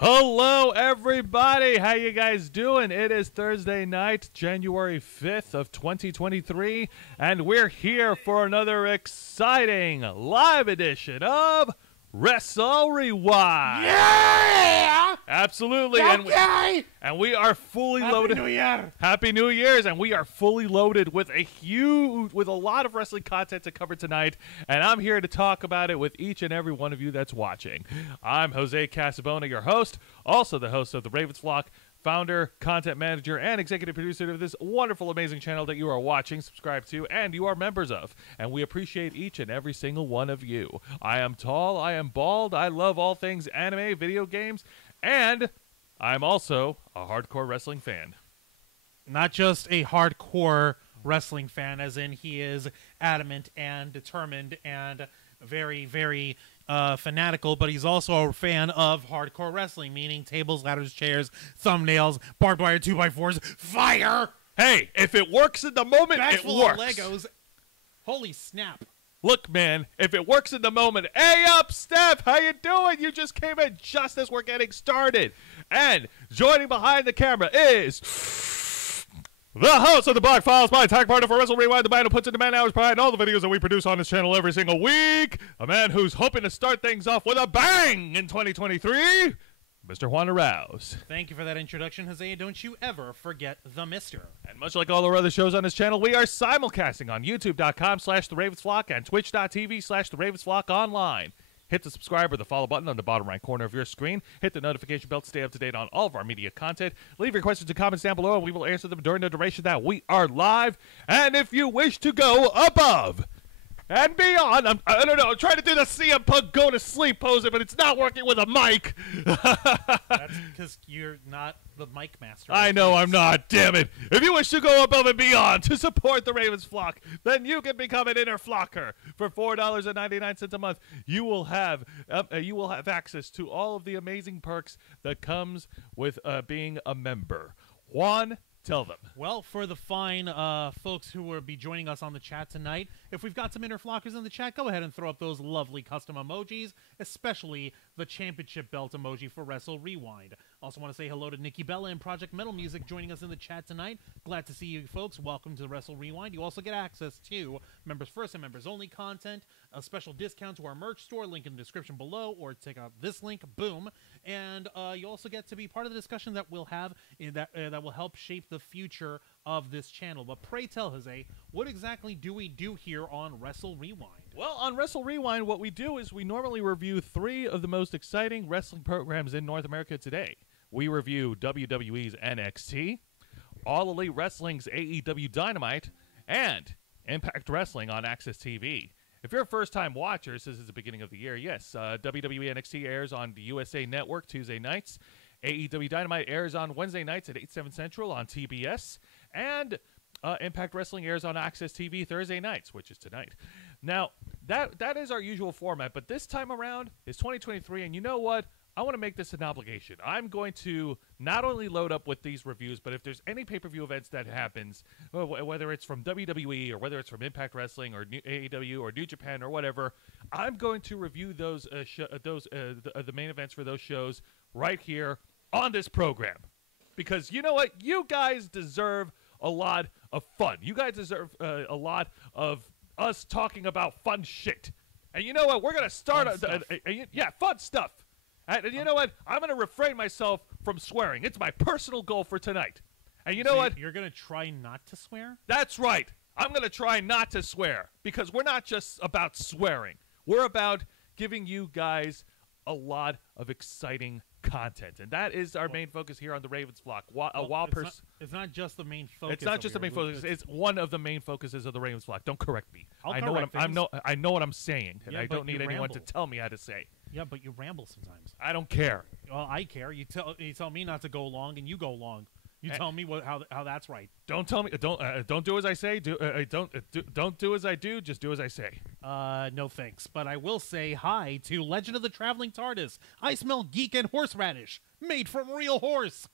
Hello, everybody. How you guys doing? It is Thursday night, January 5th of 2023, and we're here for another exciting live edition of Wrestle Rewind. Yeah! Absolutely. Okay! And we are fully loaded. Happy New Year! Happy New Year's, and we are fully loaded with a lot of wrestling content to cover tonight, and I'm here to talk about it with each and every one of you that's watching. I'm Jose Casabona, your host, also the host of the Ravens Flock, founder, content manager, and executive producer of this wonderful, amazing channel that you are watching, subscribe to, and you are members of. And we appreciate each and every single one of you. I am tall, I am bald, I love all things anime, video games, and I'm also a hardcore wrestling fan. Not just a hardcore wrestling fan, as in he is adamant and determined and very, very fanatical, but he's also a fan of hardcore wrestling, meaning tables, ladders, chairs, thumbnails, barbed wire 2x4s, fire! Hey, if it works in the moment, Bags it full works. of Legos. Holy snap. Look, man, if it works in the moment, hey up, Steph, how you doing? You just came in just as we're getting started. And joining behind the camera is the host of the Black Files, my tag partner for Wrestle Rewind, the man who puts in the man hours behind all the videos that we produce on this channel every single week, a man who's hoping to start things off with a bang in 2023, Mr. Juan Rouse. Thank you for that introduction, Jose. Don't you ever forget the mister. And much like all our other shows on this channel, we are simulcasting on youtube.com/theravensflock and twitch.tv/theravensflock online. Hit the subscribe or the follow button on the bottom right corner of your screen. Hit the notification bell to stay up to date on all of our media content. Leave your questions and comments down below, and we will answer them during the duration that we are live. And if you wish to go above and beyond, I don't know, I'm trying to do the CM Punk go to sleep pose, but it's not working with a mic. That's because you're not the mic master. I know I'm not, damn it. If you wish to go above and beyond to support the Ravens Flock, then you can become an inner flocker. For $4.99 a month, you will have access to all of the amazing perks that comes with being a member. Juan, tell them. Well, for the fine folks who will be joining us on the chat tonight, if we've got some inner flockers in the chat, go ahead and throw up those lovely custom emojis, especially the championship belt emoji for Wrestle Rewind. Also want to say hello to Nikki Bella and Project Metal Music joining us in the chat tonight. Glad to see you folks. Welcome to Wrestle Rewind. You also get access to Members First and Members Only content, a special discount to our merch store, link in the description below, or check out this link, boom. And you also get to be part of the discussion that we'll have that will help shape the future of this channel. But pray tell, Jose, what exactly do we do here on Wrestle Rewind? Well, on Wrestle Rewind, what we do is we normally review 3 of the most exciting wrestling programs in North America today. We review WWE's NXT, All Elite Wrestling's AEW Dynamite, and Impact Wrestling on Access TV. If you're a first-time watcher, since it's the beginning of the year, yes, WWE NXT airs on the USA Network Tuesday nights. AEW Dynamite airs on Wednesday nights at 8, 7 Central on TBS. And Impact Wrestling airs on Access TV Thursday nights, which is tonight. Now, that is our usual format, but this time around is 2023, and you know what? I want to make this an obligation. I'm going to not only load up with these reviews, but if there's any pay-per-view events that happens, whether it's from WWE or whether it's from Impact Wrestling or AEW or New Japan or whatever, I'm going to review those the main events for those shows right here on this program. Because you know what? You guys deserve a lot of fun. You guys deserve a lot of us talking about fun shit. And you know what? We're going to start fun stuff. And you know what? I'm going to refrain myself from swearing. It's my personal goal for tonight. And you know what? You're going to try not to swear? That's right. I'm going to try not to swear. Because we're not just about swearing. We're about giving you guys a lot of exciting content. And that is our main focus here on the Ravens Flock. It's not just the main focus. It's not just the main focus. It's one of the main focuses of the Ravens Flock. Don't correct me. I know what I'm saying. And I don't need anyone to tell me how to say. Yeah, but you ramble sometimes. I don't care. Well, I care. You tell me not to go long, and you go long. You tell me how that's right. Don't tell me. Don't do as I say. Don't do as I do. Just do as I say. No thanks. But I will say hi to Legend of the Traveling TARDIS. I smell geek and horseradish, made from real horse.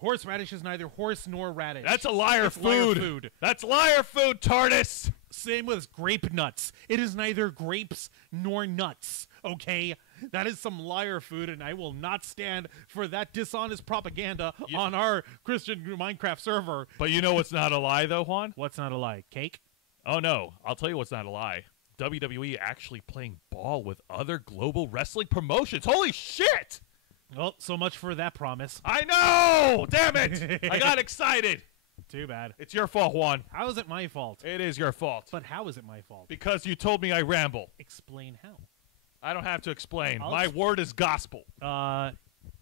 Horseradish is neither horse nor radish. That's a liar food. That's liar food, TARDIS. Same with grape nuts. It is neither grapes nor nuts. Okay? That is some liar food, and I will not stand for that dishonest propaganda on our Christian Minecraft server. But you know what's not a lie, though, Juan? What's not a lie? Cake? Oh, no. I'll tell you what's not a lie. WWE actually playing ball with other global wrestling promotions. Holy shit! Well, so much for that promise. I know! Damn it! I got excited. Too bad. It's your fault, Juan. How is it my fault? It is your fault. But how is it my fault? Because you told me I ramble. Explain how. I don't have to explain. My word is gospel.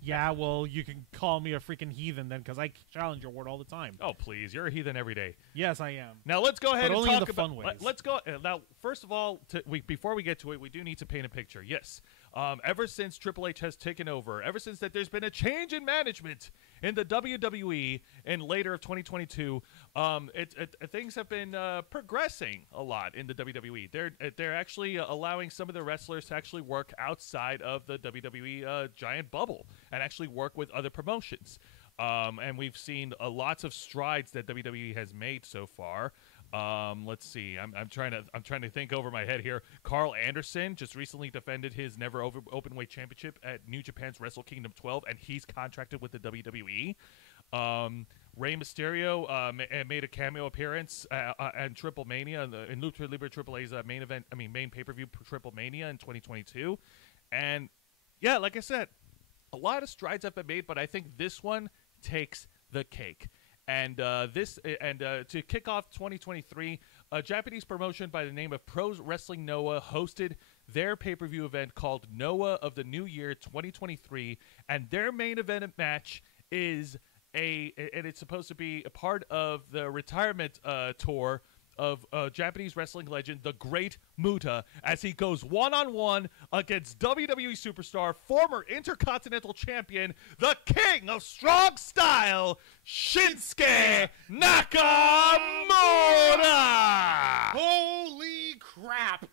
Yeah, well, you can call me a freaking heathen then, because I challenge your word all the time. Oh, please. You're a heathen every day. Yes, I am. Now, let's go ahead but and only talk in the about... fun ways. Let's go... Now, first of all, before we get to it, we do need to paint a picture. Yes. Ever since Triple H has taken over, ever since that there's been a change in management in the WWE and later of 2022, things have been progressing a lot in the WWE. They're actually allowing some of the wrestlers to actually work outside of the WWE giant bubble and actually work with other promotions. And we've seen lots of strides that WWE has made so far. Let's see. I'm trying to think over my head here. Carl Anderson just recently defended his never openweight championship at New Japan's Wrestle Kingdom 12, and he's contracted with the WWE. Rey Mysterio made a cameo appearance at Triple Mania in Lucha Libre AAA's main pay-per-view Triple Mania in 2022. And yeah, like I said, a lot of strides have been made, but I think this one takes the cake. And to kick off 2023, a Japanese promotion by the name of Pro Wrestling Noah hosted their pay-per-view event called Noah of the New Year 2023, and their main event match is and it's supposed to be a part of the retirement tour of Japanese wrestling legend, the Great Muta, as he goes one-on-one against WWE superstar, former Intercontinental Champion, the King of Strong Style, Shinsuke Nakamura! Holy crap!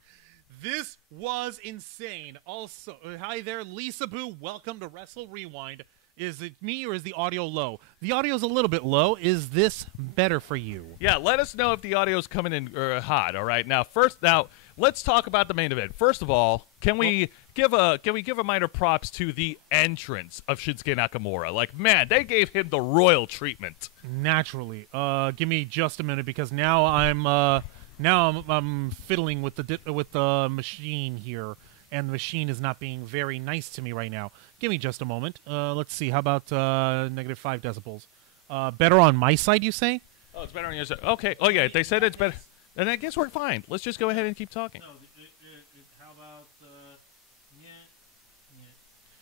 This was insane. Also, hi there, Lisa Boo. Welcome to Wrestle Rewind. Is it me or is the audio low? The audio's a little bit low. Is this better for you? Yeah, let us know if the audio's coming in hot. All right. Now, let's talk about the main event. First of all, can we give a minor props to the entrance of Shinsuke Nakamura? Like, man, they gave him the royal treatment. Naturally. Give me just a minute because now I'm fiddling with the machine here. And the machine is not being very nice to me right now. Give me just a moment. Let's see. How about -5 decibels? Better on my side, you say? Oh, it's better on your side. Okay. Oh, yeah. They said it's better. And I guess we're fine. Let's just go ahead and keep talking. No, how about...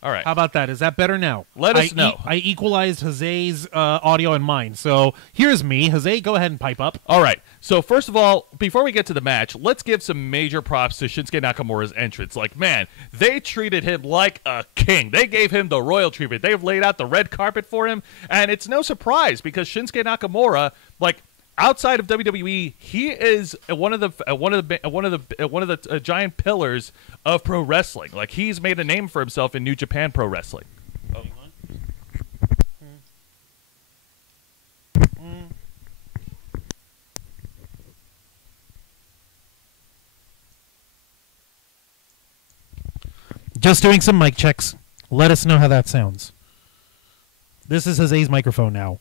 All right. How about that? Is that better now? Let us know. I equalized Jose's audio and mine. So here's me. Jose, go ahead and pipe up. All right. So first of all, before we get to the match, let's give some major props to Shinsuke Nakamura's entrance. Like, man, they treated him like a king. They gave him the royal treatment. They've laid out the red carpet for him, and it's no surprise because Shinsuke Nakamura, like, outside of WWE, he is one of the giant pillars of pro wrestling. Like, he's made a name for himself in New Japan Pro Wrestling. Oh. Just doing some mic checks. Let us know how that sounds. This is Jose's microphone now.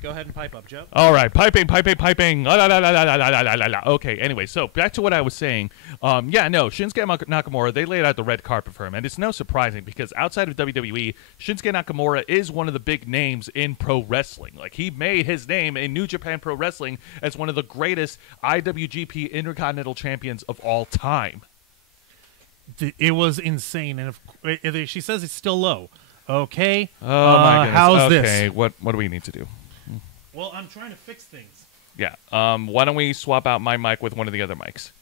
Go ahead and pipe up, Joe. All right, piping. Okay, anyway, so back to what I was saying. Shinsuke Nakamura, they laid out the red carpet for him, and it's no surprising because outside of WWE, Shinsuke Nakamura is one of the big names in pro wrestling. Like, he made his name in New Japan Pro Wrestling as one of the greatest IWGP Intercontinental Champions of all time. It was insane, and she says it's still low. Okay. Oh my goodness. How's this? Okay, what do we need to do? Well, I'm trying to fix things. Yeah. Why don't we swap out my mic with one of the other mics?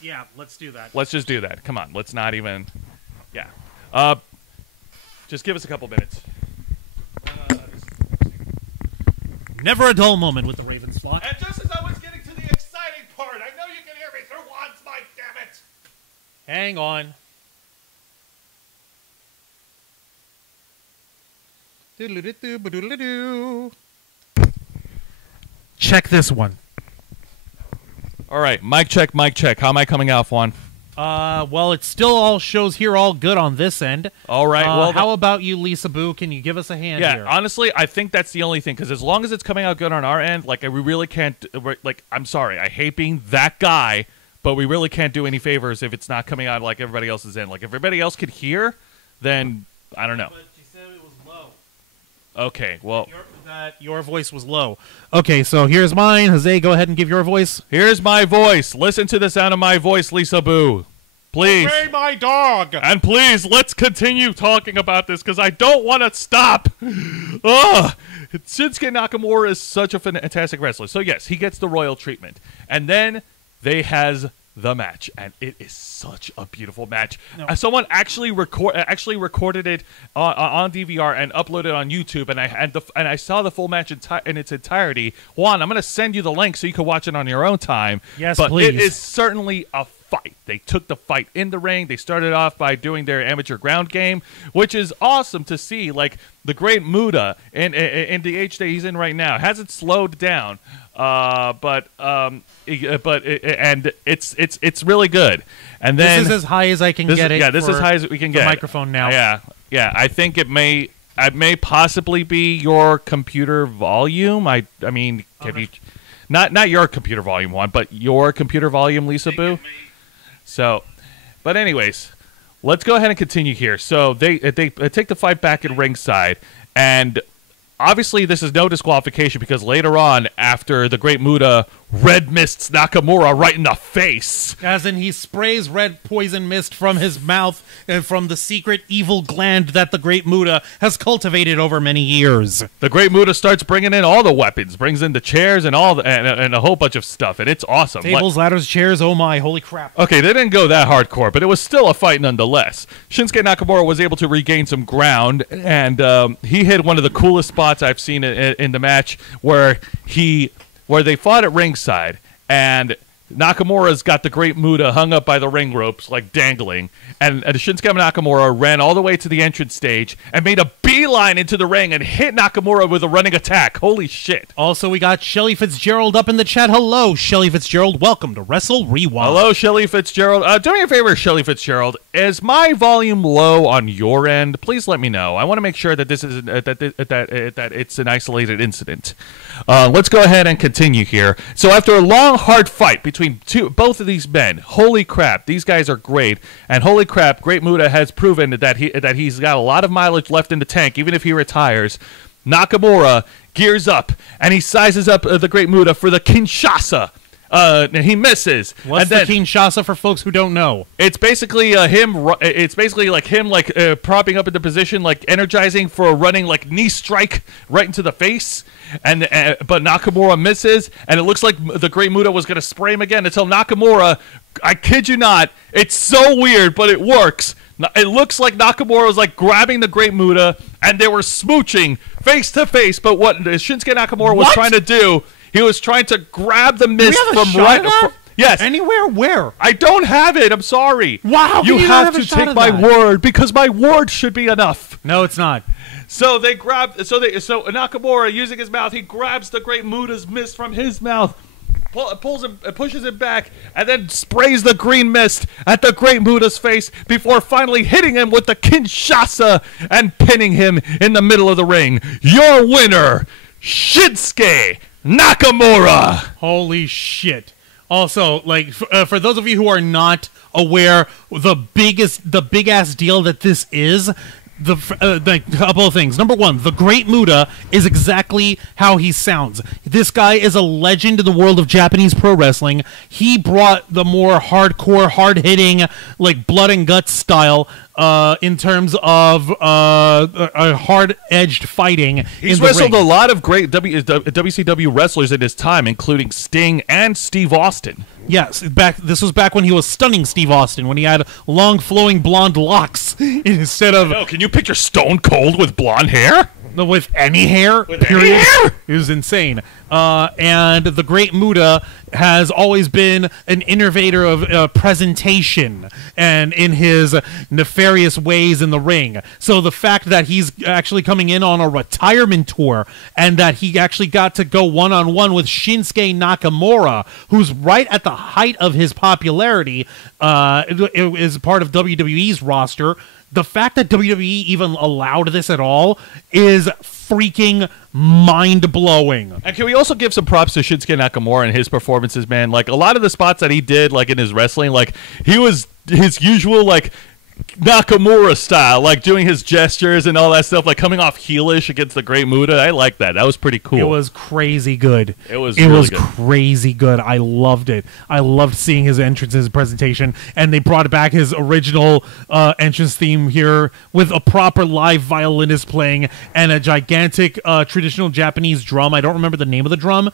Yeah, let's do that. Let's just do that. Come on. Let's not even... Yeah. Just give us a couple minutes. Never a dull moment with the Ravens flock. And just as I was getting to the exciting part, I know you can hear me through Juan's mic, damn it! Hang on. Doodle-doo-doo-ba-doodle-doo. Check this one. All right, mic check. How am I coming out, Juan? Well, it still all shows here all good on this end. All right. Well, how about you, Lisa Boo? Can you give us a hand here? Yeah, honestly, I think that's the only thing, because as long as it's coming out good on our end, like, we really can't, like, I'm sorry, I hate being that guy, but we really can't do any favors if it's not coming out like everybody else's end. Like, if everybody else could hear, then, I don't know. But she said it was low. Okay, well. Your voice was low. Okay, so here's mine. Jose, go ahead and give your voice. Here's my voice. Listen to the sound of my voice, Lisa Boo. Please. Obey my dog. And please, let's continue talking about this, because I don't want to stop. Ugh. Shinsuke Nakamura is such a fantastic wrestler. So, yes, he gets the royal treatment. And then they has the match, and it is such a beautiful match. No. Someone actually recorded it on DVR and uploaded it on YouTube, and I saw the full match in its entirety. Juan, I'm going to send you the link so you can watch it on your own time. Yes, but please. It is certainly a fight. They took the fight in the ring. They started off by doing their amateur ground game, which is awesome to see. Like, the great Muda in the age that he's in right now hasn't slowed down. But it's really good. And then this is as high as I can get it. Yeah, this is as high as we can get. The microphone now. Yeah. I think it may possibly be your computer volume. I mean, have you not your computer volume one, but your computer volume, Lisa Boo. So, but anyways, let's go ahead and continue here. So they take the fight back at ringside, and obviously this is no disqualification, because later on, after the Great Muta red mists Nakamura right in the face. As in, he sprays red poison mist from his mouth and from the secret evil gland that the Great Muta has cultivated over many years. The Great Muta starts bringing in all the weapons, brings in the chairs and and a whole bunch of stuff, and it's awesome. Tables, ladders, chairs, oh my, holy crap. Okay, they didn't go that hardcore, but it was still a fight nonetheless. Shinsuke Nakamura was able to regain some ground, and he hit one of the coolest spots I've seen in the match, where they fought at ringside, and Nakamura's got the Great Muta hung up by the ring ropes, like dangling, and Shinsuke Nakamura ran all the way to the entrance stage and made a beeline into the ring and hit Nakamura with a running attack. Holy shit. Also, we got Shelly Fitzgerald up in the chat. Hello, Shelly Fitzgerald. Welcome to Wrestle Rewind. Hello, Shelly Fitzgerald. Do me a favor, Shelly Fitzgerald. Is my volume low on your end? Please let me know. I want to make sure that this is that it's an isolated incident. Let's go ahead and continue here. So after a long, hard fight between both of these men, holy crap, these guys are great, and holy crap, Great Muta has proven that he's got a lot of mileage left in the tank, even if he retires. Nakamura gears up, and he sizes up the Great Muta for the Kinshasa. And he misses. What's the Kinshasa for folks who don't know? It's basically him. It's basically like him, propping up into position, like energizing for a running knee strike right into the face. But Nakamura misses, and it looks like the Great Muta was going to spray him again until Nakamura, I kid you not, it's so weird, but it works. It looks like Nakamura was grabbing the Great Muta, and they were smooching face to face. But what Shinsuke Nakamura was trying to do, he was trying to grab the mist from right. Yes. Anywhere? Where? I don't have it. I'm sorry. Wow. You have to take my word, because my word should be enough. No, it's not. So they grab. So Nakamura, using his mouth, he grabs the Great Muta's mist from his mouth, pushes it back, and then sprays the green mist at the Great Muta's face before finally hitting him with the Kinshasa and pinning him in the middle of the ring. Your winner, Shinsuke Nakamura. Holy shit. Also, for those of you who are not aware, the big-ass deal that this is, a couple of things. Number one, the Great Muta is exactly how he sounds. This guy is a legend in the world of Japanese pro wrestling. He brought the more hardcore, hard-hitting, blood and guts style in terms of hard-edged fighting. He's wrestled a lot of great WCW wrestlers in his time, including Sting and Steve Austin. Yes, this was back when he was stunning Steve Austin, when he had long, flowing blonde locks instead of... No, can you picture Stone Cold with blonde hair? with any hair. Period. It was insane. And the Great Muta has always been an innovator of presentation and in his nefarious ways in the ring. So the fact that he's actually coming in on a retirement tour and that he actually got to go one-on-one with Shinsuke Nakamura, who's right at the height of his popularity, is part of WWE's roster. The fact that WWE even allowed this at all is freaking mind-blowing. And can we also give some props to Shinsuke Nakamura and his performances, man? Like, a lot of the spots that he did, like, in his wrestling, like, he was his usual, like, Nakamura style, like doing his gestures and all that stuff, like coming off heelish against the Great Muta. I like that. That was pretty cool. It was crazy good. It was really good. Crazy good. I loved it. I loved seeing his entrance, his presentation, and they brought back his original entrance theme here with a proper live violinist playing and a gigantic traditional Japanese drum. I don't remember the name of the drum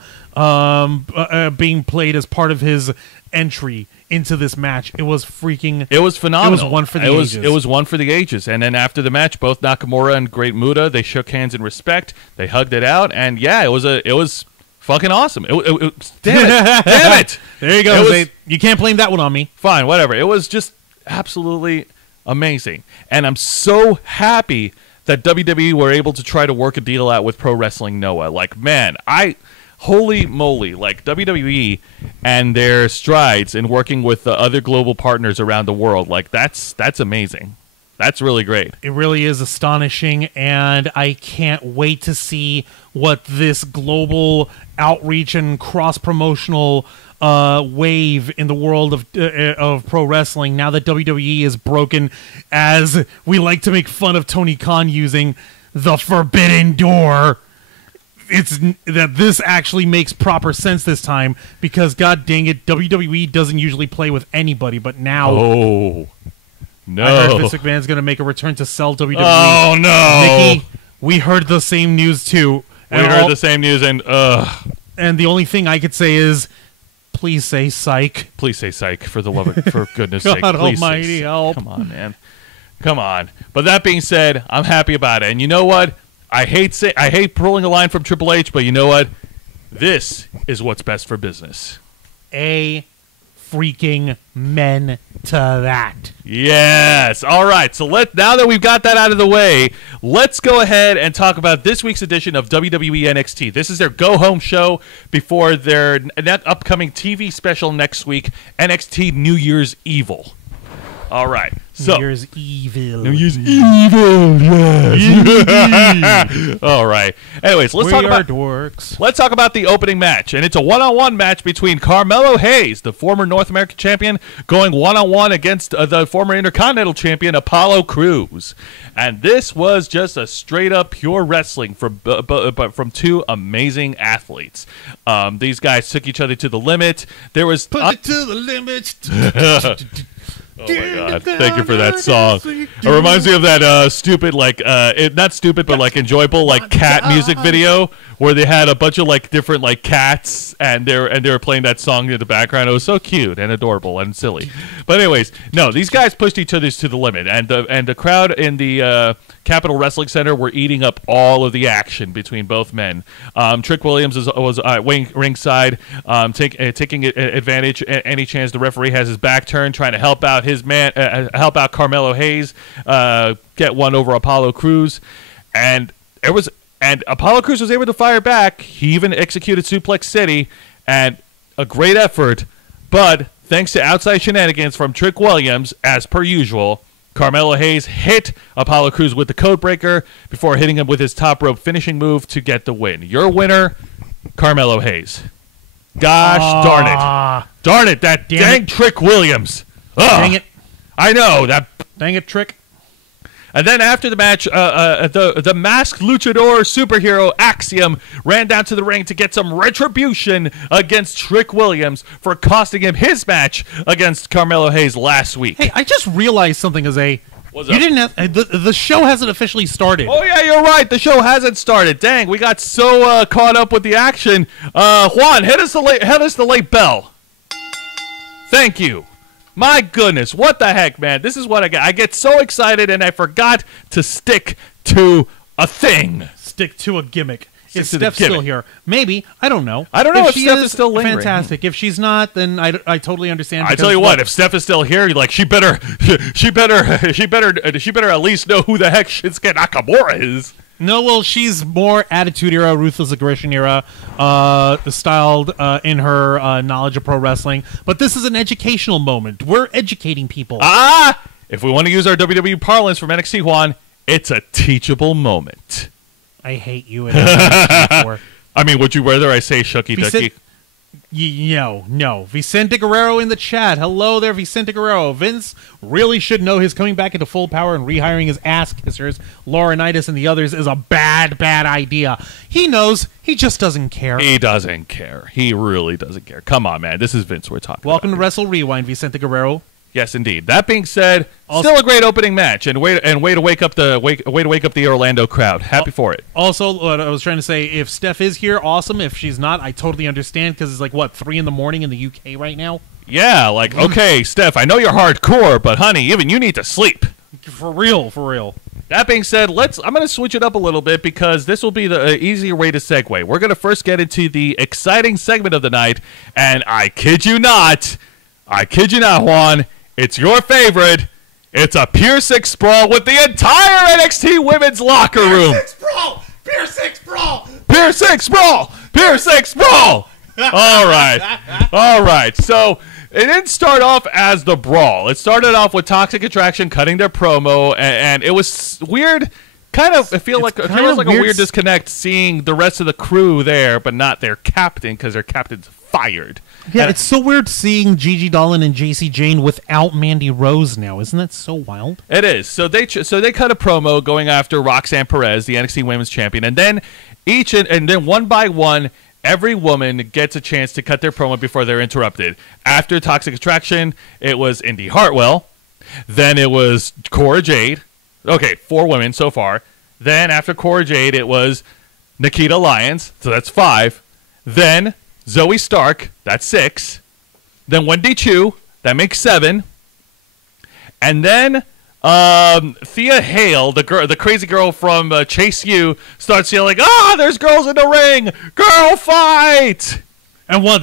being played as part of his entry into this match. It was phenomenal. It was one for the ages. It was one for the ages. And then after the match, both Nakamura and Great Muta, they shook hands in respect. They hugged it out, and yeah, it was fucking awesome. Damn it! There you go. You can't blame that one on me. Fine, whatever. It was just absolutely amazing, and I'm so happy that WWE were able to try to work a deal out with Pro Wrestling Noah. Like, man, holy moly, like WWE and their strides in working with the other global partners around the world, like that's amazing. That's really great. It really is astonishing, and I can't wait to see what this global outreach and cross-promotional wave in the world of pro wrestling, now that WWE is broken, as we like to make fun of Tony Khan using, the forbidden door. It's that this actually makes proper sense this time, because god dang it, WWE doesn't usually play with anybody, but now no, I heard Vince McMahon's going to make a return to sell WWE. Oh no, Nikki, we heard the same news too. We heard the same news, and the only thing I could say is, please say psych. Please say psych, for the love of, for goodness sake. God Please almighty, help. Come on, man. Come on. But that being said, I'm happy about it. And you know what? I hate pulling a line from Triple H, but you know what? This is what's best for business. Freaking men to that. Yes. All right. So now that we've got that out of the way, let's go ahead and talk about this week's edition of WWE NXT. This is their go-home show before their upcoming TV special next week, NXT New Year's Evil. All right. So, New Year's Evil. Yes. All right. Anyways, let's talk about the opening match, and it's a one-on-one match between Carmelo Hayes, the former North American champion, going one-on-one against the former Intercontinental champion Apollo Crews. And this was just a straight-up pure wrestling from two amazing athletes. These guys took each other to the limit. There was Put it to the limit. Oh my god! Thank you for that song. It reminds me of that stupid, like, not stupid, but like enjoyable, like cat music video where they had a bunch of like different like cats, and they were playing that song in the background. It was so cute and adorable and silly. But anyways, no, these guys pushed each other to the limit, and the crowd in the Capitol Wrestling Center were eating up all of the action between both men. Trick Williams was ringside, taking advantage any chance the referee has his back turned, trying to help out help out Carmelo Hayes, get one over Apollo Crews, and Apollo Crews was able to fire back. He even executed Suplex City, and a great effort, but thanks to outside shenanigans from Trick Williams, as per usual, Carmelo Hayes hit Apollo Crews with the Codebreaker before hitting him with his top rope finishing move to get the win. Your winner, Carmelo Hayes. Gosh darn it. Darn it, that dang Trick Williams. Ugh. Dang it. I know. That. Dang it, Trick. And then after the match, the masked luchador superhero Axiom ran down to the ring to get some retribution against Trick Williams for costing him his match against Carmelo Hayes last week. Hey, I just realized something, Jose. What's you up? didn't have the show hasn't officially started. Oh yeah, you're right. The show hasn't started. Dang, we got so caught up with the action. Juan, hit us the late bell. Thank you. My goodness, what the heck, man? This is what I get. I get so excited and I forgot to stick to a thing. stick to a gimmick. Is to the Steph still gimmick. here? Maybe. I don't know. I don't know if she Steph is still lingering. Fantastic. If she's not, then I totally understand. I tell you what, if Steph is still here, like she better at least know who the heck Shinsuke Nakamura is. No, well, she's more Attitude Era, Ruthless Aggression Era, styled in her knowledge of pro wrestling. But this is an educational moment. We're educating people. If we want to use our WWE parlance from NXT, Juan, it's a teachable moment. I hate you. I mean, would you rather I say Shucky Ducky? No. Vicente Guerrero in the chat. Hello there, Vicente Guerrero. Vince really should know his coming back into full power and rehiring his ass kissers, Laurinaitis and the others, is a bad idea. He knows. He just doesn't care. He doesn't care. He really doesn't care. Come on, man. This is Vince we're talking Welcome about. to Wrestle Rewind, Vicente Guerrero. Yes, indeed. That being said, still a great opening match, and way to wake up the Orlando crowd. Happy for it. Also, what I was trying to say, if Steph is here, awesome. If she's not, I totally understand because it's like 3 in the morning in the UK right now. Yeah, like okay, Steph, I know you're hardcore, but honey, even you need to sleep. For real. That being said, I'm going to switch it up a little bit because this will be the easier way to segue. We're going to first get into the exciting segment of the night, and I kid you not, Juan. It's your favorite. It's a Pier 6 brawl with the entire NXT women's locker room. Pier 6 brawl! Pier 6 brawl! Pier 6 brawl! All right. So it didn't start off as the brawl. It started off with Toxic Attraction cutting their promo, and it was weird. It feels like a weird disconnect seeing the rest of the crew there, but not their captain because their captain's fired. Yeah, it's so weird seeing Gigi Dolan and JC Jane without Mandy Rose now. Isn't that so wild? It is. So they cut a promo going after Roxanne Perez, the NXT Women's Champion, and then then one by one, every woman gets a chance to cut their promo before they're interrupted. After Toxic Attraction, it was Indy Hartwell. Then it was Cora Jade. Okay, 4 women so far. Then after Cora Jade, it was Nikita Lyons. So that's 5. Then Zoe Stark, that's 6. Then Wendy Chu, that makes 7. And then Thea Hale, the crazy girl from Chase U, starts yelling, there's girls in the ring! Girl fight! And what,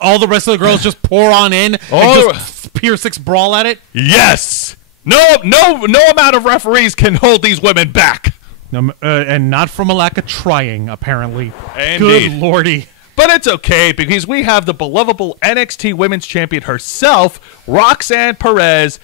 all the rest of the girls just pour on in and just Pier 6 brawl at it? Yes! No amount of referees can hold these women back. And not from a lack of trying, apparently. Indeed. Good lordy. But it's okay because we have the belovable NXT Women's Champion herself, Roxanne Perez,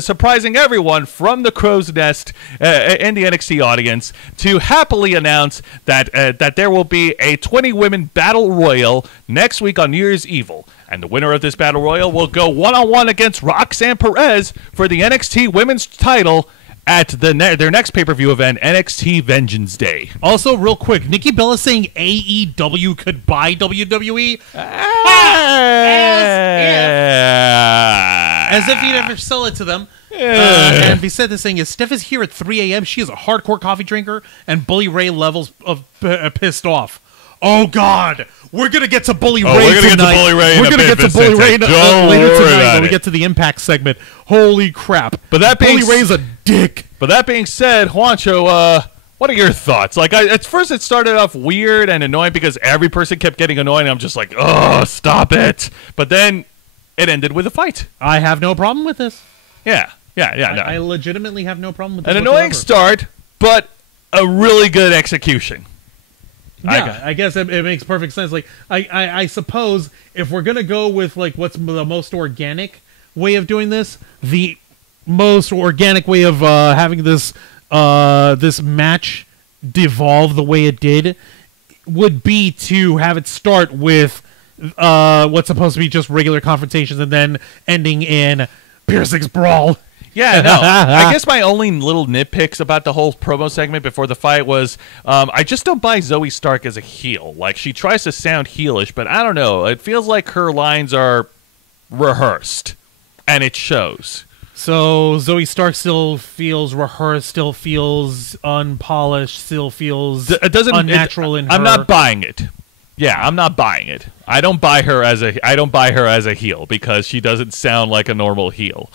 surprising everyone from the crow's nest in the NXT audience to happily announce that there will be a 20-women battle royal next week on New Year's Eve. And the winner of this battle royal will go one-on-one against Roxanne Perez for the NXT Women's title at their next pay-per-view event, NXT Vengeance Day. Also, real quick, Nikki Bella saying AEW could buy WWE? As if you'd ever sell it to them. And Vicente saying, if Steph is here at 3 a.m., she is a hardcore coffee drinker, and Bully Ray levels of pissed off. Oh, God. We're going to get to Bully Ray tonight. We're going to get to Bully Ray later tonight when we get to the Impact segment. Holy crap. Bully Ray's a dick. But that being said, Juancho, what are your thoughts? Like, at first it started off weird and annoying because every person kept getting annoyed, and I'm just like, oh, stop it. But then it ended with a fight. I have no problem with this. Yeah. No. I legitimately have no problem with this. An annoying start, but a really good execution. Yeah, I guess it makes perfect sense. Like, I suppose if we're gonna go with like what's the most organic way of doing this, the most organic way of having this this match devolve the way it did would be to have it start with what's supposed to be just regular confrontations and then ending in Pier 6 brawl. Yeah, no. I guess my only little nitpicks about the whole promo segment before the fight was I just don't buy Zoe Stark as a heel. Like, she tries to sound heelish, but I don't know. It feels like her lines are rehearsed, and it shows. So Zoe Stark still feels rehearsed, still feels unpolished, still feels unnatural in her. I'm not buying it. Yeah, I'm not buying it. I don't buy her as a heel because she doesn't sound like a normal heel.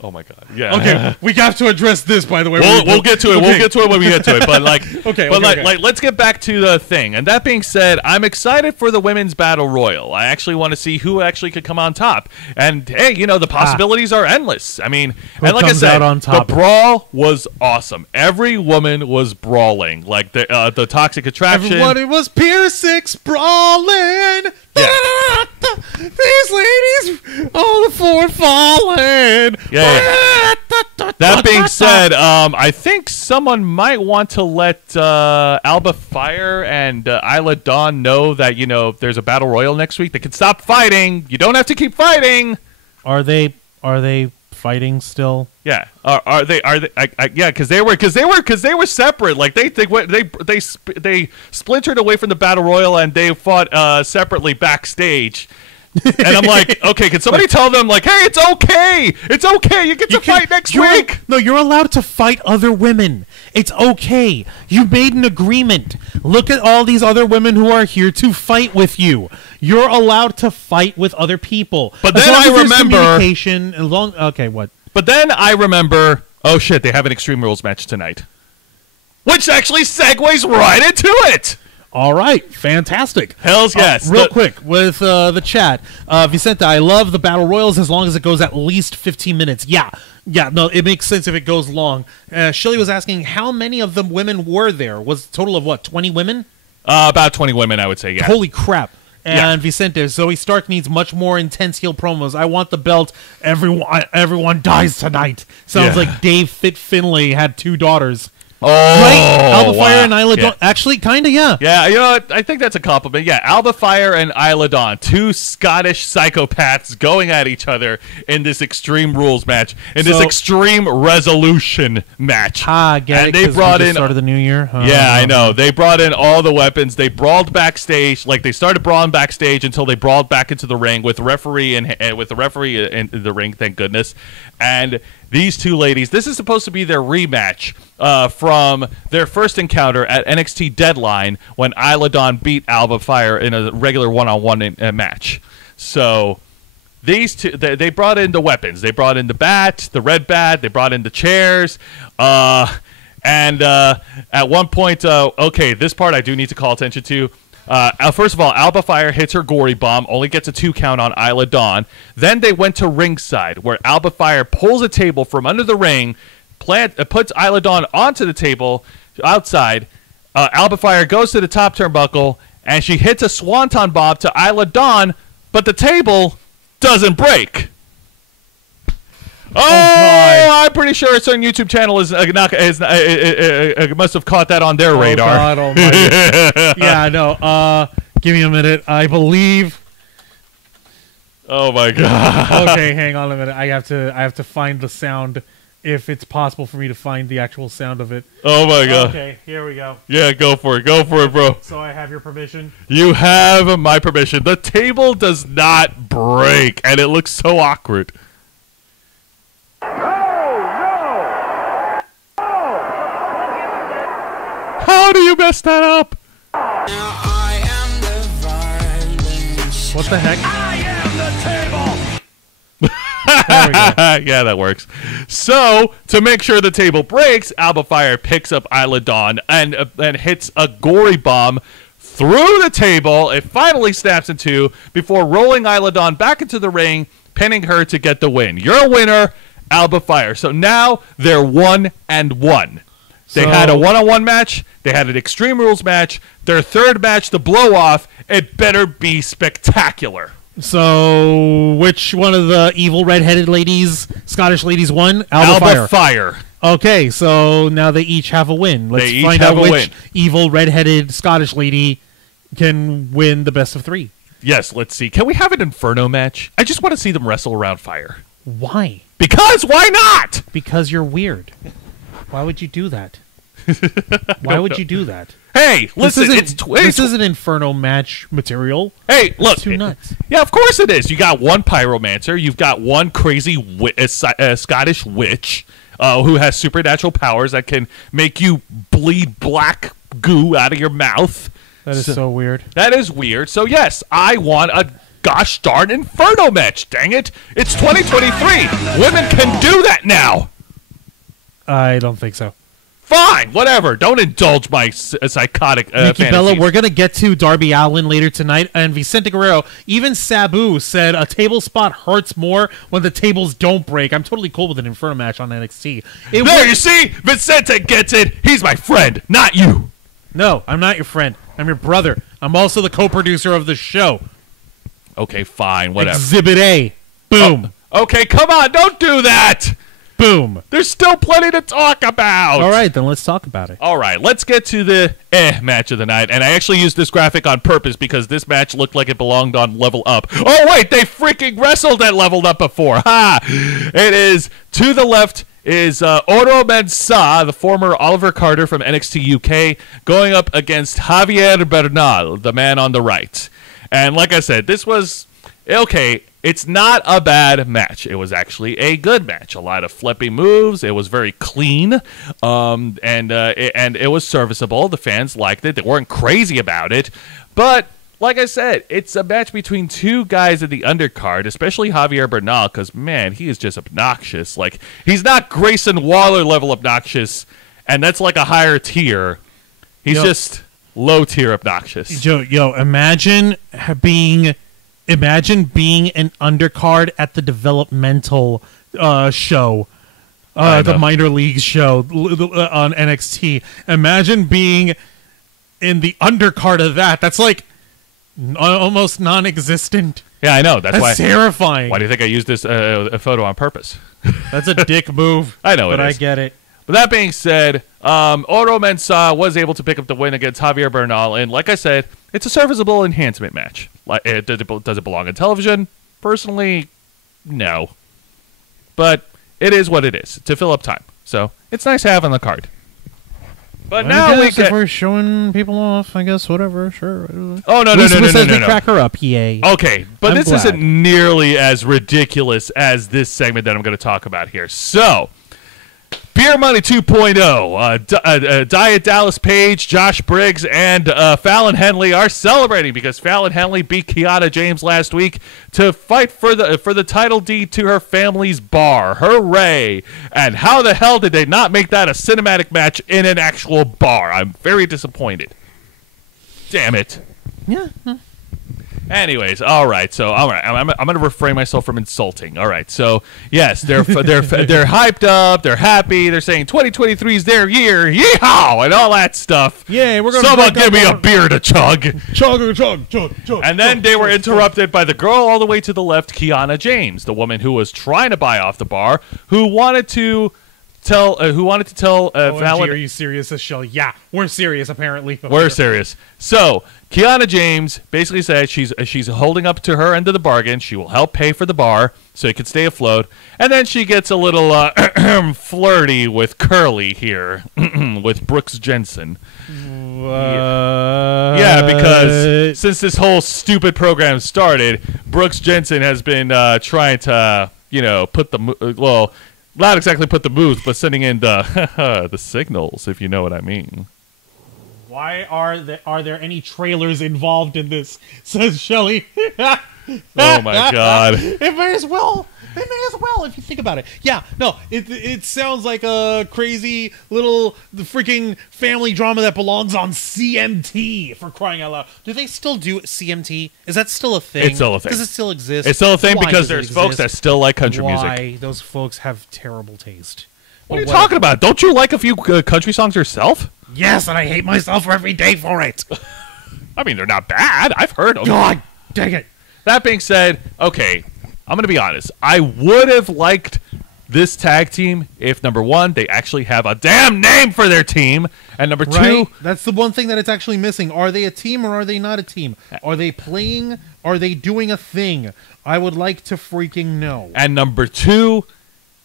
Oh my God! Yeah. Okay, we have to address this. By the way, we'll get to it. Okay. We'll get to it when we get to it. But okay, let's get back to the thing. And that being said, I'm excited for the women's battle royal. I actually want to see who actually could come on top. And hey, the possibilities are endless. I mean, and like I said, the brawl was awesome. Every woman was brawling, like the Toxic Attraction. Everybody was Pier 6 brawling. Yeah. These ladies, all the four falling. Yeah. That being said, I think someone might want to let Alba Fire and Isla Dawn know that if there's a battle royal next week, they can stop fighting. You don't have to keep fighting. Are they fighting still? Yeah. Are they? Yeah, because they were separate. Like they splintered away from the battle royal and they fought separately backstage. And I'm like, okay, can somebody tell them, like, hey, it's okay. It's okay. You get to fight next week. No, you're allowed to fight other women. It's okay. You made an agreement. Look at all these other women who are here to fight with you. You're allowed to fight with other people. But then I remember okay, what? But then I remember, oh shit, they have an Extreme Rules match tonight, which actually segues right into it. All right, fantastic. Hells yes. Real quick with the chat, Vicente, I love the battle royals as long as it goes at least 15 minutes. Yeah, no, it makes sense if it goes long. Shelley was asking how many of the women were there. Was a total of what, 20 women? About 20 women, I would say. Yeah. Holy crap. And Vicente, Zoe Stark needs much more intense heel promos. I want the belt. Everyone dies tonight. Sounds like Dave Fit Finlay had 2 daughters. Oh, right? Alba Fire and Isla Dawn. Actually, kind of, yeah. Yeah, you know what? I think that's a compliment. Yeah, Alba Fire and Isla Dawn, 2 Scottish psychopaths going at each other in this Extreme Rules match, in this Extreme Resolution match. Get and it? they brought in start of the new year. Yeah, I know. They brought in all the weapons. They brawled backstage. Like they started brawling backstage until they brawled back into the ring with the referee in the ring. Thank goodness. And these 2 ladies, this is supposed to be their rematch from their first encounter at NXT Deadline when Isla Dawn beat Alba Fire in a regular one-on-one match. So these 2, they brought in the weapons. They brought in the bat, the red bat. They brought in the chairs. And at one point, okay, this part I do need to call attention to. First of all, Alba Fire hits her gory bomb, only gets a 2 count on Isla Dawn. Then they went to ringside, where Alba Fire pulls a table from under the ring, puts Isla Dawn onto the table outside. Alba Fire goes to the top turnbuckle, and she hits a swanton bomb to Isla Dawn, but the table doesn't break. Oh, I'm pretty sure a certain YouTube channel must have caught that on their radar. God almighty. Yeah, no. Give me a minute. I believe. Oh my God. Okay, hang on a minute. I have to find the sound. If it's possible for me to find the actual sound of it. Oh my God. Okay, here we go. Yeah, go for it, bro. So I have your permission. You have my permission. The table does not break, and it looks so awkward. How do you mess that up? What the heck? I am the table. There we go. Yeah, that works. So, to make sure the table breaks, Alba Fire picks up Isla Dawn and hits a gory bomb through the table. It finally snaps in 2 before rolling Isla Dawn back into the ring, pinning her to get the win. You're a winner, Alba Fire. So now they're 1-1. They had a one-on-one match. They had an Extreme Rules match. Their third match, the blow-off, it better be spectacular. So, which one of the evil red-headed ladies, Scottish ladies, won? Alba Fire. Okay, so now they each have a win. Let's find out which evil red-headed Scottish lady can win the best of 3. Yes, let's see. Can we have an Inferno match? I just want to see them wrestle around fire. Why? Because why not? Because you're weird. Why would you do that? Why would you do that? Hey, listen, this isn't Inferno match material. Hey, look. It's too nuts. Yeah, of course it is. You got one pyromancer. You've got one crazy Scottish witch who has supernatural powers that can make you bleed black goo out of your mouth. That is so weird. That is weird. So, yes, I want gosh darn Inferno match. Dang it. It's 2023. Women can do that now. I don't think so. Fine, whatever. Don't indulge my psychotic Nikki Bella, fantasies. we're going to get to Darby Allin later tonight, and Vicente Guerrero, even Sabu said a table spot hurts more when the tables don't break. I'm totally cool with an Inferno match on NXT. You see? Vicente gets it. He's my friend, not you. No, I'm not your friend. I'm your brother. I'm also the co-producer of the show. Okay, fine, whatever. Exhibit A. Boom. Oh, okay, come on, don't do that. Boom. There's still plenty to talk about. All right, then let's talk about it. All right, let's get to the match of the night. And I actually used this graphic on purpose because this match looked like it belonged on Level Up. Oh, wait, they freaking wrestled at Leveled Up before. Ha! It is, to the left is Oro Mensah, the former Oliver Carter from NXT UK, going up against Javier Bernal, the man on the right. And like I said, this was, okay, it's not a bad match. It was actually a good match. A lot of flippy moves. It was very clean, and it was serviceable. The fans liked it. They weren't crazy about it. But like I said, it's a match between two guys in the undercard, especially Javier Bernal, because, man, he is just obnoxious. Like, he's not Grayson Waller level obnoxious, and that's like a higher tier. He's just low-tier obnoxious. Yo, imagine being an undercard at the developmental show, the minor leagues show on NXT. Imagine being in the undercard of that. That's like almost non-existent. Yeah, I know. That's why. Terrifying. Why do you think I used this a photo on purpose? That's a dick move. I know, but it is. I get it. But that being said, Oro Mensah was able to pick up the win against Javier Bernal, and like I said, it's a serviceable enhancement match. Like, does it belong on television? Personally, no. But it is what it is, to fill up time. So it's nice to have on the card. But now we if we're showing people off, I guess whatever, sure. Oh no! We crack her up, yay. Okay, but I'm this glad. isn't nearly as ridiculous as this segment that I'm going to talk about here. So, Beer Money 2.0, Diet Dallas Page, Josh Briggs, and Fallon Henley are celebrating because Fallon Henley beat Kiana James last week to fight for the title deed to her family's bar. Hooray! And how the hell did they not make that a cinematic match in an actual bar? I'm very disappointed. Damn it. Yeah. Anyways, all right. So, all right, I'm going to refrain myself from insulting. All right. So, yes, they're hyped up. They're happy. They're saying 2023 is their year. Yeehaw! And all that stuff. Yeah, we're going to someone give me a beer to chug. Chug. And then they were interrupted by the girl all the way to the left, Kiana James, the woman who was trying to buy off the bar, who wanted to tell Fallon. Are you serious, Michelle? Yeah, we're serious. Apparently, we're serious. So Kiana James basically said she's holding up to her end of the bargain. She will help pay for the bar so it can stay afloat. And then she gets a little flirty with Curly here, with Brooks Jensen. Yeah, because since this whole stupid program started, Brooks Jensen has been trying to, put the not exactly put the moves, but sending in the signals, if you know what I mean. Why are there any trailers involved in this? Says Shelley. Oh my God! It may as well. If you think about it. Yeah, no, it sounds like a crazy little freaking family drama that belongs on CMT, for crying out loud. Do they still do CMT? Is that still a thing? It's still a thing. Does it still exist? It's still a thing Why because does it there's folks that exist? still like country Why? music. Those folks have terrible taste. What are you talking about? Don't you like a few country songs yourself? Yes, and I hate myself every day for it. I mean, they're not bad. I've heard them. God dang it. That being said, okay, I'm going to be honest. I would have liked this tag team if, number one, they actually have a damn name for their team, and number two... That's the one thing that it's actually missing. Are they a team or are they not a team? Are they playing? Are they doing a thing? I would like to freaking know. And number two,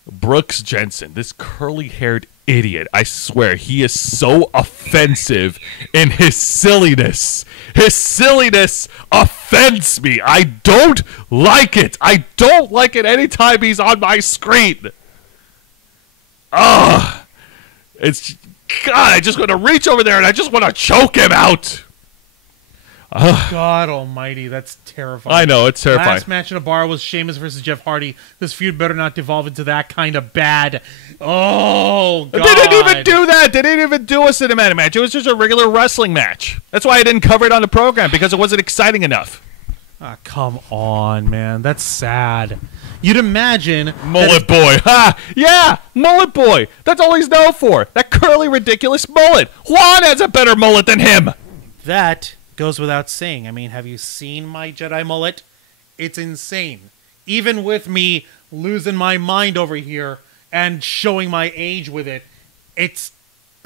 Brooks Jensen, this curly-haired idiot. I swear, he is so offensive in his silliness. His silliness offends me. I don't like it. I don't like it anytime he's on my screen. Ugh. It's... God, I just want to reach over there and I just want to choke him out. God almighty, that's terrifying. I know, it's terrifying. Last match in a bar was Sheamus versus Jeff Hardy. This feud better not devolve into that kind of bad. Oh, God. They didn't even do that. They didn't even do a cinematic match. It was just a regular wrestling match. That's why I didn't cover it on the program, because it wasn't exciting enough. Ah, come on, man. That's sad. You'd imagine... Mullet boy. Ha! Yeah! Mullet boy. That's all he's known for. That curly, ridiculous mullet. Juan has a better mullet than him. That goes without saying. I mean, have you seen my Jedi mullet? It's insane. Even with me losing my mind over here and showing my age with it, it's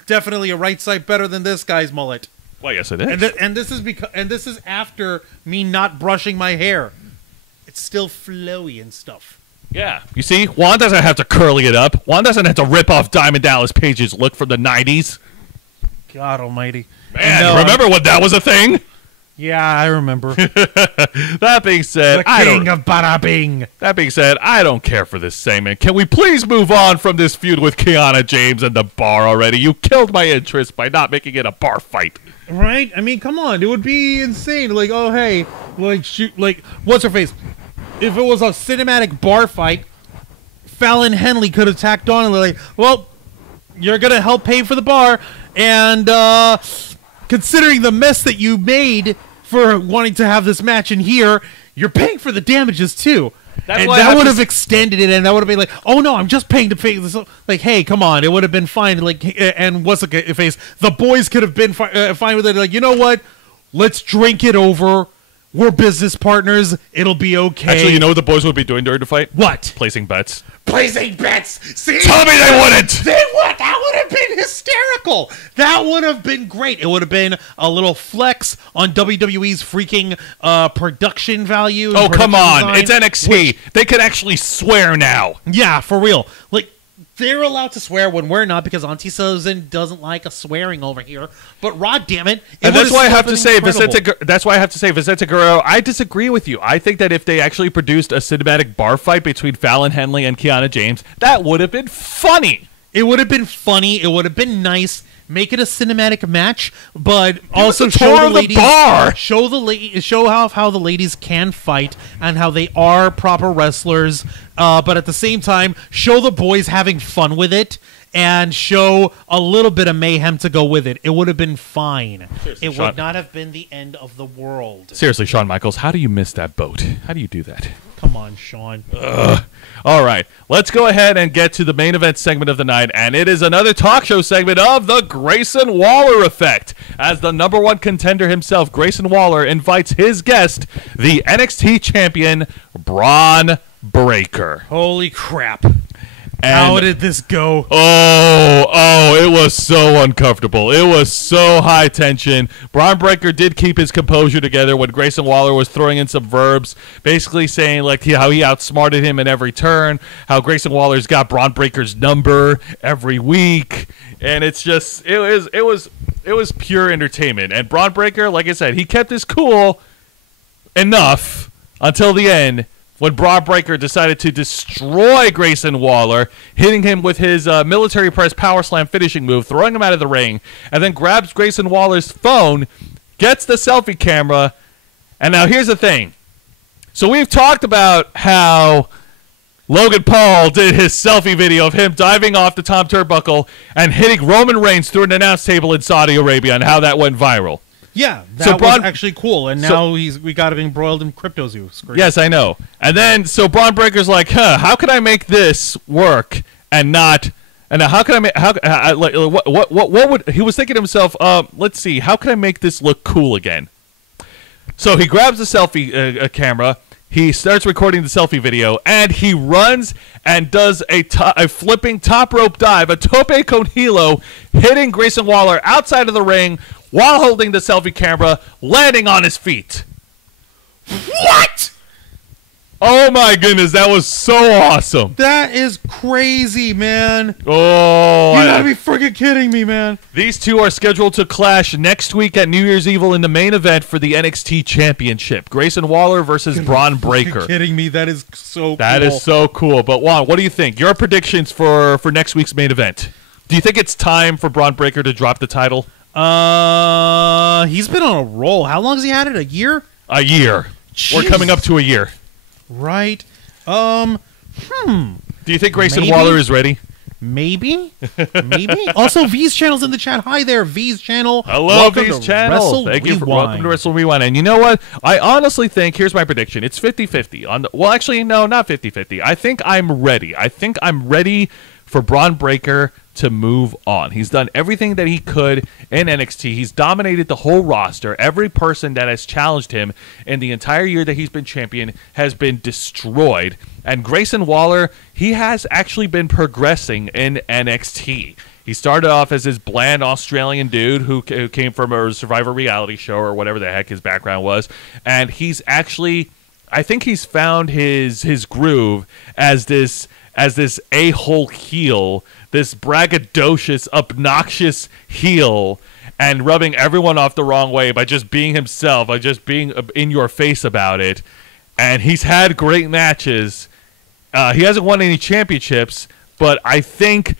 definitely a right sight better than this guy's mullet. Well, yes, it is. And this is after me not brushing my hair. It's still flowy and stuff. Yeah. You see, Juan doesn't have to curly it up. Juan doesn't have to rip off Diamond Dallas Page's look from the 90s. God almighty. Man, remember when that was a thing? Yeah, I remember. That being said, the king of Bada Bing. That being said, I don't care for this segment. Can we please move on from this feud with Kiana James and the bar already? You killed my interest by not making it a bar fight. Right? I mean, come on. It would be insane. Like, oh, hey, like, shoot, like, what's her face? If it was a cinematic bar fight, Fallon Henley could have tacked on and like, well, you're going to help pay for the bar, and considering the mess that you made for wanting to have this match in here, you're paying for the damages, too. And that would have extended it, and that would have been like, oh, no, I'm just paying to pay this. Like, hey, come on. It would have been fine. Like, and what's the face? The boys could have been fine with it. Like, you know what? Let's drink it over. We're business partners. It'll be okay. Actually, you know what the boys would be doing during the fight? What? Placing bets. Placing bets. See? Tell me they wouldn't. They would. That would have been hysterical. That would have been great. It would have been a little flex on WWE's freaking production value. Oh, come on. It's NXT. Which, they could actually swear now. Yeah, for real. Like, they're allowed to swear when we're not, because Auntie Susan doesn't like a swearing over here. But Rod, damn it! And that's why I have to say, Vicente Guerrero. I disagree with you. I think that if they actually produced a cinematic bar fight between Fallon Henley and Kiana James, that would have been funny. It would have been funny. It would have been nice. Make it a cinematic match, but also show the ladies. Show how the ladies can fight and how they are proper wrestlers. But at the same time, show the boys having fun with it and show a little bit of mayhem to go with it. It would have been fine. Seriously, it would not have been the end of the world. Seriously, Shawn Michaels, how do you miss that boat? How do you do that? Come on, Shawn. All right, let's go ahead and get to the main event segment of the night, and it is another talk show segment of the Grayson Waller Effect. As the number one contender himself, Grayson Waller invites his guest, the NXT champion, Braun Breaker. Holy crap. How did this go? It was so uncomfortable. It was so high tension. Braun Breaker did keep his composure together when Grayson Waller was throwing in some verbs, basically saying like how he outsmarted him in every turn, how Grayson Waller's got Braun Breaker's number every week, and it's just it was pure entertainment. And Braun Breaker, like I said, he kept his cool enough until the end, when Braun Breaker decided to destroy Grayson Waller, hitting him with his military press power slam finishing move, throwing him out of the ring, and then grabs Grayson Waller's phone, gets the selfie camera, and now here's the thing. So we've talked about how Logan Paul did his selfie video of him diving off the Tom Turnbuckle and hitting Roman Reigns through an announce table in Saudi Arabia, and how that went viral. Yeah, that was actually cool, and now we got him embroiled in Crypto Zoo. Yes, I know. And then, so Braun Breaker's like, how can I make this work and not... And how can I make... what would... He was thinking to himself, let's see, how can I make this look cool again? So he grabs the selfie camera, he starts recording the selfie video, and he runs and does a flipping top rope dive, a tope con hilo, hitting Grayson Waller outside of the ring, while holding the selfie camera, landing on his feet. What? Oh my goodness, that was so awesome. That is crazy, man. Oh, you gotta be freaking kidding me, man. These two are scheduled to clash next week at New Year's Evil in the main event for the NXT Championship. Grayson Waller versus Braun Breaker. Kidding me? That is so cool. That is so cool. But Juan, what do you think? Your predictions for next week's main event? Do you think it's time for Braun Breaker to drop the title? He's been on a roll. How long has he had it? A year? A year. We're coming up to a year. Right. Do you think Grayson Maybe. Waller is ready? Maybe. Also, V's channel's in the chat. Hi there, V's channel. Hello, Welcome V's to channel. Wrestle Thank you for Rewind. welcome to Wrestle Rewind. And you know what? I honestly think, here's my prediction. It's 50-50. Well, actually, no, not 50-50. I think I'm ready. I think I'm ready for Braun Breaker to move on. He's done everything that he could in NXT. He's dominated the whole roster. Every person that has challenged him in the entire year that he's been champion has been destroyed. And Grayson Waller, he has actually been progressing in NXT. He started off as this bland Australian dude who came from a Survivor reality show or whatever the heck his background was. And he's actually, I think he's found his groove as this a-hole heel, this braggadocious, obnoxious heel, and rubbing everyone off the wrong way by just being himself, by just being in your face about it. And he's had great matches. He hasn't won any championships, but I think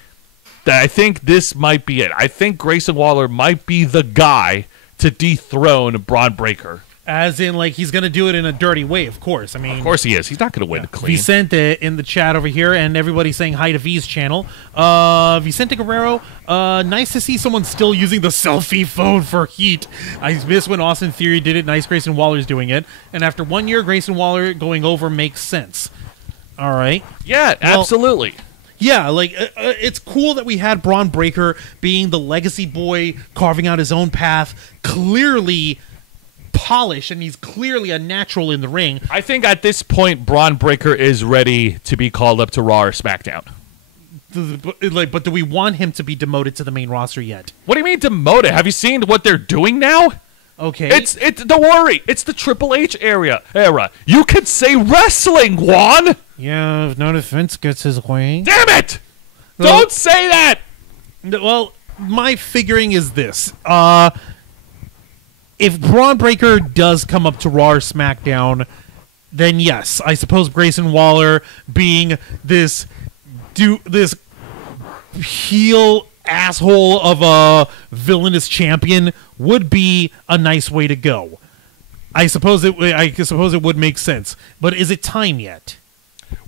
this might be it. I think Grayson Waller might be the guy to dethrone Braun Breaker. As in, like, he's going to do it in a dirty way, of course. I mean, Of course he is. He's not going to win clean. Vicente in the chat over here, and everybody saying hi to V's channel. Vicente Guerrero, nice to see someone still using the selfie phone for heat. I miss when Austin Theory did it. Nice Grayson Waller's doing it. And after 1 year, Grayson Waller going over makes sense. All right. Yeah, Well, absolutely. Yeah, like, it's cool that we had Braun Breaker being the legacy boy, carving out his own path, clearly polished, and he's clearly a natural in the ring. I think at this point, Braun Breaker is ready to be called up to Raw or SmackDown. But do we want him to be demoted to the main roster yet? What do you mean demoted? Have you seen what they're doing now? Okay. It's don't worry. It's the Triple H era. You could say wrestling, Juan. Yeah, if no defense gets his way. Damn it! Well- Don't say that. Well, my figuring is this. If Braun Breaker does come up to Raw or SmackDown, then yes, I suppose Grayson Waller being this heel asshole of a villainous champion would be a nice way to go. I suppose it would make sense. But is it time yet?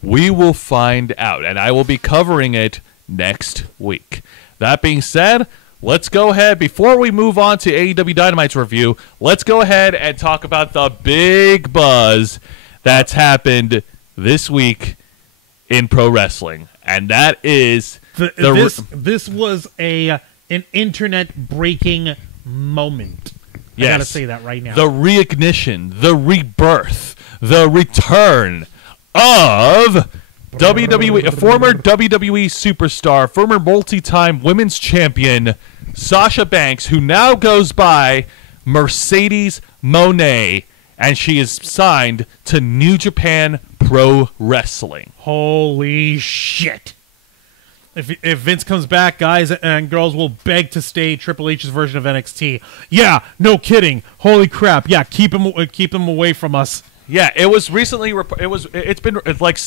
We will find out, and I will be covering it next week. That being said, let's go ahead, before we move on to AEW Dynamite's review, let's go ahead and talk about the big buzz that's happened this week in pro wrestling. And that is this was an internet breaking moment. Yes. I gotta say that right now. The reignition, the rebirth, the return of WWE, a former WWE superstar, former multi-time women's champion, Sasha Banks, who now goes by Mercedes Moné, and she is signed to New Japan Pro Wrestling. Holy shit. If Vince comes back, guys and girls will beg to stay Triple H's version of NXT. Yeah, no kidding. Holy crap. Yeah, keep him away from us. Yeah, it was recently. It's been like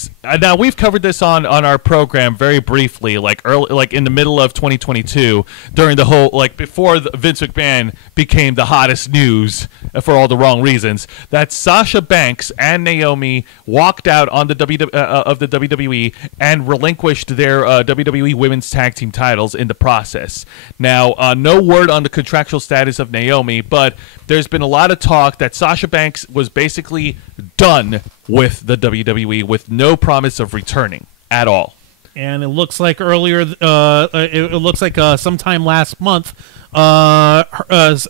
now we've covered this on our program very briefly, like in the middle of 2022 during the whole before Vince McMahon became the hottest news for all the wrong reasons. That Sasha Banks and Naomi walked out on the WWE and relinquished their WWE Women's Tag Team titles in the process. Now, no word on the contractual status of Naomi, but there's been a lot of talk that Sasha Banks was basically done with the WWE with no promise of returning at all. And it looks like sometime last month, Mercedes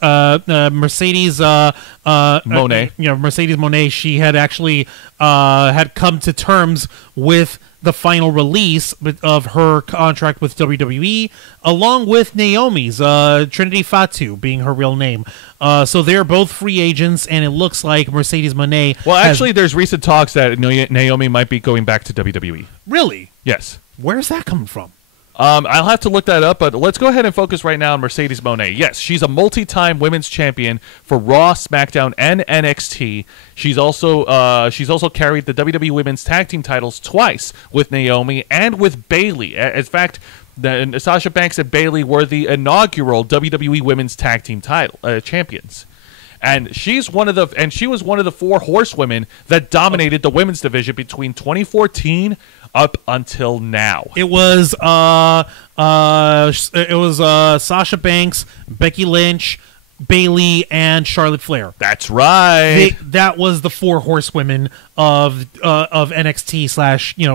Moné. Mercedes Moné, she had actually had come to terms with the final release of her contract with WWE, along with Naomi's, Trinity Fatu being her real name. So they're both free agents, and it looks like Mercedes Moné. Well, actually, there's recent talks that Naomi might be going back to WWE. Really? Yes. Where's that coming from? I'll have to look that up, but let's go ahead and focus right now on Mercedes Moné. Yes, she's a multi-time women's champion for Raw, SmackDown, and NXT. She's also carried the WWE Women's Tag Team titles twice with Naomi and with Bayley. In fact, Sasha Banks and Bayley were the inaugural WWE Women's Tag Team title champions. And she was one of the 4 horsewomen that dominated the women's division between 2014 up until now. It was Sasha Banks, Becky Lynch, Bayley, and Charlotte Flair. That's right. That was the 4 horsewomen of NXT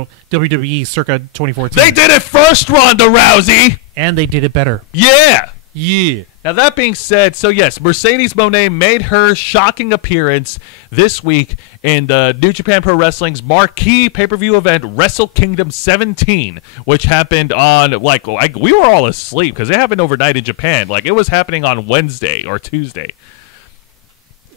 / WWE circa 2014. They did it first, Ronda Rousey, and they did it better. Yeah. Yeah. Now, that being said, so yes, Mercedes Moné made her shocking appearance this week in the New Japan Pro Wrestling's marquee pay-per-view event, Wrestle Kingdom 17, which happened on, we were all asleep because it happened overnight in Japan. It was happening on Wednesday or Tuesday.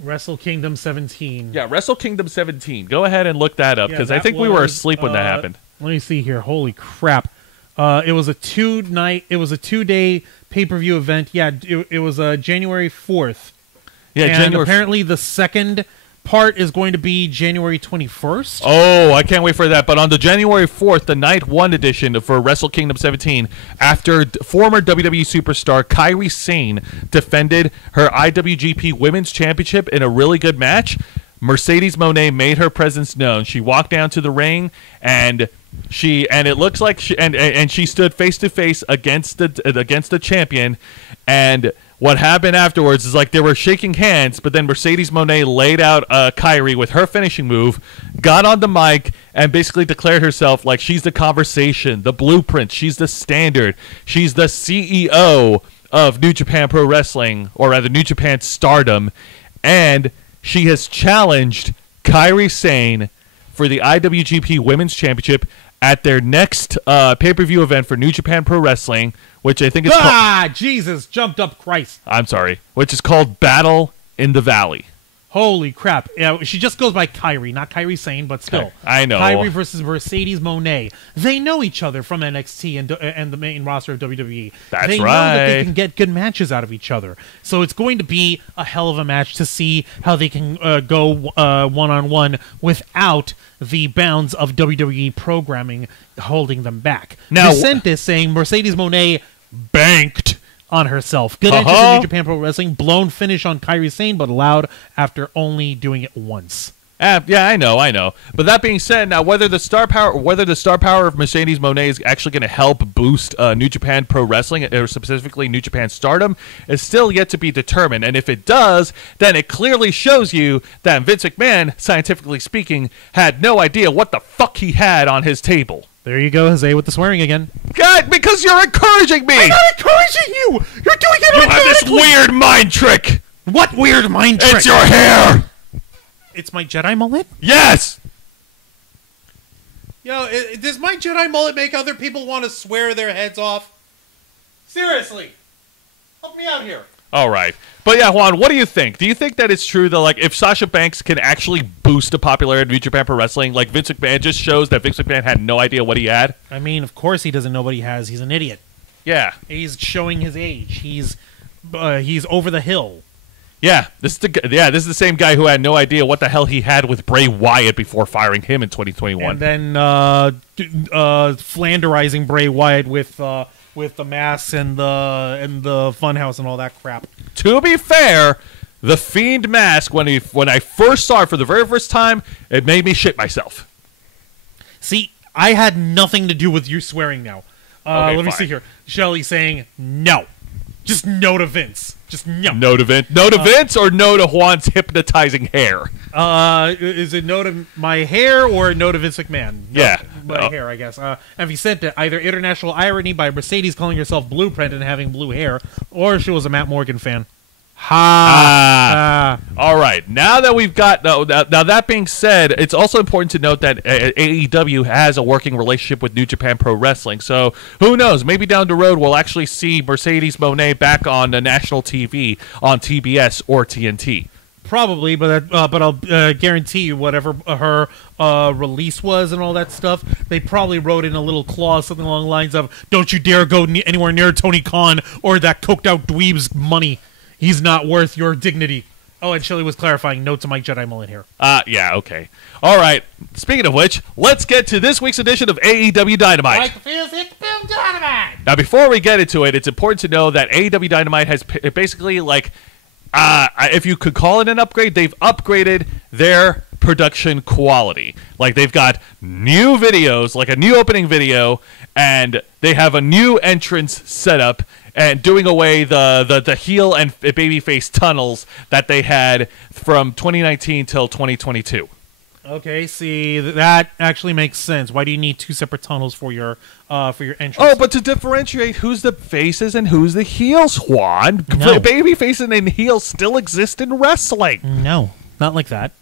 Wrestle Kingdom 17. Yeah, Wrestle Kingdom 17. Go ahead and look that up because I think we were asleep when that happened. Let me see here. Holy crap. It was a 2-day pay-per-view event. Yeah, it was January 4th. Yeah, and apparently the second part is going to be January 21st. Oh, I can't wait for that. But on the January 4th, the Night 1 edition for Wrestle Kingdom 17, after former WWE superstar Kairi Sane defended her IWGP Women's Championship in a really good match, Mercedes Moné made her presence known. She walked down to the ring and it looks like she stood face to face against the champion, and what happened afterwards is they were shaking hands, but then Mercedes Moné laid out Kairi with her finishing move, got on the mic, and basically declared herself like she's the conversation, the blueprint, she's the standard, she's the CEO of New Japan Pro Wrestling, or rather New Japan Stardom, and she has challenged Kairi Sane for the IWGP Women's Championship at their next pay-per-view event for New Japan Pro Wrestling, which I think is called... Jesus, jumped up Christ. I'm sorry. Which is called Battle in the Valley. Holy crap. Yeah, she just goes by Kairi, not Kairi Sane, but still. I know. Kairi versus Mercedes Moné. They know each other from NXT and the main roster of WWE. That's they right. know that they can get good matches out of each other. So it's going to be a hell of a match to see how they can go one-on-one without the bounds of WWE programming holding them back. Now, Vicente is saying Mercedes Moné banked on herself. Good entrance in New Japan Pro Wrestling. Blown finish on Kairi Sane, but allowed after only doing it once. Yeah, I know. But that being said, now whether the star power of Mercedes Moné is actually going to help boost New Japan Pro Wrestling, or specifically New Japan Stardom, is still yet to be determined. And if it does, then it clearly shows you that Vince McMahon, scientifically speaking, had no idea what the fuck he had on his table. There you go, Jose, with the swearing again. God, because you're encouraging me! I'm not encouraging you! You're doing it You have this weird mind trick! What weird mind trick? It's your hair! It's my Jedi mullet? Yes! Yo, does my Jedi mullet make other people want to swear their heads off? Seriously. Help me out here. All right. But yeah, Juan, what do you think? Do you think that it's true that, if Sasha Banks can actually boost the popularity of New Japan Pro Wrestling, Vince McMahon just shows that Vince McMahon had no idea what he had? I mean, of course he doesn't know what he has. He's an idiot. Yeah. He's showing his age. He's over the hill. Yeah, this is the same guy who had no idea what the hell he had with Bray Wyatt before firing him in 2021. And then flanderizing Bray Wyatt with the masks and the funhouse and all that crap. To be fair, the Fiend mask, when I first saw it for the very first time, it made me shit myself. See, I had nothing to do with you swearing now. Okay, let me see here. Shelly saying no. Just no to Vince. Just no. No to Vince. No to Vince or no to Juan's hypnotizing hair? Is it no to my hair or no to Vince McMahon? No, yeah. My hair, I guess. And Vicente, either international irony by Mercedes calling herself Blueprint and having blue hair, or she was a Matt Morgan fan. All right. Now that we've got now that being said, it's also important to note that AEW has a working relationship with New Japan Pro Wrestling. So who knows? Maybe down the road we'll actually see Mercedes Moné back on the national TV on TBS or TNT. Probably, but I'll guarantee you, whatever her release was and all that stuff, they probably wrote in a little clause, something along the lines of, "Don't you dare go anywhere near Tony Khan or that coked out dweeb's money. He's not worth your dignity." Oh, and Chili was clarifying, note to Mike Jedi Mullet here. Yeah, okay. All right. Speaking of which, let's get to this week's edition of AEW Dynamite. Like the feels, it's Boom Dynamite! Now, before we get into it, it's important to know that AEW Dynamite has basically, like, if you could call it an upgrade, they've upgraded their production quality. Like, they've got new videos, like a new opening video, and they have a new entrance setup, and doing away the heel and babyface tunnels that they had from 2019 till 2022. Okay, see, that actually makes sense. Why do you need two separate tunnels for your entrance? Oh, but to differentiate who's the faces and who's the heels, Juan. No. Baby faces and heels still exist in wrestling. No, not like that.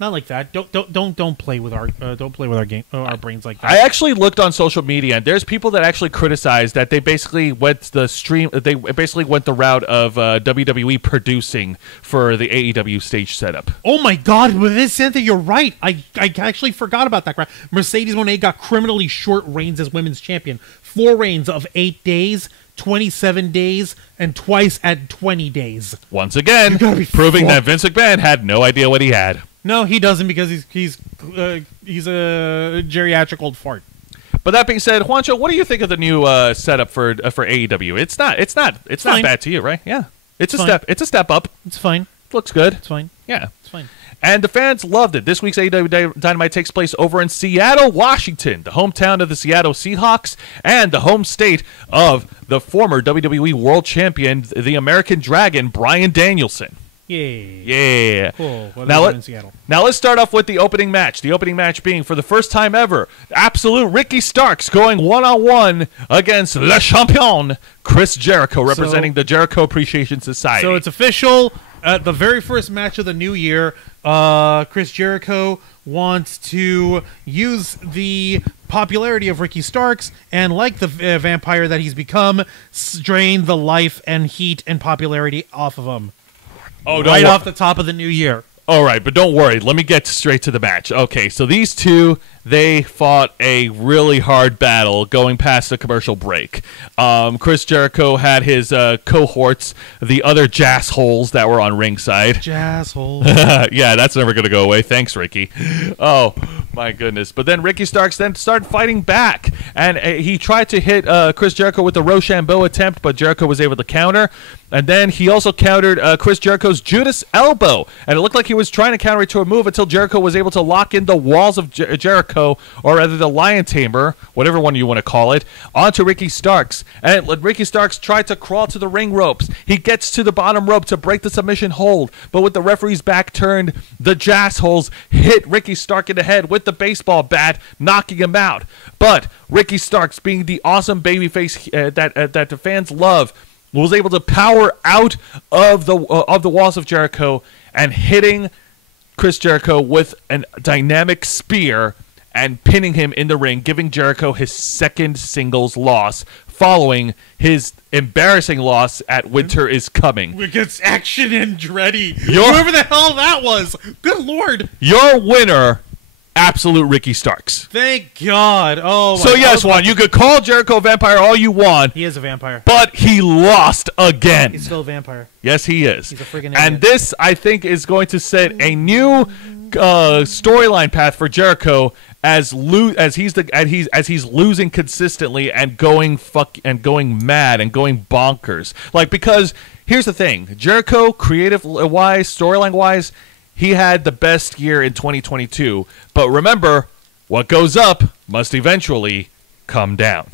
Not like that. Don't play with our game, our brains like that. I actually looked on social media, and there's people that actually criticize that they basically went the route of WWE producing for the AEW stage setup. Oh my God, with this Santa, you're right. I actually forgot about that crap. Mercedes Moné got criminally short reigns as women's champion. 4 reigns of 8 days, 27 days, and twice at 20 days. Once again, proving that Vince McMahon had no idea what he had. No, he doesn't, because he's a geriatric old fart. But that being said, Juancho, what do you think of the new setup for AEW? It's not bad to you, right? Yeah, it's a step up. It's fine. Looks good. It's fine. Yeah, it's fine. And the fans loved it. This week's AEW Dynamite takes place over in Seattle, Washington, the hometown of the Seattle Seahawks and the home state of the former WWE World Champion, the American Dragon, Bryan Danielson. Yeah. Cool. Well, now let's start off with the opening match. The opening match being, for the first time ever, absolute Ricky Starks going one-on-one against Le Champion, Chris Jericho, representing the Jericho Appreciation Society. So it's official. At the very first match of the new year, Chris Jericho wants to use the popularity of Ricky Starks and, like the vampire that he's become, drain the life and heat and popularity off of him. Oh, right off the top of the new year. All right, but don't worry. Let me get straight to the match. Okay, so these two, they fought a really hard battle going past the commercial break. Chris Jericho had his cohorts, the other jassholes that were on ringside. Jassholes. Yeah, that's never going to go away. Thanks, Ricky. Oh, my goodness. But then Ricky Starks then started fighting back, and he tried to hit Chris Jericho with the Rochambeau attempt, but Jericho was able to counter. And then he also countered Chris Jericho's Judas elbow, and it looked like he was trying to counter it to a move until Jericho was able to lock in the walls of Jericho, or rather the Lion Tamer, whatever one you want to call it, onto Ricky Starks. And Ricky Starks tried to crawl to the ring ropes. He gets to the bottom rope to break the submission hold, but with the referee's back turned, the jassholes hit Ricky Stark in the head with the baseball bat, knocking him out. But Ricky Starks, being the awesome babyface that the fans love, was able to power out of the walls of Jericho and hitting Chris Jericho with a dynamic spear and pinning him in the ring, giving Jericho his second singles loss following his embarrassing loss at Winter is Coming. Against Action Andretti. Whoever the hell that was. Good Lord. Your winner, absolute Ricky Starks. Thank God. Oh, so yes, Juan, you could call Jericho a vampire all you want. He is a vampire. But he lost again. He's still a vampire. Yes, he is. He's a friggin' idiot. And this, I think, is going to set a new storyline path for Jericho as he's losing consistently and going mad and going bonkers. Like, because here's the thing, Jericho, creative wise, storyline wise, he had the best year in 2022. But remember, what goes up must eventually come down.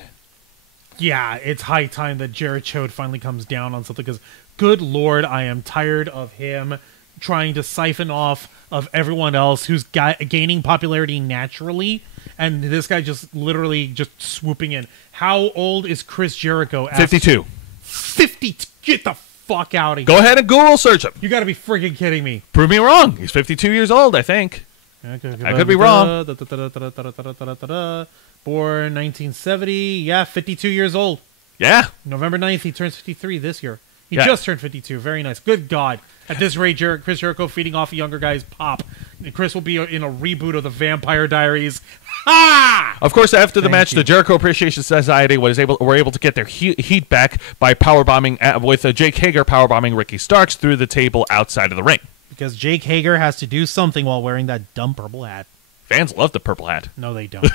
Yeah, it's high time that Jericho finally comes down on something, because, good Lord, I am tired of him trying to siphon off of everyone else who's gaining popularity naturally, and this guy just literally just swooping in. How old is Chris Jericho? 52. 52? Get the fuck out of here. Go ahead and Google search him. You gotta be friggin' kidding me. Prove me wrong. He's 52 years old, I think. I could be wrong. Born 1970. Yeah, 52 years old. Yeah. November 9th, he turns 53 this year. He just turned 52. Very nice. Good God. At this rate, Chris Jericho feeding off a younger guy's pop. And Chris will be in a reboot of the Vampire Diaries. Ha! Of course, after the match, the Jericho Appreciation Society were able to get their heat back by powerbombing with Jake Hager powerbombing Ricky Starks through the table outside of the ring. Because Jake Hager has to do something while wearing that dumb purple hat. Fans love the purple hat. No, they don't.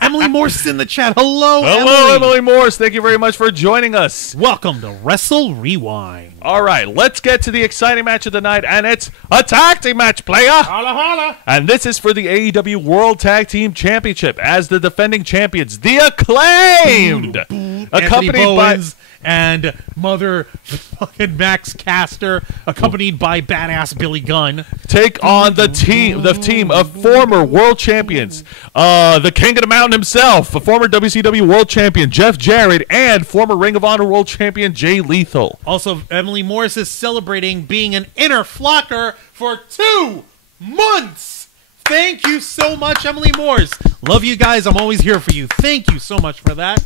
Emily Morse in the chat. Hello, Hello, Emily Morse. Thank you very much for joining us. Welcome to Wrestle Rewind. All right, let's get to the exciting match of the night, and it's a tag team match, player. Holla, holla. And this is for the AEW World Tag Team Championship as the defending champions, The Acclaimed, accompanied Anthony by Bowens and motherfucking Max Caster, accompanied by badass Billy Gunn. take on the team of former world champions, the King of the Mountain himself, a former WCW World Champion Jeff Jarrett, and former Ring of Honor World Champion Jay Lethal. Also, Emily Morris is celebrating being an inner flocker for 2 months. Thank you so much, Emily Morris. Love you guys. I'm always here for you. Thank you so much for that.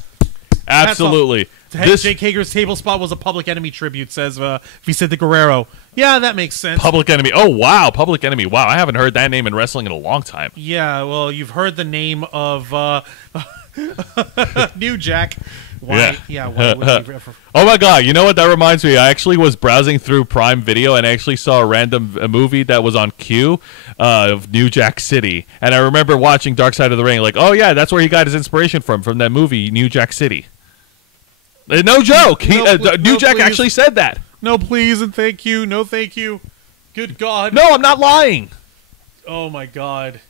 Absolutely. Jake Hager's table spot was a Public Enemy tribute, says Vicente Guerrero. Yeah, that makes sense. Public Enemy. Oh, wow. Public Enemy. Wow, I haven't heard that name in wrestling in a long time. Yeah, well, you've heard the name of New Jack. Why? Yeah. Why would he Oh, my God. You know what? That reminds me. I actually was browsing through Prime Video and I actually saw a random movie that was on Q of New Jack City. And I remember watching Dark Side of the Ring. Like, oh, yeah, that's where he got his inspiration from that movie, New Jack City. No joke. New Jack please. actually said that. No, please and thank you. No, thank you. Good God. No, I'm not lying. Oh, my God.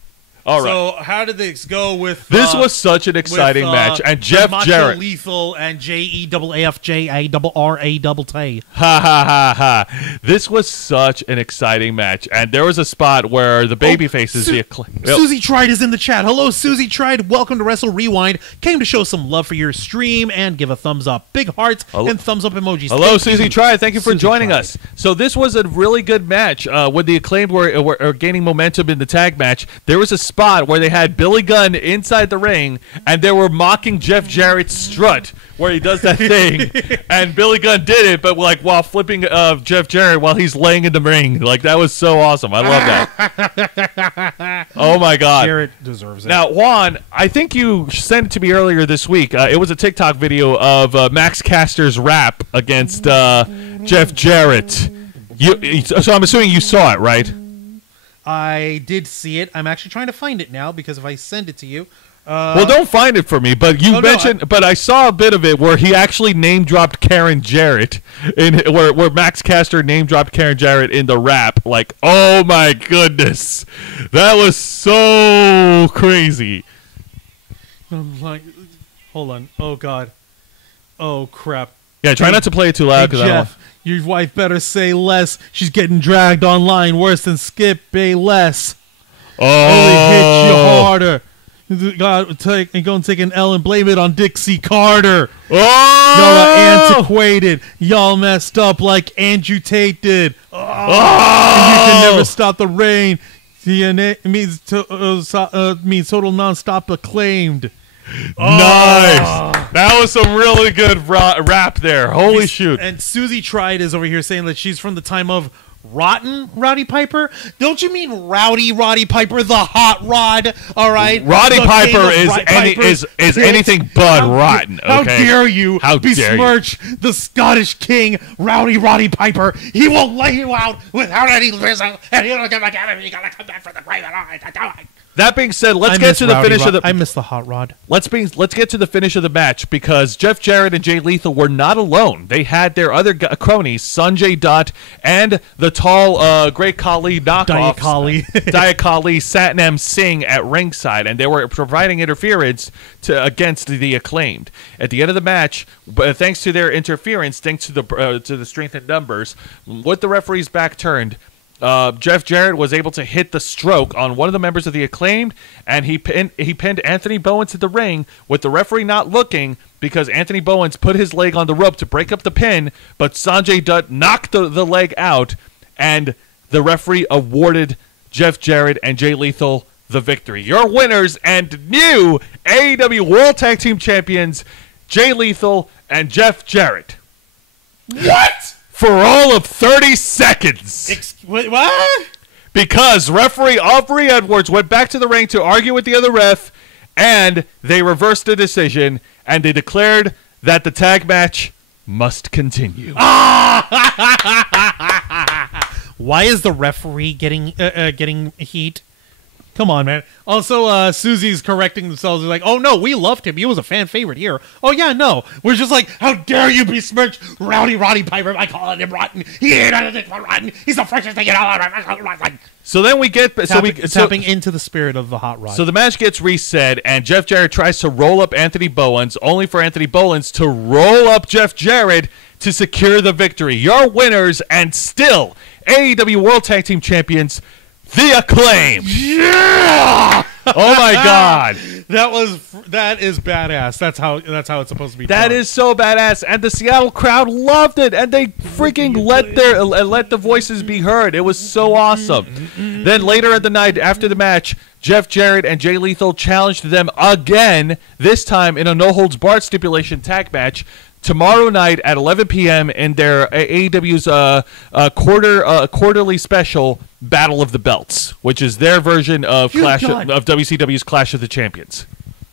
All right. So, how did this go with... This was such an exciting match. And Jeff Macho Jarrett. Lethal and JEAFJARRAT. Ha, ha, ha, ha. This was such an exciting match. And there was a spot where the baby faces... Susie Tride is in the chat. Hello, Susie Tride. Welcome to Wrestle Rewind. Came to show some love for your stream and give a thumbs up. Big hearts and thumbs up emojis. Hello, Susie Tride. Thank you for joining us. So this was a really good match. When the Acclaimed were gaining momentum in the tag match, there was a spot where they had Billy Gunn inside the ring, and they were mocking Jeff Jarrett's strut, where he does that thing, and Billy Gunn did it, but like while flipping Jeff Jarrett while he's laying in the ring. Like, that was so awesome. I love that. Oh my God, Jarrett deserves it. Now, Juan, I think you sent it to me earlier this week. It was a TikTok video of Max Caster's rap against Jeff Jarrett. So I'm assuming you saw it, right? I did see it. I'm actually trying to find it now because if I send it to you, well, don't find it for me. But you mentioned, but I saw a bit of it where he actually name dropped Karen Jarrett where Max Caster name dropped Karen Jarrett in the rap. Like, oh my goodness, that was so crazy. I'm like, hold on. Oh God. Oh crap. Yeah, try not to play it too loud. Hey, Jeff, I don't... your wife better say less. She's getting dragged online worse than Skip Bayless. Oh, only hit you harder. God, gonna take an L and blame it on Dixie Carter. Oh, y'all are antiquated. Y'all messed up like Andrew Tate did. Oh. And you can never stop the rain. DNA means total nonstop acclaimed. Nice. That was some really good rap there. Holy shoot. And Susie Tride is over here saying that she's from the time of Rotten Roddy Piper. Don't you mean Rowdy Roddy Piper, the hot rod? All right, Roddy Piper is anything but rotten. Okay? How dare you besmirch the Scottish King, Rowdy Roddy Piper? He will lay you out without any reason, and he'll give a damn. You gotta come back for the grave and die. That being said, let's get to the finish of the... I miss the hot rod. Let's get to the finish of the match because Jeff Jarrett and Jay Lethal were not alone. They had their other cronies, Sanjay Dutt and the tall Great Khali knockoff, Diet Khali, Satnam Singh at ringside, and they were providing interference against the Acclaimed. At the end of the match, thanks to their interference, thanks to the strength in numbers, with the referee's back turned, Jeff Jarrett was able to hit the stroke on one of the members of the Acclaimed, and he pinned Anthony Bowens to the ring with the referee not looking because Anthony Bowens put his leg on the rope to break up the pin, but Sanjay Dutt knocked the leg out, and the referee awarded Jeff Jarrett and Jay Lethal the victory. Your winners and new AEW World Tag Team Champions, Jay Lethal and Jeff Jarrett. What? For all of 30 seconds. What? Because referee Aubrey Edwards went back to the ring to argue with the other ref, and they reversed the decision, and they declared that the tag match must continue. Why is the referee getting heat? Come on, man. Also, Susie's correcting themselves. They're like, oh, no, we loved him. He was a fan favorite here. Oh, yeah, no. We're just like, how dare you besmirch Rowdy Roddy Piper by calling him rotten. He ain't anything but rotten. He's the freshest thing in all of wrestling. So then we get... Tapping into the spirit of the hot rod. So the match gets reset, and Jeff Jarrett tries to roll up Anthony Bowens, only for Anthony Bowens to roll up Jeff Jarrett to secure the victory. Your winners, and still AEW World Tag Team Champions, The Acclaimed. Yeah! Oh my God. That is badass. That's how it's supposed to be. That is so badass, and the Seattle crowd loved it, and they freaking let the voices be heard. It was so awesome. Then later in the night, after the match, Jeff Jarrett and Jay Lethal challenged them again. This time in a no holds barred stipulation tag match. Tomorrow night at 11 p.m. in their AEW's quarterly special Battle of the Belts, which is their version of WCW's Clash of the Champions.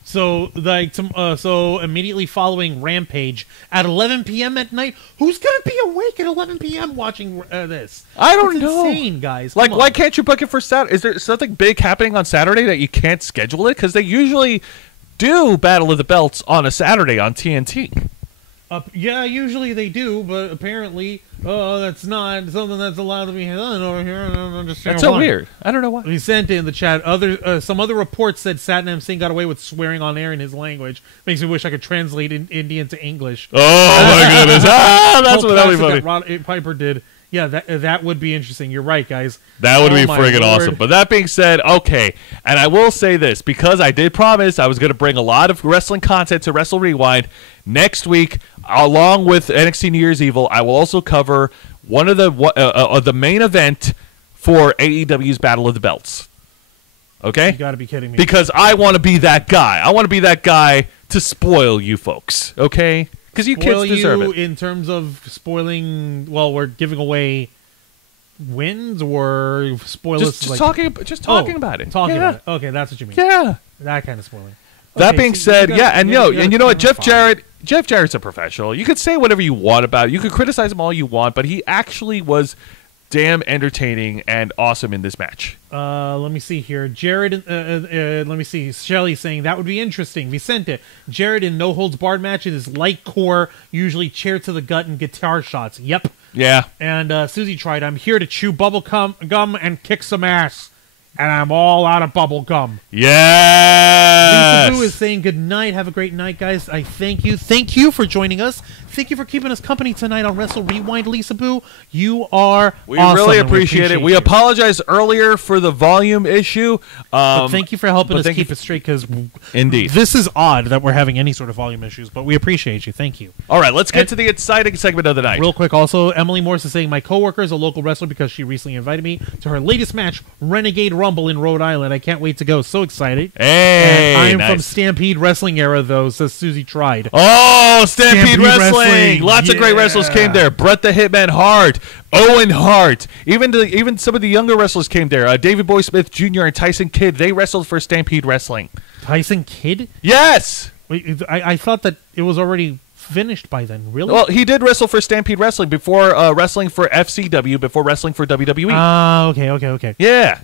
So so immediately following Rampage at 11 p.m. at night, who's gonna be awake at 11 p.m. watching this? I don't know. Insane, guys. Like, why can't you book it for Saturday? Is there something big happening on Saturday that you can't schedule it? Because they usually do Battle of the Belts on a Saturday on TNT. Yeah, usually they do, but apparently, that's not something that's allowed to be done over here. I don't understand. That's so weird. I don't know why. He sent it in the chat. Some other reports said Satnam Singh got away with swearing on air in his language. Makes me wish I could translate Indian to English. Oh my goodness! That's what that would be funny. Rod Piper did. Yeah, that would be interesting. You're right, guys. That would be friggin' awesome. But that being said, okay, and I will say this, because I did promise I was going to bring a lot of wrestling content to Wrestle Rewind. Next week, along with NXT New Year's Evil, I will also cover one of the main event for AEW's Battle of the Belts. Okay? You got to be kidding me. Because I want to be that guy. I want to be that guy to spoil you folks, okay? Because you kids deserve it. In terms of spoiling, well, we're giving away wins or spoilers. Just talking about it. Talking about it. Okay, that's what you mean. Yeah, that kind of spoiling. That being said, and you know what, Jeff Jarrett's a professional. You could say whatever you want about it. You could criticize him all you want, but he actually was damn entertaining and awesome in this match. Let me see here. Jared, let me see. Shelly's saying that would be interesting. Vicente, Jared in no holds barred matches is light core, usually chair to the gut and guitar shots. Yep. Yeah. And Susie tried. I'm here to chew bubble gum and kick some ass. And I'm all out of bubble gum. Yes! Lisa Boo is saying good night. Have a great night, guys. I thank you. Thank you for joining us. Thank you for keeping us company tonight on Wrestle Rewind, Lisa Boo. You are awesome. Really appreciate it. We apologize earlier for the volume issue. But thank you for helping us keep it straight, because indeed, this is odd that we're having any sort of volume issues, but we appreciate you. Thank you. All right, let's get to the exciting segment of the night. Real quick, also, Emily Morse is saying, my coworker is a local wrestler because she recently invited me to her latest match, Renegade Rumble in Rhode Island. I can't wait to go. So excited. Hey, I am from Stampede Wrestling era, though, says Susie Tried. Oh, Stampede Wrestling. Lots of great wrestlers came there. Brett the Hitman Hart, Owen Hart, even some of the younger wrestlers came there. David Boy Smith Jr. and Tyson Kidd, they wrestled for Stampede Wrestling. Tyson Kidd? Yes. Wait, I thought that it was already finished by then. Really? Well, he did wrestle for Stampede Wrestling before wrestling for FCW, before wrestling for WWE. Okay. Yeah.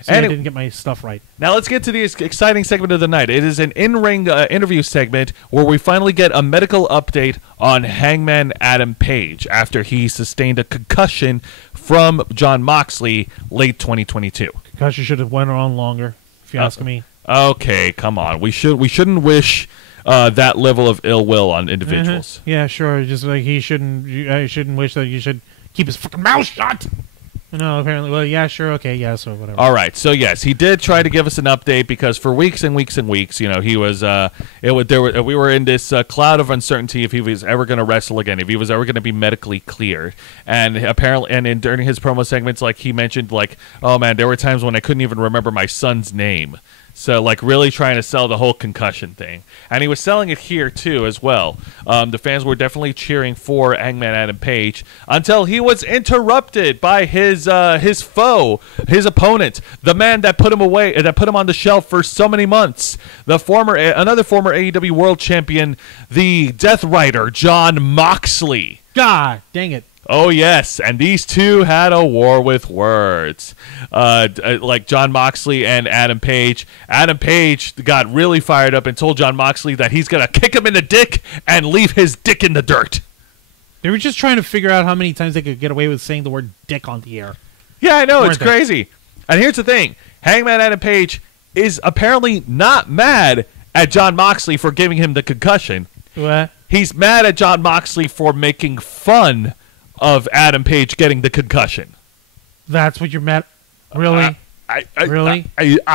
So I didn't get my stuff right. Now let's get to the exciting segment of the night. It is an in-ring interview segment where we finally get a medical update on Hangman Adam Page after he sustained a concussion from Jon Moxley late 2022. Concussion should have went on longer, if you ask me. Okay, come on. We shouldn't wish that level of ill will on individuals. Yeah, sure. Just like I shouldn't wish that you should keep his fucking mouth shut. No, apparently. Well, yeah, sure, okay, yes, or whatever. All right, so yes, he did try to give us an update because for weeks and weeks and weeks, you know, he was. We were in this cloud of uncertainty if he was ever going to wrestle again, if he was ever going to be medically cleared, and apparently, during his promo segments, like he mentioned, like, oh man, there were times when I couldn't even remember my son's name. So, like, really trying to sell the whole concussion thing. And he was selling it here, too, as well. The fans were definitely cheering for Hangman Adam Page until he was interrupted by his foe, his opponent, the man that put him away, that put him on the shelf for so many months, another former AEW World Champion, the Death Rider, Jon Moxley. God dang it. Oh, yes, and these two had a war with words. Like Jon Moxley and Adam Page. Adam Page got really fired up and told Jon Moxley that he's going to kick him in the dick and leave his dick in the dirt. They were just trying to figure out how many times they could get away with saying the word dick on the air. Yeah, I know, it's Weren't they? crazy. And here's the thing. Hangman Adam Page is apparently not mad at Jon Moxley for giving him the concussion. What? He's mad at Jon Moxley for making fun of Adam Page getting the concussion. That's what you're mad. Really? Really? What?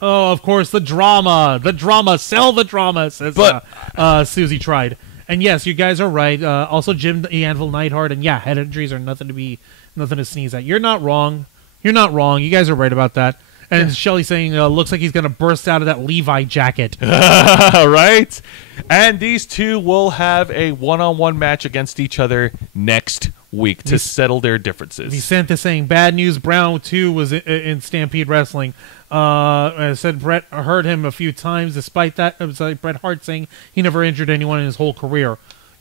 Oh, of course, the drama. The drama. Sell the drama, says Susie tried. And yes, you guys are right. Also, Jim the Anvil Neidhart, and yeah, head injuries are nothing to sneeze at. You're not wrong. You're not wrong. You guys are right about that. And Shelly saying, looks like he's going to burst out of that Levi jacket. Right? And these two will have a one-on-one match against each other next week to settle their differences. Vicente saying, bad news, Brown, too, was in Stampede Wrestling. I said Bret heard him a few times. Despite that, it was like Bret Hart saying he never injured anyone in his whole career.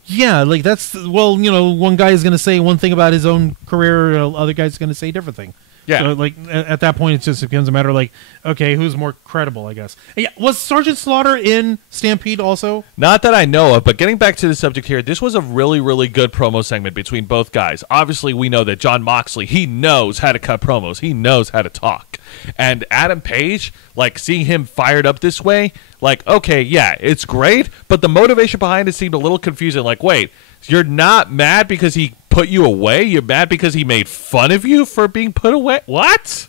Yeah, like that's, well, you know, one guy is going to say one thing about his own career, other guy's going to say a different thing. Yeah. So, like, at that point, it becomes a matter of, like, okay, who's more credible, I guess. And yeah, was Sergeant Slaughter in Stampede also? Not that I know of, but getting back to the subject here, this was a really, really good promo segment between both guys. Obviously, we know that Jon Moxley, he knows how to cut promos. He knows how to talk. And Adam Page, like, seeing him fired up this way, like, okay, yeah, it's great, but the motivation behind it seemed a little confusing. Like, wait, you're not mad because he put you away? You're mad because he made fun of you for being put away? What?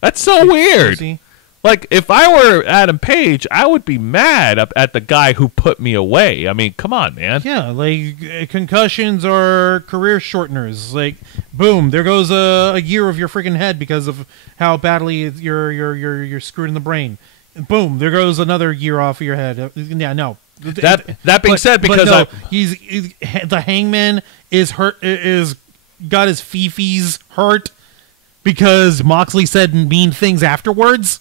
That's so weird. Like, if I were Adam Page, I would be mad at the guy who put me away. I mean, come on, man. Yeah, like, concussions are career shorteners. Like, boom, there goes a year of your freaking head because of how badly you're screwed in the brain. Boom, there goes another year off of your head. Yeah, no. That being said, because no, the Hangman is hurt, is got his fifis hurt because Moxley said mean things afterwards.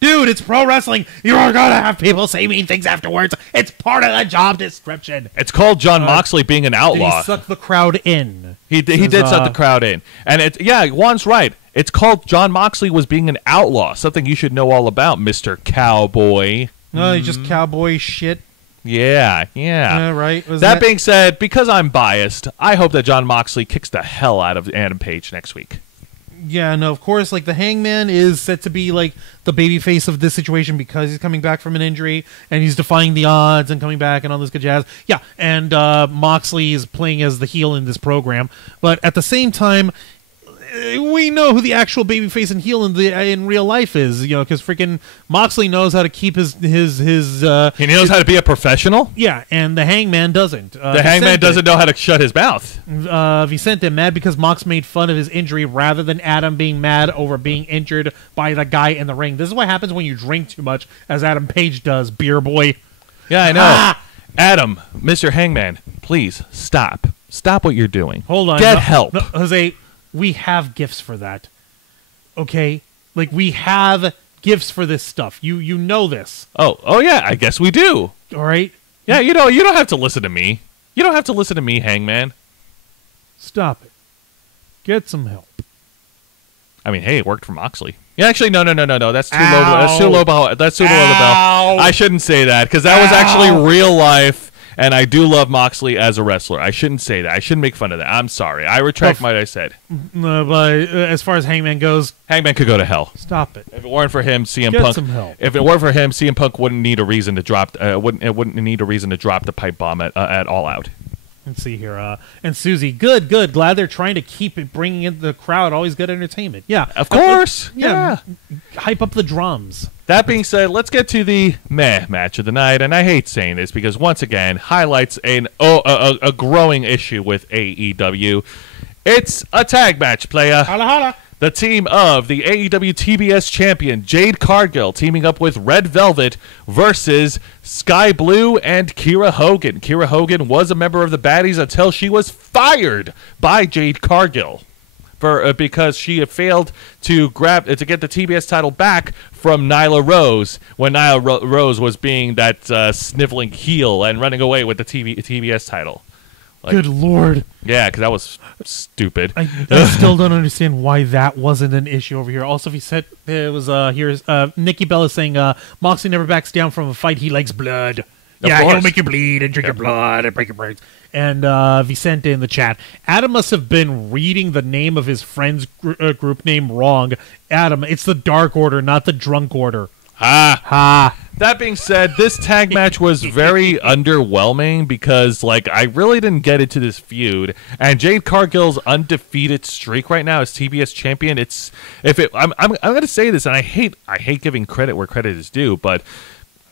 Dude, it's pro wrestling. You're gonna have people say mean things afterwards. It's part of the job description. It's called Jon Moxley being an outlaw. He sucked the crowd in. He did suck the crowd in, and Juan's right. It's called Jon Moxley was being an outlaw, something you should know all about, Mr. Cowboy. No, he's just cowboy shit. Yeah. Right. That being said, because I'm biased, I hope that Jon Moxley kicks the hell out of Adam Page next week. Yeah, no, of course, like, the Hangman is set to be, like, the babyface of this situation because he's coming back from an injury, and he's defying the odds and coming back and all this good jazz. Yeah, and Moxley is playing as the heel in this program. But at the same time, we know who the actual babyface and heel in real life is, you know, because freaking Moxley knows how to keep his he knows how to be a professional. Yeah, and the Hangman doesn't. The Hangman doesn't know how to shut his mouth. Vicente mad because Mox made fun of his injury rather than Adam being mad over being injured by the guy in the ring. This is what happens when you drink too much, as Adam Page does, beer boy. Yeah, I know. Adam, Mr. Hangman, please stop. Stop what you're doing. Hold on. Get help. No, Jose, we have gifts for that. Okay? Like, we have gifts for this stuff. You know this. Oh yeah, I guess we do. All right? Yeah, you don't have to listen to me. You don't have to listen to me, Hangman. Stop it. Get some help. I mean, hey, it worked for Moxley. Yeah, actually, no. That's too Ow. low. That's too low. That's too low of the bell. I shouldn't say that because that was actually real life. And I do love Moxley as a wrestler. I shouldn't say that. I shouldn't make fun of that. I'm sorry. I retract what I said. But as far as Hangman goes, Hangman could go to hell. Stop it. If it weren't for him, CM Get Punk. some help. If it weren't for him, CM Punk wouldn't need a reason to drop. Wouldn't need a reason to drop the pipe bomb at All Out. Let's see here. And Susie, good. Glad they're trying to keep it, bringing in the crowd. Always good entertainment. Yeah, of course. Yeah. Hype up the drums. That being said, let's get to the meh match of the night. And I hate saying this because, once again, highlights a growing issue with AEW. It's a tag match, playa. Holla, holla. The team of the AEW TBS champion, Jade Cargill, teaming up with Red Velvet versus Sky Blue and Kiera Hogan. Kiera Hogan was a member of the Baddies until she was fired by Jade Cargill because she had failed to get the TBS title back from Nyla Rose when Nyla Rose was being that sniveling heel and running away with the TBS title. Like, Good Lord. Yeah, because that was stupid. I still don't understand why that wasn't an issue over here. Also, if he said it was here's Nikki Bella saying Moxley never backs down from a fight. He likes blood. He'll make you bleed and drink your blood and break your brains. And Vicente in the chat, Adam must have been reading the name of his friend's group name wrong. Adam, it's the Dark Order, not the Drunk Order. Ha. That being said, this tag match was very underwhelming because, like, I really didn't get into this feud. And Jade Cargill's undefeated streak right now as TBS champion. I'm going to say this, and I hate giving credit where credit is due, but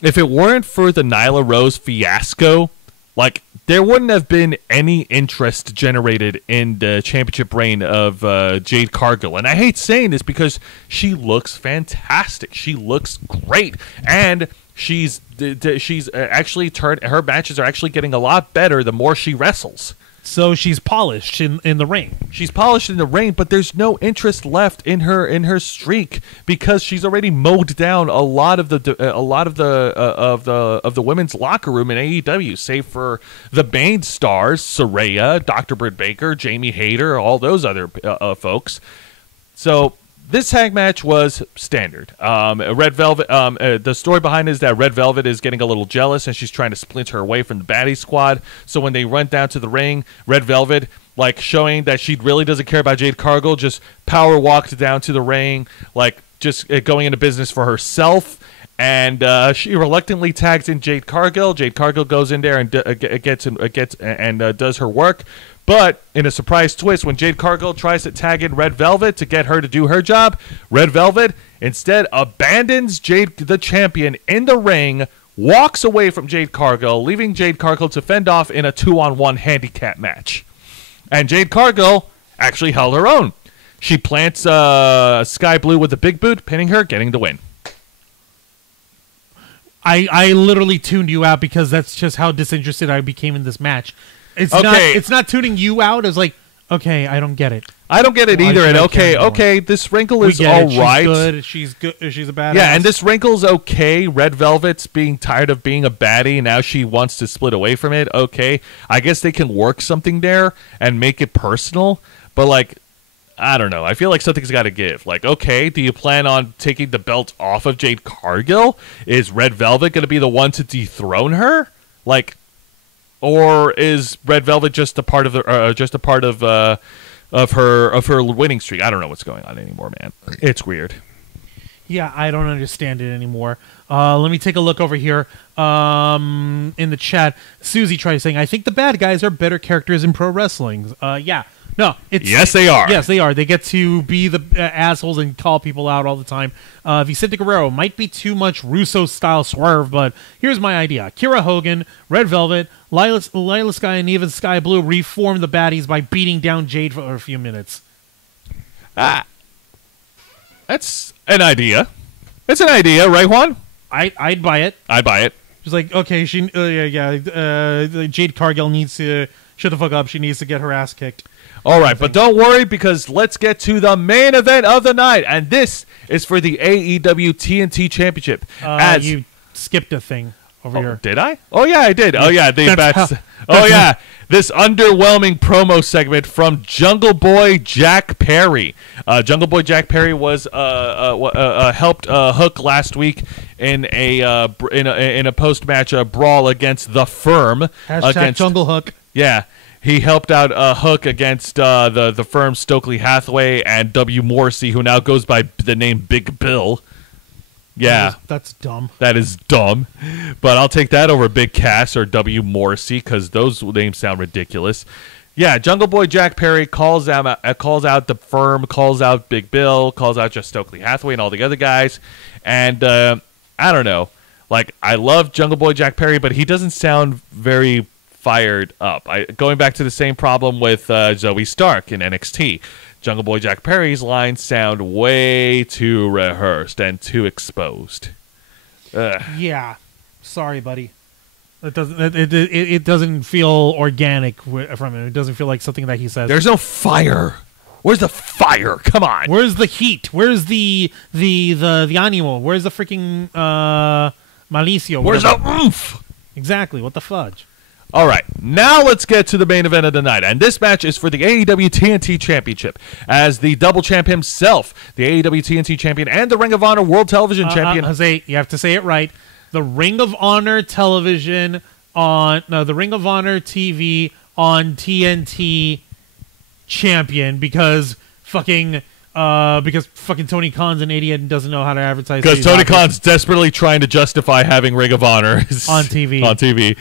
if it weren't for the Nyla Rose fiasco, like, there wouldn't have been any interest generated in the championship reign of Jade Cargill. And I hate saying this because she looks fantastic. She looks great. And she's actually her matches are actually getting a lot better the more she wrestles. So she's polished in the ring. She's polished in the ring, but there's no interest left in her streak because she's already mowed down a lot of the women's locker room in AEW, save for the main stars, Saraya, Dr. Britt Baker, Jamie Hayter, all those other folks. So this tag match was standard. Red Velvet. The story behind it is that Red Velvet is getting a little jealous, and she's trying to splinter away from the baddie squad. So when they run down to the ring, Red Velvet, like, showing that she really doesn't care about Jade Cargill, just power walked down to the ring, like, just going into business for herself. And she reluctantly tags in Jade Cargill. Jade Cargill goes in there and does her work. But in a surprise twist, when Jade Cargill tries to tag in Red Velvet to get her to do her job, Red Velvet instead abandons Jade, the champion, in the ring, walks away from Jade Cargill, leaving Jade Cargill to fend off in a 2-on-1 handicap match. And Jade Cargill actually held her own. She plants Sky Blue with a big boot, pinning her, getting the win. I literally tuned you out because that's just how disinterested I became in this match. It's not tuning you out. It's like, okay, I don't get it. I don't get it either. And okay, this wrinkle is all right. She's good. She's a badass. Yeah, and this wrinkle's okay. Red Velvet's being tired of being a baddie. Now she wants to split away from it. Okay, I guess they can work something there and make it personal. But, like, I don't know. I feel like something's got to give. Like, okay, do you plan on taking the belt off of Jade Cargill? Is Red Velvet going to be the one to dethrone her? Like, or is Red Velvet just a part of her winning streak? I don't know what's going on anymore, man. It's weird. Yeah, I don't understand it anymore. Let me take a look over here in the chat. Susie tried saying, I think the bad guys are better characters in pro wrestling. Yeah. No, yes, they are. Yes, they are. They get to be the assholes and call people out all the time. Vicente Guerrero might be too much Russo-style swerve, but here's my idea. Kira Hogan, Red Velvet, Lila Sky, and even Sky Blue reform the baddies by beating down Jade for a few minutes. That's an idea. It's an idea, right, Juan? I'd buy it. I'd buy it. She's like, okay, Jade Cargill needs to shut the fuck up. She needs to get her ass kicked. All right, but don't worry because let's get to the main event of the night, and this is for the AEW TNT Championship. You skipped a thing over here. Did I? Oh, yeah, I did. Oh, yeah. This underwhelming promo segment from Jungle Boy Jack Perry. Jungle Boy Jack Perry was helped Hook last week in a post-match brawl against The Firm. Hashtag Jungle Hook. Yeah. He helped out Hook against the Firm Stokely Hathaway and W. Morrissey, who now goes by the name Big Bill. Yeah. That's dumb. That is dumb. But I'll take that over Big Cass or W. Morrissey because those names sound ridiculous. Yeah, Jungle Boy Jack Perry calls out the Firm, calls out Big Bill, calls out just Stokely Hathaway and all the other guys. And I don't know. Like, I love Jungle Boy Jack Perry, but he doesn't sound very fired up. Going back to the same problem with Zoe Stark in NXT. Jungle Boy Jack Perry's lines sound way too rehearsed and too exposed. Yeah, sorry, buddy. It doesn't feel organic from him. It doesn't feel like something that he says. There's no fire. Where's the fire? Come on. Where's the heat? Where's the animo? Where's the freaking malicio? Where's the oomph? Exactly. What the fudge? All right, now let's get to the main event of the night. And this match is for the AEW TNT Championship. As the double champ himself, the AEW TNT Champion and the Ring of Honor World Television Champion. Jose, you have to say it right. The Ring of Honor Television the Ring of Honor TV on TNT Champion because fucking Tony Khan's an idiot and doesn't know how to advertise. Because Tony Khan's desperately trying to justify having Ring of Honor on TV. On TV.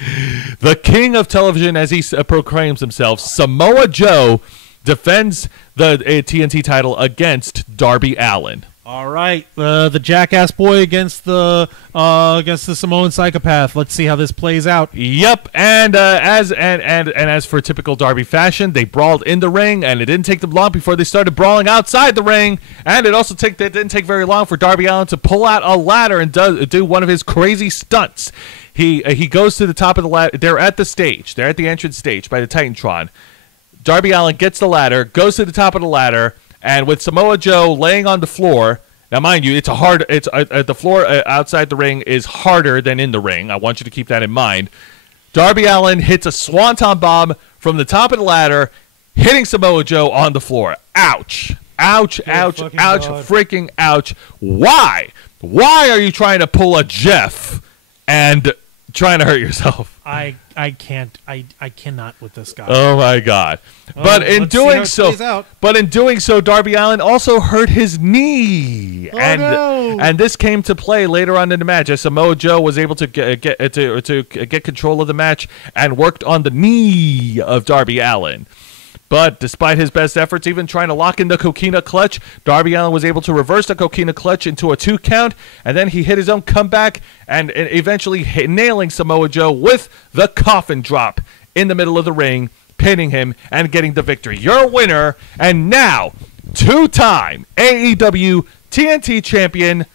The king of television, as he proclaims himself, Samoa Joe, defends the TNT title against Darby Allin. All right, the jackass boy against the Samoan psychopath. Let's see how this plays out. Yep, and as for typical Darby fashion, they brawled in the ring, and it didn't take them long before they started brawling outside the ring. And it didn't take very long for Darby Allin to pull out a ladder and do one of his crazy stunts. He goes to the top of the ladder. They're at the stage. They're at the entrance stage by the Titantron. Darby Allin gets the ladder, goes to the top of the ladder. And with Samoa Joe laying on the floor, now mind you, the floor outside the ring is harder than in the ring. I want you to keep that in mind. Darby Allin hits a swanton bomb from the top of the ladder, hitting Samoa Joe on the floor. Ouch. Ouch, ouch, ouch, freaking ouch. Why? Why are you trying to pull a Jeff and trying to hurt yourself? I cannot with this guy. Oh my God. But in doing so, Darby Allin also hurt his knee. And this came to play later on in the match as Samoa Joe was able to get control of the match and worked on the knee of Darby Allin. But despite his best efforts, even trying to lock in the coquina clutch, Darby Allin was able to reverse the coquina clutch into a 2 count, and then he hit his own comeback and eventually nailing Samoa Joe with the coffin drop in the middle of the ring, pinning him and getting the victory. Your winner, and now 2-time AEW TNT champion,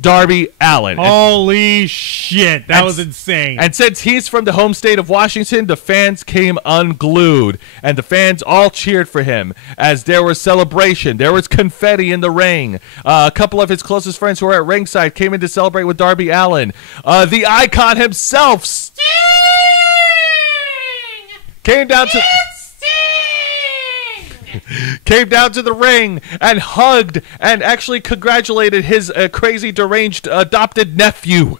Darby Allin. Holy shit, that was insane. And since he's from the home state of Washington, the fans came unglued, and the fans all cheered for him as there was celebration. There was confetti in the ring. A couple of his closest friends who were at ringside came in to celebrate with Darby Allin. The icon himself, Sting, came down to the ring and hugged and actually congratulated his crazy, deranged adopted nephew.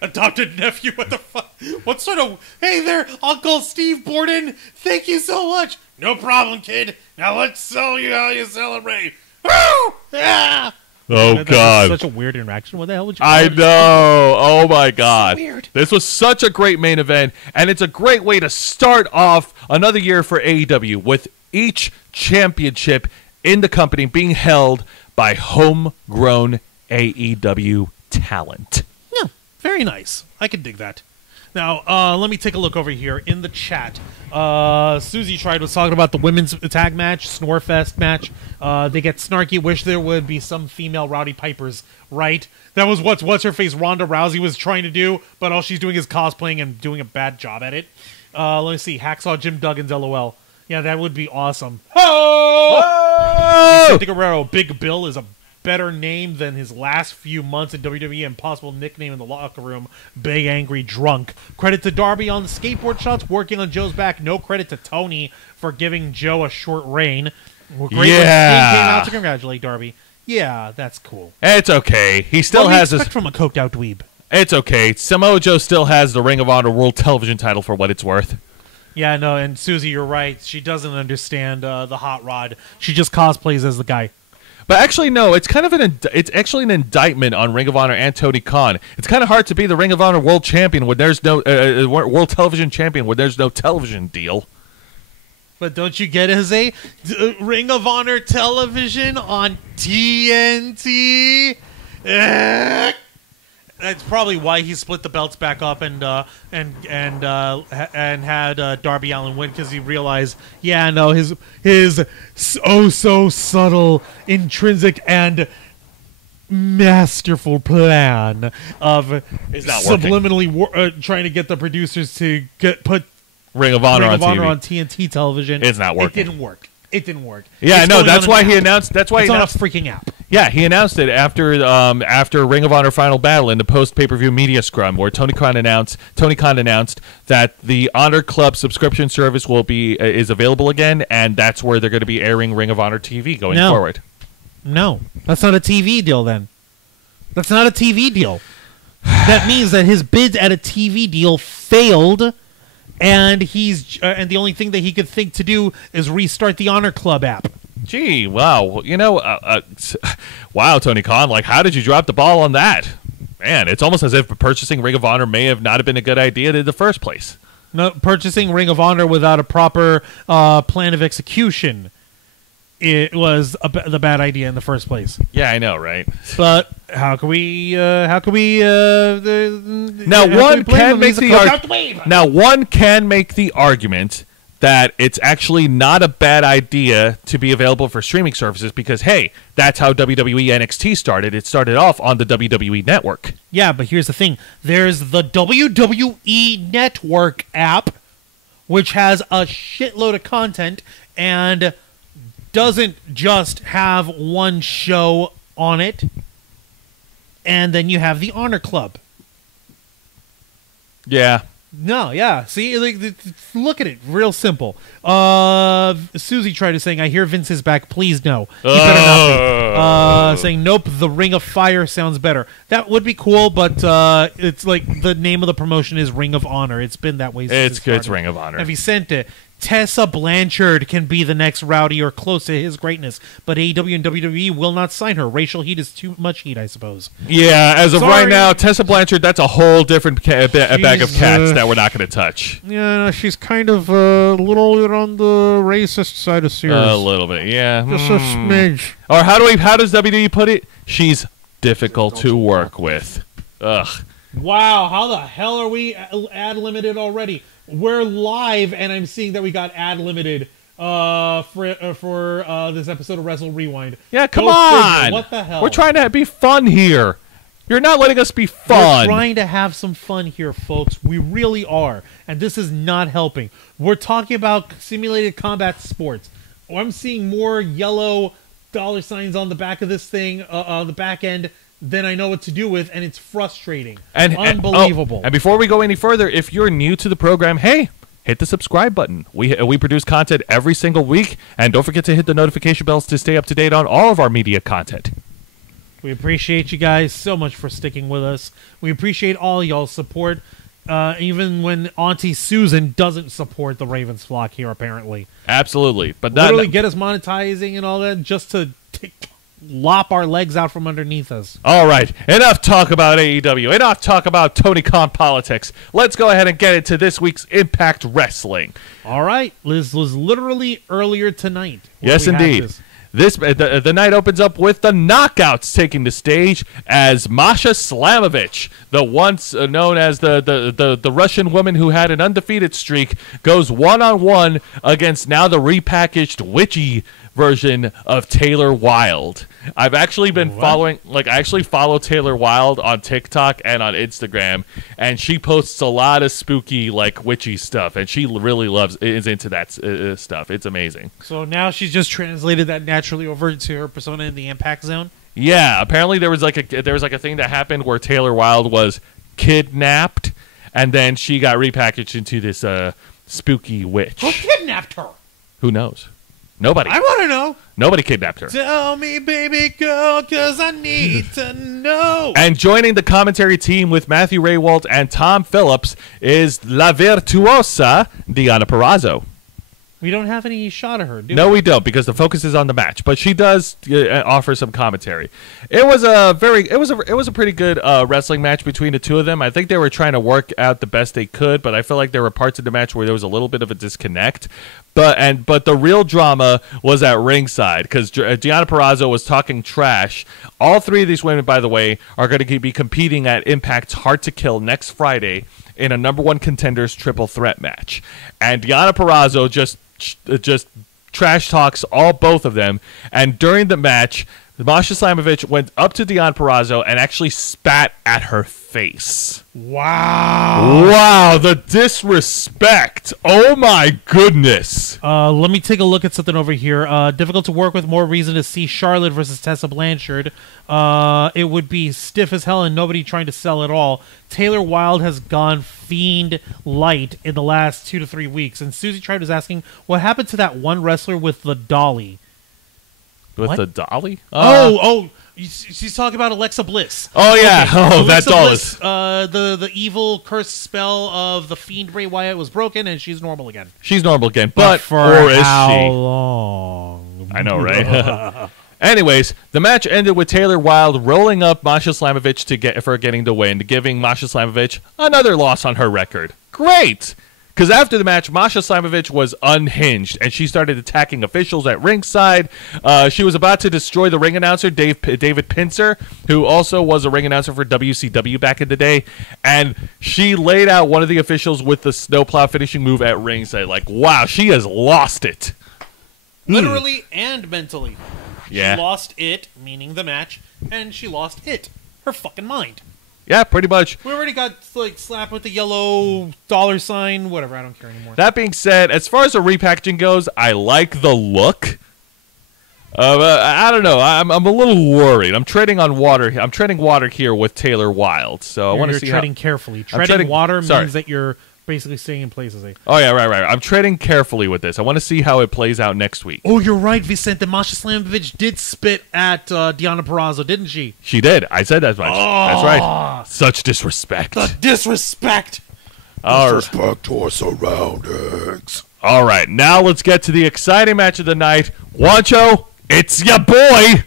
Adopted nephew? What the fuck? What sort of... Hey there, Uncle Steve Borden. Thank you so much. No problem, kid. Now let's show you how you celebrate. Woo! Yeah! Oh, God. Such a weird interaction. What the hell would you I know. Oh, my God. So weird. This was such a great main event, and it's a great way to start off another year for AEW with each championship in the company being held by homegrown AEW talent. Yeah, very nice. I can dig that. Now, let me take a look over here in the chat. Susie Tried was talking about the women's tag match, Snorefest match. They get snarky, wish there would be some female Rowdy Pipers, right? That was what's her face Ronda Rousey was trying to do, but all she's doing is cosplaying and doing a bad job at it. Let me see. Hacksaw Jim Duggan's LOL. Yeah, that would be awesome. Oh! Guerrero, Big Bill is a better name than his last few months in WWE and possible nickname in the locker room, Big Angry Drunk. Credit to Darby on the skateboard shots, working on Joe's back. No credit to Tony for giving Joe a short reign. Great when Sting came out to congratulate Darby. Yeah, that's cool. It's okay. He still has his... from a coked out dweeb. It's okay. Samoa Joe still has the Ring of Honor World Television title for what it's worth. Yeah, no, and Susie, you're right. She doesn't understand the hot rod. She just cosplays as the guy. But actually, no, it's kind of it's actually an indictment on Ring of Honor and Tony Khan. It's kind of hard to be the Ring of Honor World Champion when there's no World Television Champion when there's no television deal. But don't you get it, Jose? Ring of Honor Television on TNT. That's probably why he split the belts back up and had Darby Allin win, because he realized, yeah, no, his oh so subtle, intrinsic, and masterful plan of subliminally trying to get the producers to put Ring of Honor on TNT television. It's not working. It didn't work. Yeah, no, that's why he announced. That's why it's on a freaking app. Yeah, he announced it after Ring of Honor Final Battle in the post pay-per-view media scrum, where Tony Khan announced that the Honor Club subscription service is available again, and that's where they're going to be airing Ring of Honor TV going forward. No, that's not a TV deal. Then that's not a TV deal. That means that his bid at a TV deal failed, and and the only thing that he could think to do is restart the Honor Club app. Gee, wow. Wow, Tony Khan, like, how did you drop the ball on that? Man, it's almost as if purchasing Ring of Honor may have not been a good idea in the first place. No, purchasing Ring of Honor without a proper plan of execution, it was the bad idea in the first place. Yeah, I know, right? But how can we? Now one can make the argument that it's actually not a bad idea to be available for streaming services because, hey, that's how WWE NXT started. It started off on the WWE Network. Yeah, but here's the thing. There's the WWE Network app, which has a shitload of content and doesn't just have one show on it. And then you have the Honor Club. Yeah. No, yeah. See, look at it. Real simple. Susie tried to saying, I hear Vince is back. Please, no. He better not be. Saying, nope, the Ring of Fire sounds better. That would be cool, but it's like the name of the promotion is Ring of Honor. It's been that way since it's Ring of Honor. If he sent it, Tessa Blanchard can be the next Rowdy or close to his greatness, but AEW and WWE will not sign her. Racial heat is too much heat, I suppose. Yeah, as of right now, Tessa Blanchard, that's a whole different bag of cats that we're not going to touch. Yeah, she's kind of a little bit on the racist side of Sears. A little bit, yeah. Just a smidge. Or how does WWE put it? She's difficult to work with. Ugh. Wow, how the hell are we ad limited already? We're live, and I'm seeing that we got ad limited for this episode of Wrestle Rewind. Yeah, come on! Figure. What the hell? We're trying to be fun here. You're not letting us be fun. We're trying to have some fun here, folks. We really are, and this is not helping. We're talking about simulated combat sports. I'm seeing more yellow dollar signs on the back of this thing, on the back end, than I know what to do with, and it's frustrating. Unbelievable. And before we go any further, if you're new to the program, hey, hit the subscribe button. We produce content every single week, and don't forget to hit the notification bells to stay up to date on all of our media content. We appreciate you guys so much for sticking with us. We appreciate all y'all's support, even when Auntie Susan doesn't support the Ravens flock here, apparently. Absolutely. But literally get us monetizing and all that just to lop our legs out from underneath us. All right, enough talk about AEW, enough talk about Tony Khan politics. Let's go ahead and get into this week's Impact Wrestling. All right, this was literally earlier tonight. Yes, indeed. The night opens up with the Knockouts taking the stage as Masha Slamovich, the once known as the Russian woman who had an undefeated streak, goes one-on-one against now the repackaged witchy version of Taylor Wilde. I've actually been following, I actually follow Taylor Wilde on TikTok and on Instagram, and she posts a lot of spooky, witchy stuff, and she really is into that stuff. It's amazing. So now she's just translated that naturally over to her persona in the Impact Zone? Yeah, apparently there was a thing that happened where Taylor Wilde was kidnapped, and then she got repackaged into this spooky witch. Who kidnapped her? Who knows? Nobody. I want to know. Nobody kidnapped her. Tell me, baby girl, because I need to know. And joining the commentary team with Matthew Raywalt and Tom Phillips is La Virtuosa, Deonna Purrazzo. We don't have any shot of her, do we? No, we don't, because the focus is on the match. But she does offer some commentary. It was a pretty good wrestling match between the two of them. I think they were trying to work out the best they could, but I feel like there were parts of the match where there was a little bit of a disconnect. But the real drama was at ringside because Deonna Purrazzo was talking trash. All three of these women, by the way, are going to be competing at Impact's Hard to Kill next Friday in a #1 contenders triple threat match. And Deonna Purrazzo just trash talks both of them. And during the match, Masha Slamovich went up to Deonna Purrazzo and actually spat at her face. Wow. Wow, the disrespect. Oh my goodness. Let me take a look at something over here. Difficult to work with. More reason to see Charlotte versus Tessa Blanchard. It would be stiff as hell and nobody trying to sell at all. Taylor Wilde has gone fiend light in the last 2 to 3 weeks. And Susie Tribe is asking, what happened to that one wrestler with the dolly? With What? the dolly? She's talking about Alexa Bliss. Oh, yeah. Okay. Oh, that Alexa doll Bliss, is... the evil curse spell of the fiend Bray Wyatt was broken, and she's normal again. She's normal again, but for or is how she? long? I know, right? Anyways, the match ended with Taylor Wilde rolling up Masha Slamovich for getting the win, giving Masha Slamovich another loss on her record. Great! Because after the match, Masha Slamovich was unhinged, and she started attacking officials at ringside. She was about to destroy the ring announcer, David Pincer, who also was a ring announcer for WCW back in the day. And she laid out one of the officials with the snowplow finishing move at ringside. Like, wow, she has lost it. Literally and mentally. Yeah. She lost it, meaning the match, and she lost it, her fucking mind. Yeah, pretty much. We already got like slapped with the yellow dollar sign, whatever, I don't care anymore. That being said, as far as the repackaging goes, I like the look. I don't know. I'm a little worried. I'm treading on water. I'm treading water here with Taylor Wilde. So I want to see treading carefully. Treading treading- water sorry. means that you're basically staying in places. Oh yeah, right. I'm treading carefully with this. I want to see how it plays out next week. Oh, you're right, Vicente. Masha Slamovich did spit at Deonna Purrazzo, didn't she? She did. I said that much. That's right. Such disrespect. The disrespect. All right. Disrespect to our surroundings. All right. Now let's get to the exciting match of the night. Wancho, it's your boy.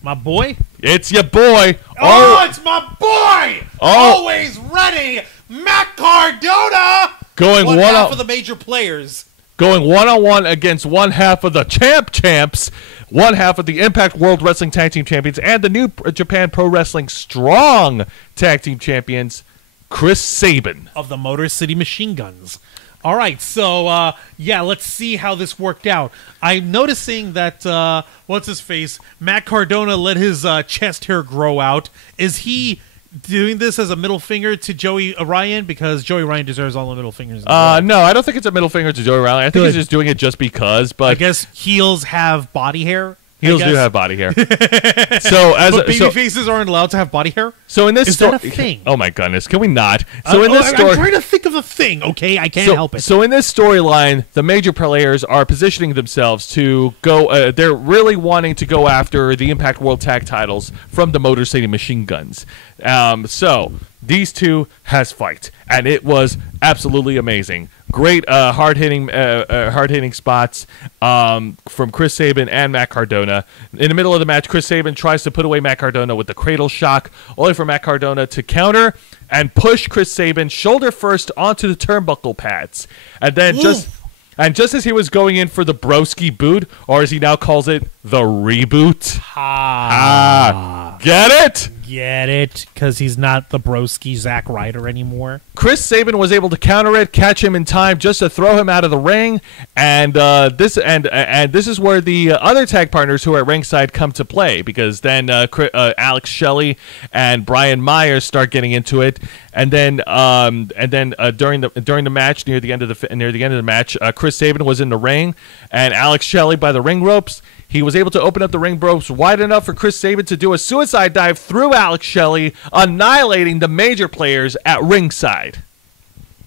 My boy? It's your boy. Oh, it's my boy! Oh. Always ready, Matt Cardona! Going one one half on- of the major players. Going one-on-one against one half of the champs, one half of the Impact World Wrestling Tag Team Champions, and the New Japan Pro Wrestling Strong Tag Team Champions, Chris Sabin. Of the Motor City Machine Guns. All right, so, let's see how this worked out. I'm noticing that, what's-his-face, Matt Cardona let his chest hair grow out. Is he doing this as a middle finger to Joey Ryan? Because Joey Ryan deserves all the middle fingers in the world. No, I don't think it's a middle finger to Joey Ryan. I think Good. he's just doing it just because. But I guess heels have body hair. heels do have body hair. So as But so, baby faces aren't allowed to have body hair? so in this Is story, that a thing? oh my goodness, can we not? So in this story, I'm trying to think of a thing, okay? I can't help it. So in this storyline, the major players are positioning themselves to go. They're really wanting to go after the Impact World Tag Titles from the Motor City Machine Guns. So these two has fight, and it was absolutely amazing. Great hard hitting spots from Chris Sabin and Matt Cardona. In the middle of the match, Chris Sabin tries to put away Matt Cardona with the cradle shock, only for Matt Cardona to counter and push Chris Sabin shoulder first onto the turnbuckle pads. And then just as he was going in for the broski boot, or as he now calls it, the reboot. Get it? Get it? Because he's not the broski Zack Ryder anymore. Chris Sabin was able to counter it, catch him in time just to throw him out of the ring, and this is where the other tag partners who are at ringside come to play, because then Alex Shelley and Brian Myers start getting into it, and then during the match near the end of the match, Chris Sabin was in the ring, and Alex Shelley by the ring ropes. He was able to open up the ring ropes wide enough for Chris Sabin to do a suicide dive through Alex Shelley, annihilating the major players at ringside.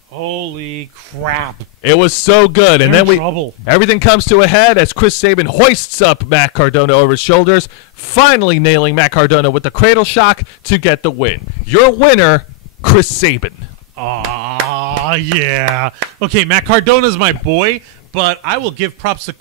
Holy crap. It was so good. And They're then in trouble. everything comes to a head as Chris Sabin hoists up Matt Cardona over his shoulders, finally nailing Matt Cardona with the cradle shock to get the win. Your winner, Chris Sabin. Yeah. Okay, Matt Cardona's my boy, but I will give props to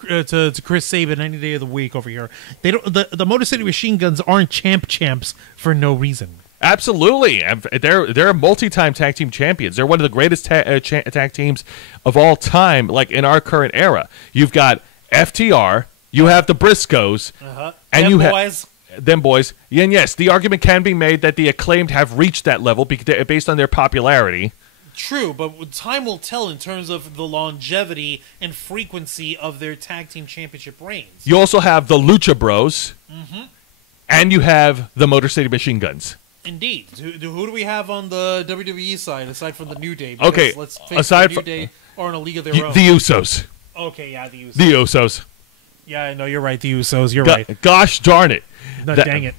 Chris Sabin any day of the week over here. They don't. The Motor City Machine Guns aren't champs for no reason. Absolutely. They're multi-time tag team champions. They're one of the greatest tag teams of all time, like in our current era. You've got FTR, you have the Briscoes, and you have them boys. And yes, the argument can be made that the Acclaimed have reached that level based on their popularity. True, but time will tell in terms of the longevity and frequency of their tag team championship reigns. You also have the Lucha Bros, and you have the Motor City Machine Guns. Indeed. Who do we have on the WWE side aside from the New Day? Because Okay, let's face aside the New from Day are in a league of their own. The Usos. Okay, yeah, the Usos. The Usos. Yeah, no, you're right. The Usos. You're right. Gosh darn it. No, dang it.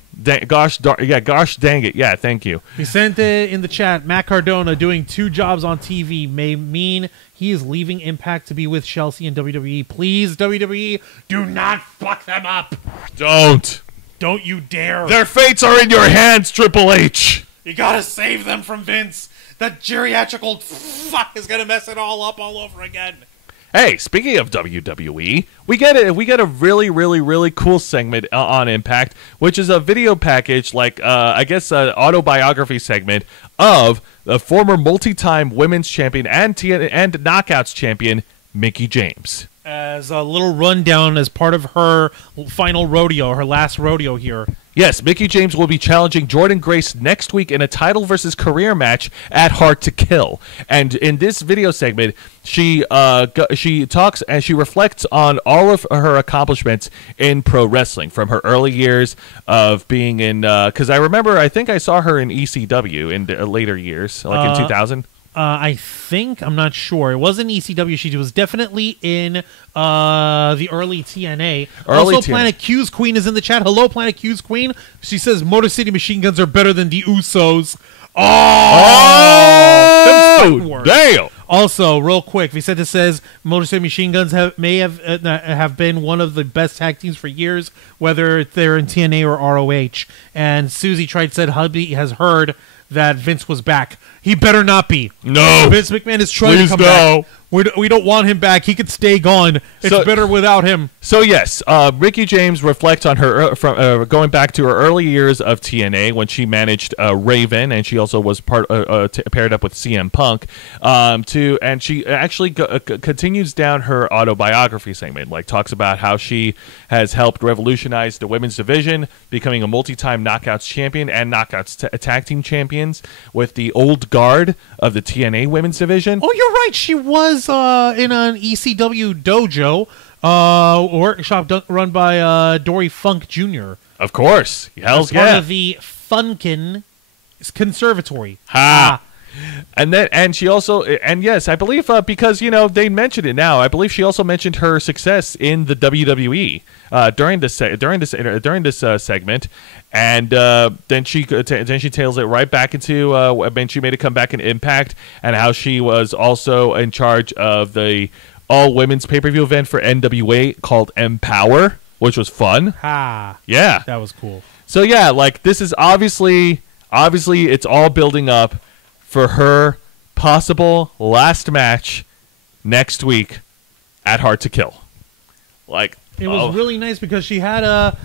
Gosh dang it. Yeah, thank you. Vicente in the chat, Matt Cardona doing 2 jobs on TV may mean he is leaving Impact to be with Chelsea and WWE. Please, WWE, do not fuck them up. Don't You dare. Their fates are in your hands, Triple H. You gotta save them from Vince. That geriatric old fuck is gonna mess it all up all over again. Hey, speaking of WWE, we get a really, really, really cool segment on Impact, which is a video package, like I guess an autobiography segment of the former multi-time women's champion and knockouts champion Mickie James. As a little rundown as part of her final rodeo, her last rodeo here. Yes, Mickie James will be challenging Jordynne Grace next week in a title versus career match at Hard to Kill. And in this video segment, she talks and she reflects on all of her accomplishments in pro wrestling, from her early years of being in. Because I think I saw her in ECW in the later years, like in 2000. I'm not sure. It wasn't ECW. She was definitely in the early TNA. Also, Planet Q's Queen is in the chat. Hello, Planet Q's Queen. She says Motor City Machine Guns are better than the Usos. Oh, damn. Also, real quick, Vicente says Motor City Machine Guns may have been one of the best tag teams for years, whether they're in TNA or ROH. And Susie said hubby has heard that Vince was back. He better not be. No. Vince McMahon is trying to come back. We don't want him back. He could stay gone. It's better without him. So yes, Mickie James reflects on her from going back to her early years of TNA when she managed Raven, and she also was paired up with CM Punk. And she actually continues down her autobiography segment, like talks about how she has helped revolutionize the women's division, becoming a multi-time knockouts champion and knockouts tag team champions with the old guard of the TNA women's division. Oh, you're right. She was in an ECW dojo workshop run by Dory Funk Jr. Of course. Hell's yeah. Part of the Funkin Conservatory. Ha! And she also, and yes, I believe because they mentioned it now. I believe she also mentioned her success in the WWE during this segment, and then she tails it right back into when she made a comeback in Impact, and how she was also in charge of the all women's pay-per-view event for NWA called Empower, which was fun. Yeah, that was cool. So yeah, like this is obviously it's all building up for her possible last match next week at Hard to Kill. Like, it was really nice because she had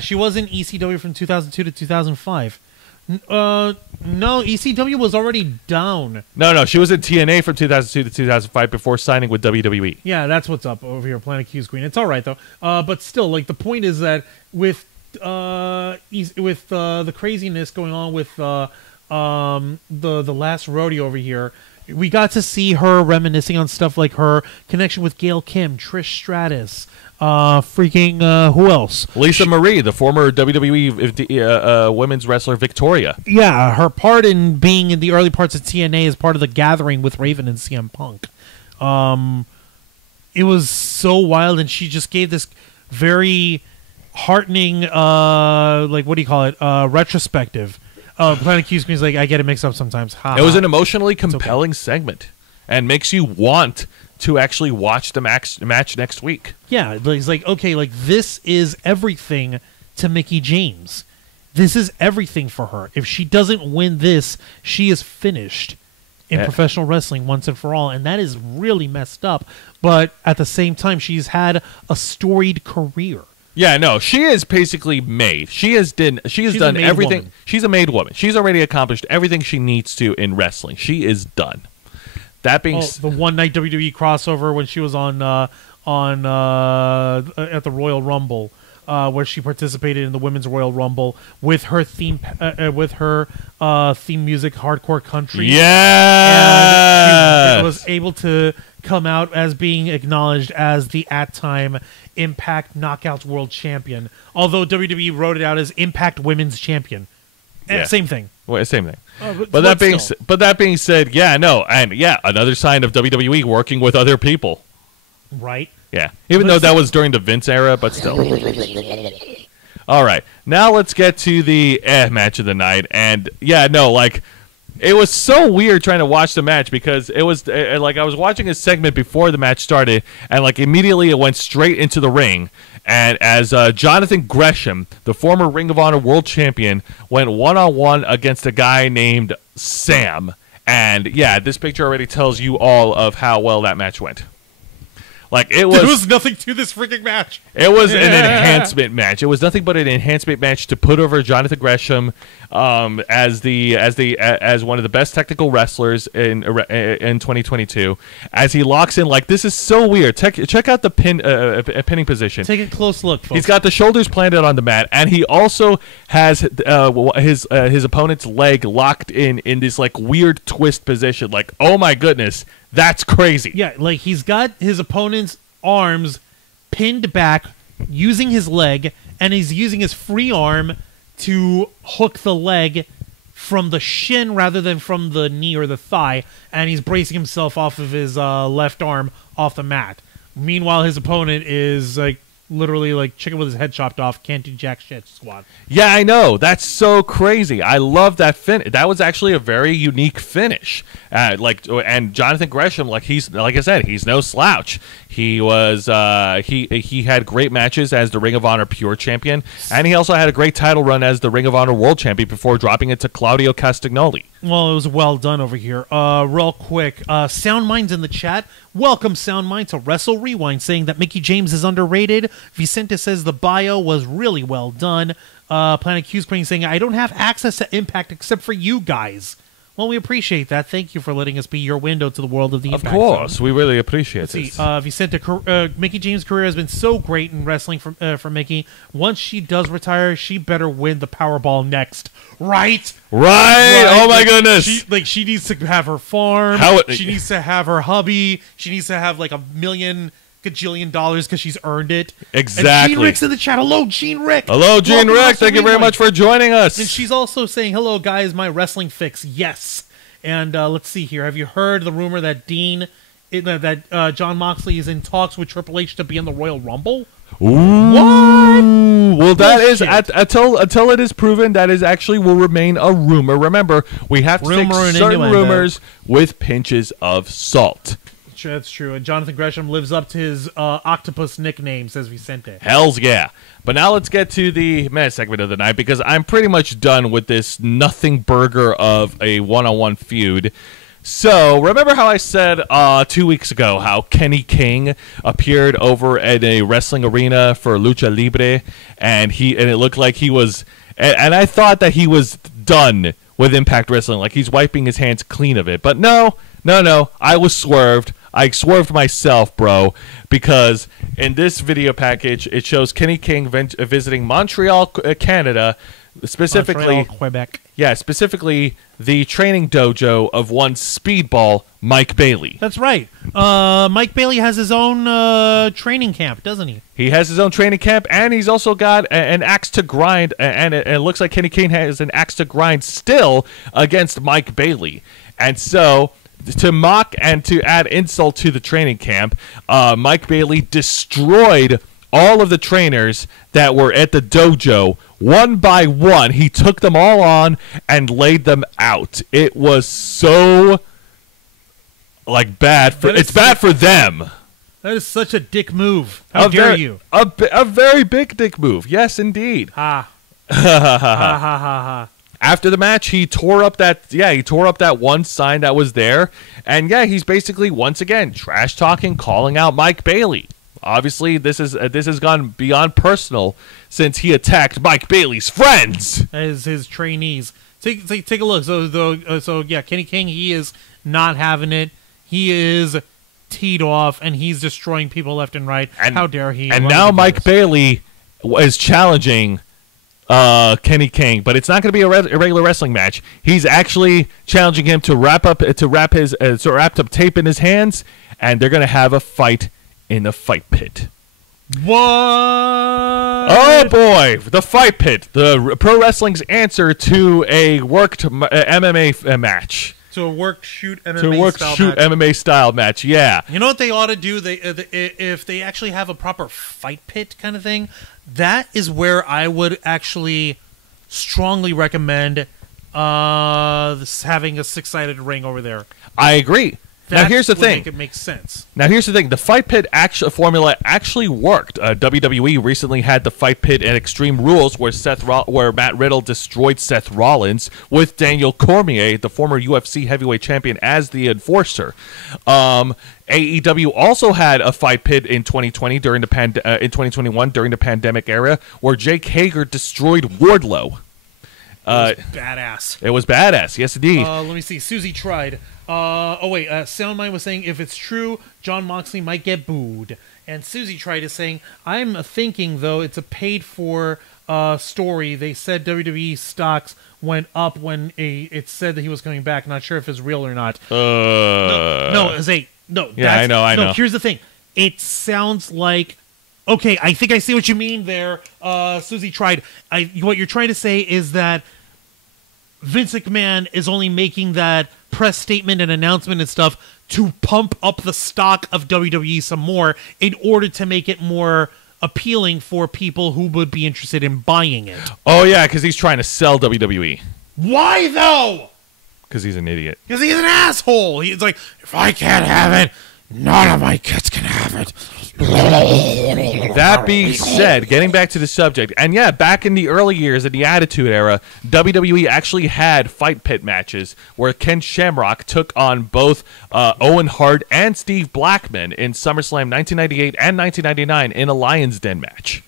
she was in ECW from 2002 to 2005. No, ECW was already down. No, she was in TNA from 2002 to 2005 before signing with WWE. Yeah, that's what's up over here, Planet Q's Queen. It's all right though. But still, like the point is that with the craziness going on with the last rodeo over here, we got to see her reminiscing on stuff like her connection with Gail Kim, Trish Stratus, who else? Lisa Marie, the former WWE women's wrestler Victoria. Yeah, her part in being in the early parts of TNA as part of the gathering with Raven and CM Punk. It was so wild, and she just gave this very heartening, retrospective. Planet Q's Queen's like, I get it mixed up sometimes. It was an emotionally compelling segment and makes you want to actually watch the match next week. Yeah, it's like, okay, like this is everything to Mickie James. This is everything for her. If she doesn't win this, she is finished in professional wrestling once and for all, and that is really messed up. But at the same time, she's had a storied career. Yeah, no, she is basically made. She's done everything. Woman. She's a made woman. She's already accomplished everything she needs to in wrestling. She is done. That being the one night WWE crossover when she was on at the Royal Rumble, where she participated in the Women's Royal Rumble with her theme music, hardcore country. Yeah, and she was able to come out as being acknowledged as the at-time Impact Knockouts World Champion, although WWE wrote it out as Impact Women's Champion. Same thing. Well, same thing. But that being said, another sign of WWE working with other people. Right. Yeah, even though that was during the Vince era, but still. All right, now let's get to the match of the night. And yeah, no, like, it was so weird trying to watch the match because it was like I was watching a segment before the match started, and like immediately it went straight into the ring. And as Jonathan Gresham, the former Ring of Honor World Champion, went one-on-one against a guy named Sam. And yeah, this picture already tells you all of how well that match went. Like, it was... There was nothing to this freaking match. It was an enhancement match. It was nothing but an enhancement match to put over Jonathan Gresham as one of the best technical wrestlers in 2022. As he locks in, like, this is so weird. Check out the pinning position. Take a close look, folks. He's got the shoulders planted on the mat, and he also has his opponent's leg locked in this like weird twist position. Like, oh my goodness. That's crazy. Yeah, like he's got his opponent's arms pinned back using his leg, and he's using his free arm to hook the leg from the shin rather than from the knee or the thigh, and he's bracing himself off of his left arm off the mat. Meanwhile, his opponent is like literally like chicken with his head chopped off, can't do jack shit squad. Yeah, I know. That's so crazy. I love that finish. That was actually a very unique finish. And Jonathan Gresham, like I said, he's no slouch. He was he had great matches as the Ring of Honor Pure Champion, and he also had a great title run as the Ring of Honor World Champion before dropping it to Claudio Castagnoli. Well, it was well done over here. Real quick, Sound Mind's in the chat. Welcome, Sound Mind, to Wrestle Rewind, saying that Mickey James is underrated. Vicente says the bio was really well done. Planet Q Spring saying, I don't have access to Impact except for you guys. Well, we appreciate that. Thank you for letting us be your window to the world of the Impact. Of course, Zone. we really appreciate it. Vicente, Mickey James' career has been so great in wrestling for Mickey. Once she does retire, she better win the Powerball next. Right? Oh my goodness. She needs to have her farm. She needs to have her hubby. She needs to have like $1 million gajillion because she's earned it. Exactly. And Gene Rick's in the chat. Hello, Gene Rick. Hello, Gene Rick. Thank you very much for joining us. And she's also saying, hello, guys, my wrestling fix. Yes. And let's see here. Have you heard the rumor that John Moxley is in talks with Triple H to be in the Royal Rumble? Ooh. What? Well, that is until it is proven, that is actually will remain a rumor. Remember, we have to take certain rumors with pinches of salt. That's true. And Jonathan Gresham lives up to his octopus nickname, says Vicente. Hells yeah. But now let's get to the main segment of the night, because I'm pretty much done with this nothing burger of a one-on-one feud. So, remember how I said 2 weeks ago how Kenny King appeared over at a wrestling arena for Lucha Libre, and it looked like he was, and I thought that he was done with Impact Wrestling, like he's wiping his hands clean of it. But no, I was swerved. I swerved myself, bro, because in this video package, it shows Kenny King visiting Montreal, Canada, specifically Montreal, Quebec. Yeah, specifically the training dojo of one Speedball Mike Bailey. That's right. Mike Bailey has his own training camp, doesn't he? He has his own training camp, and he's also got an axe to grind, and it looks like Kenny King has an axe to grind still against Mike Bailey. And so, to mock and to add insult to the training camp, Mike Bailey destroyed all of the trainers that were at the dojo one by one. He took them all on and laid them out. It was so like bad for bad for them. That is such a dick move. How dare you? A very big dick move. Yes, indeed. Ha. Ha ha ha. After the match, he tore up that one sign that was there, and yeah, he's basically once again trash talking, calling out Mike Bailey. Obviously, this has gone beyond personal since he attacked Mike Bailey's friends as his trainees. Take a look. So yeah, Kenny King, he is not having it. He is teed off, and he's destroying people left and right. And, how dare he? And now Mike Bailey is challenging Kenny King, but it's not going to be a regular wrestling match. He's actually challenging him to wrap up tape in his hands, and they're going to have a fight in the fight pit. What? Oh boy, the fight pit, the pro wrestling's answer to a worked MMA match. To a work shoot MMA to work style shoot match. MMA style match. Yeah. You know what they ought to do? If they actually have a proper fight pit kind of thing, that is where I would actually strongly recommend having a 6-sided ring over there. I agree. Now here's the thing. Make it make sense. Now here's the thing. The fight pit formula actually worked. WWE recently had the fight pit at Extreme Rules, where Matt Riddle destroyed Seth Rollins with Daniel Cormier, the former UFC heavyweight champion, as the enforcer. AEW also had a fight pit in 2020 in 2021 during the pandemic era, where Jake Hager destroyed Wardlow. It was badass. It was badass. Yes, indeed. Let me see. Susie tried. Soundmind was saying, if it's true, John Moxley might get booed. And Susie tried is saying, I'm thinking, though, it's a paid-for story. They said WWE stocks went up when it said that he was coming back. Not sure if it's real or not. No, Zay. No. Yeah, I know. No, here's the thing. It sounds like... Okay, I think I see what you mean there. Susie tried. What you're trying to say is that Vince McMahon is only making that press statement and announcement and stuff to pump up the stock of WWE some more in order to make it more appealing for people who would be interested in buying it. Oh, yeah, because he's trying to sell WWE. Why, though? Because he's an idiot. Because he's an asshole. He's like, if I can't have it, none of my kids can have it. That being said, getting back to the subject, and yeah, back in the early years in the Attitude Era, WWE actually had fight pit matches where Ken Shamrock took on both Owen Hart and Steve Blackman in SummerSlam 1998 and 1999 in a Lion's Den match.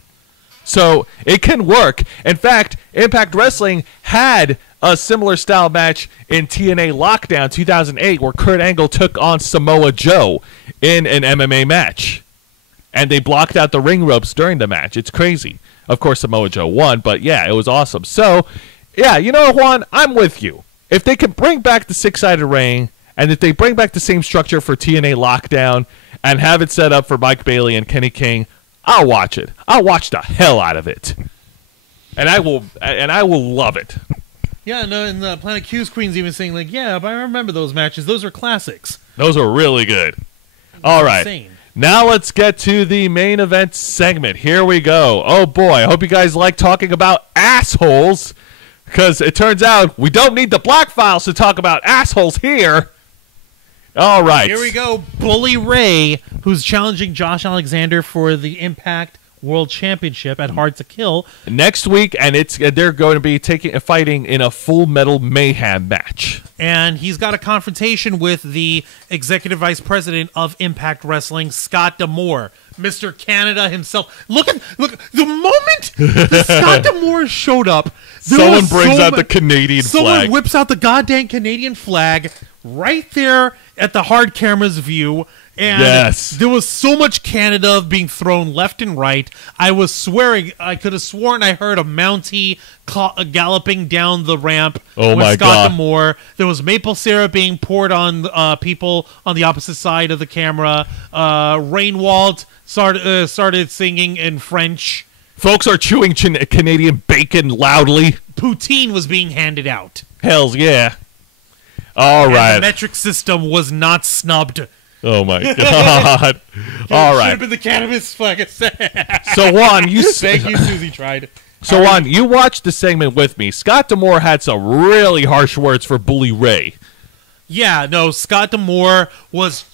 So it can work. In fact, Impact Wrestling had a similar style match in TNA Lockdown 2008 where Kurt Angle took on Samoa Joe in an MMA match. And they blocked out the ring ropes during the match. It's crazy. Of course, Samoa Joe won, but yeah, it was awesome. So, yeah, you know, Juan, I'm with you. If they can bring back the 6-sided ring, and if they bring back the same structure for TNA Lockdown, and have it set up for Mike Bailey and Kenny King, I'll watch it. I'll watch the hell out of it. And I will love it. Yeah, no, and the Planet Q's Queen's even saying, like, yeah, but I remember those matches. Those are classics. Those are really good. All right. Insane. Now let's get to the main event segment. Here we go. Oh boy, I hope you guys like talking about assholes, because it turns out we don't need the Black Files to talk about assholes here. All right. Here we go. Bully Ray, who's challenging Josh Alexander for the Impact World Championship at Hard to Kill next week, and they're going to be fighting in a Full Metal Mayhem match. And he's got a confrontation with the executive vice president of Impact Wrestling, Scott D'Amore, Mr. Canada himself. Look, the moment that Scott D'Amore showed up, someone brings out the Canadian flag. Someone whips out the goddamn Canadian flag right there at the hard camera's view. And yes. There was so much Canada being thrown left and right. I could have sworn I heard a Mountie galloping down the ramp with Scott D'Amore. There was maple syrup being poured on people on the opposite side of the camera. Rainwald started singing in French. Folks are chewing Canadian bacon loudly. Poutine was being handed out. Hells yeah. All right. And the metric system was not snubbed. Oh my God! All right. Should have been the cannabis flag. So Juan, thank you, Susie tried. So Juan, you watched the segment with me. Scott D'Amore had some really harsh words for Bully Ray. Yeah, no, Scott D'Amore was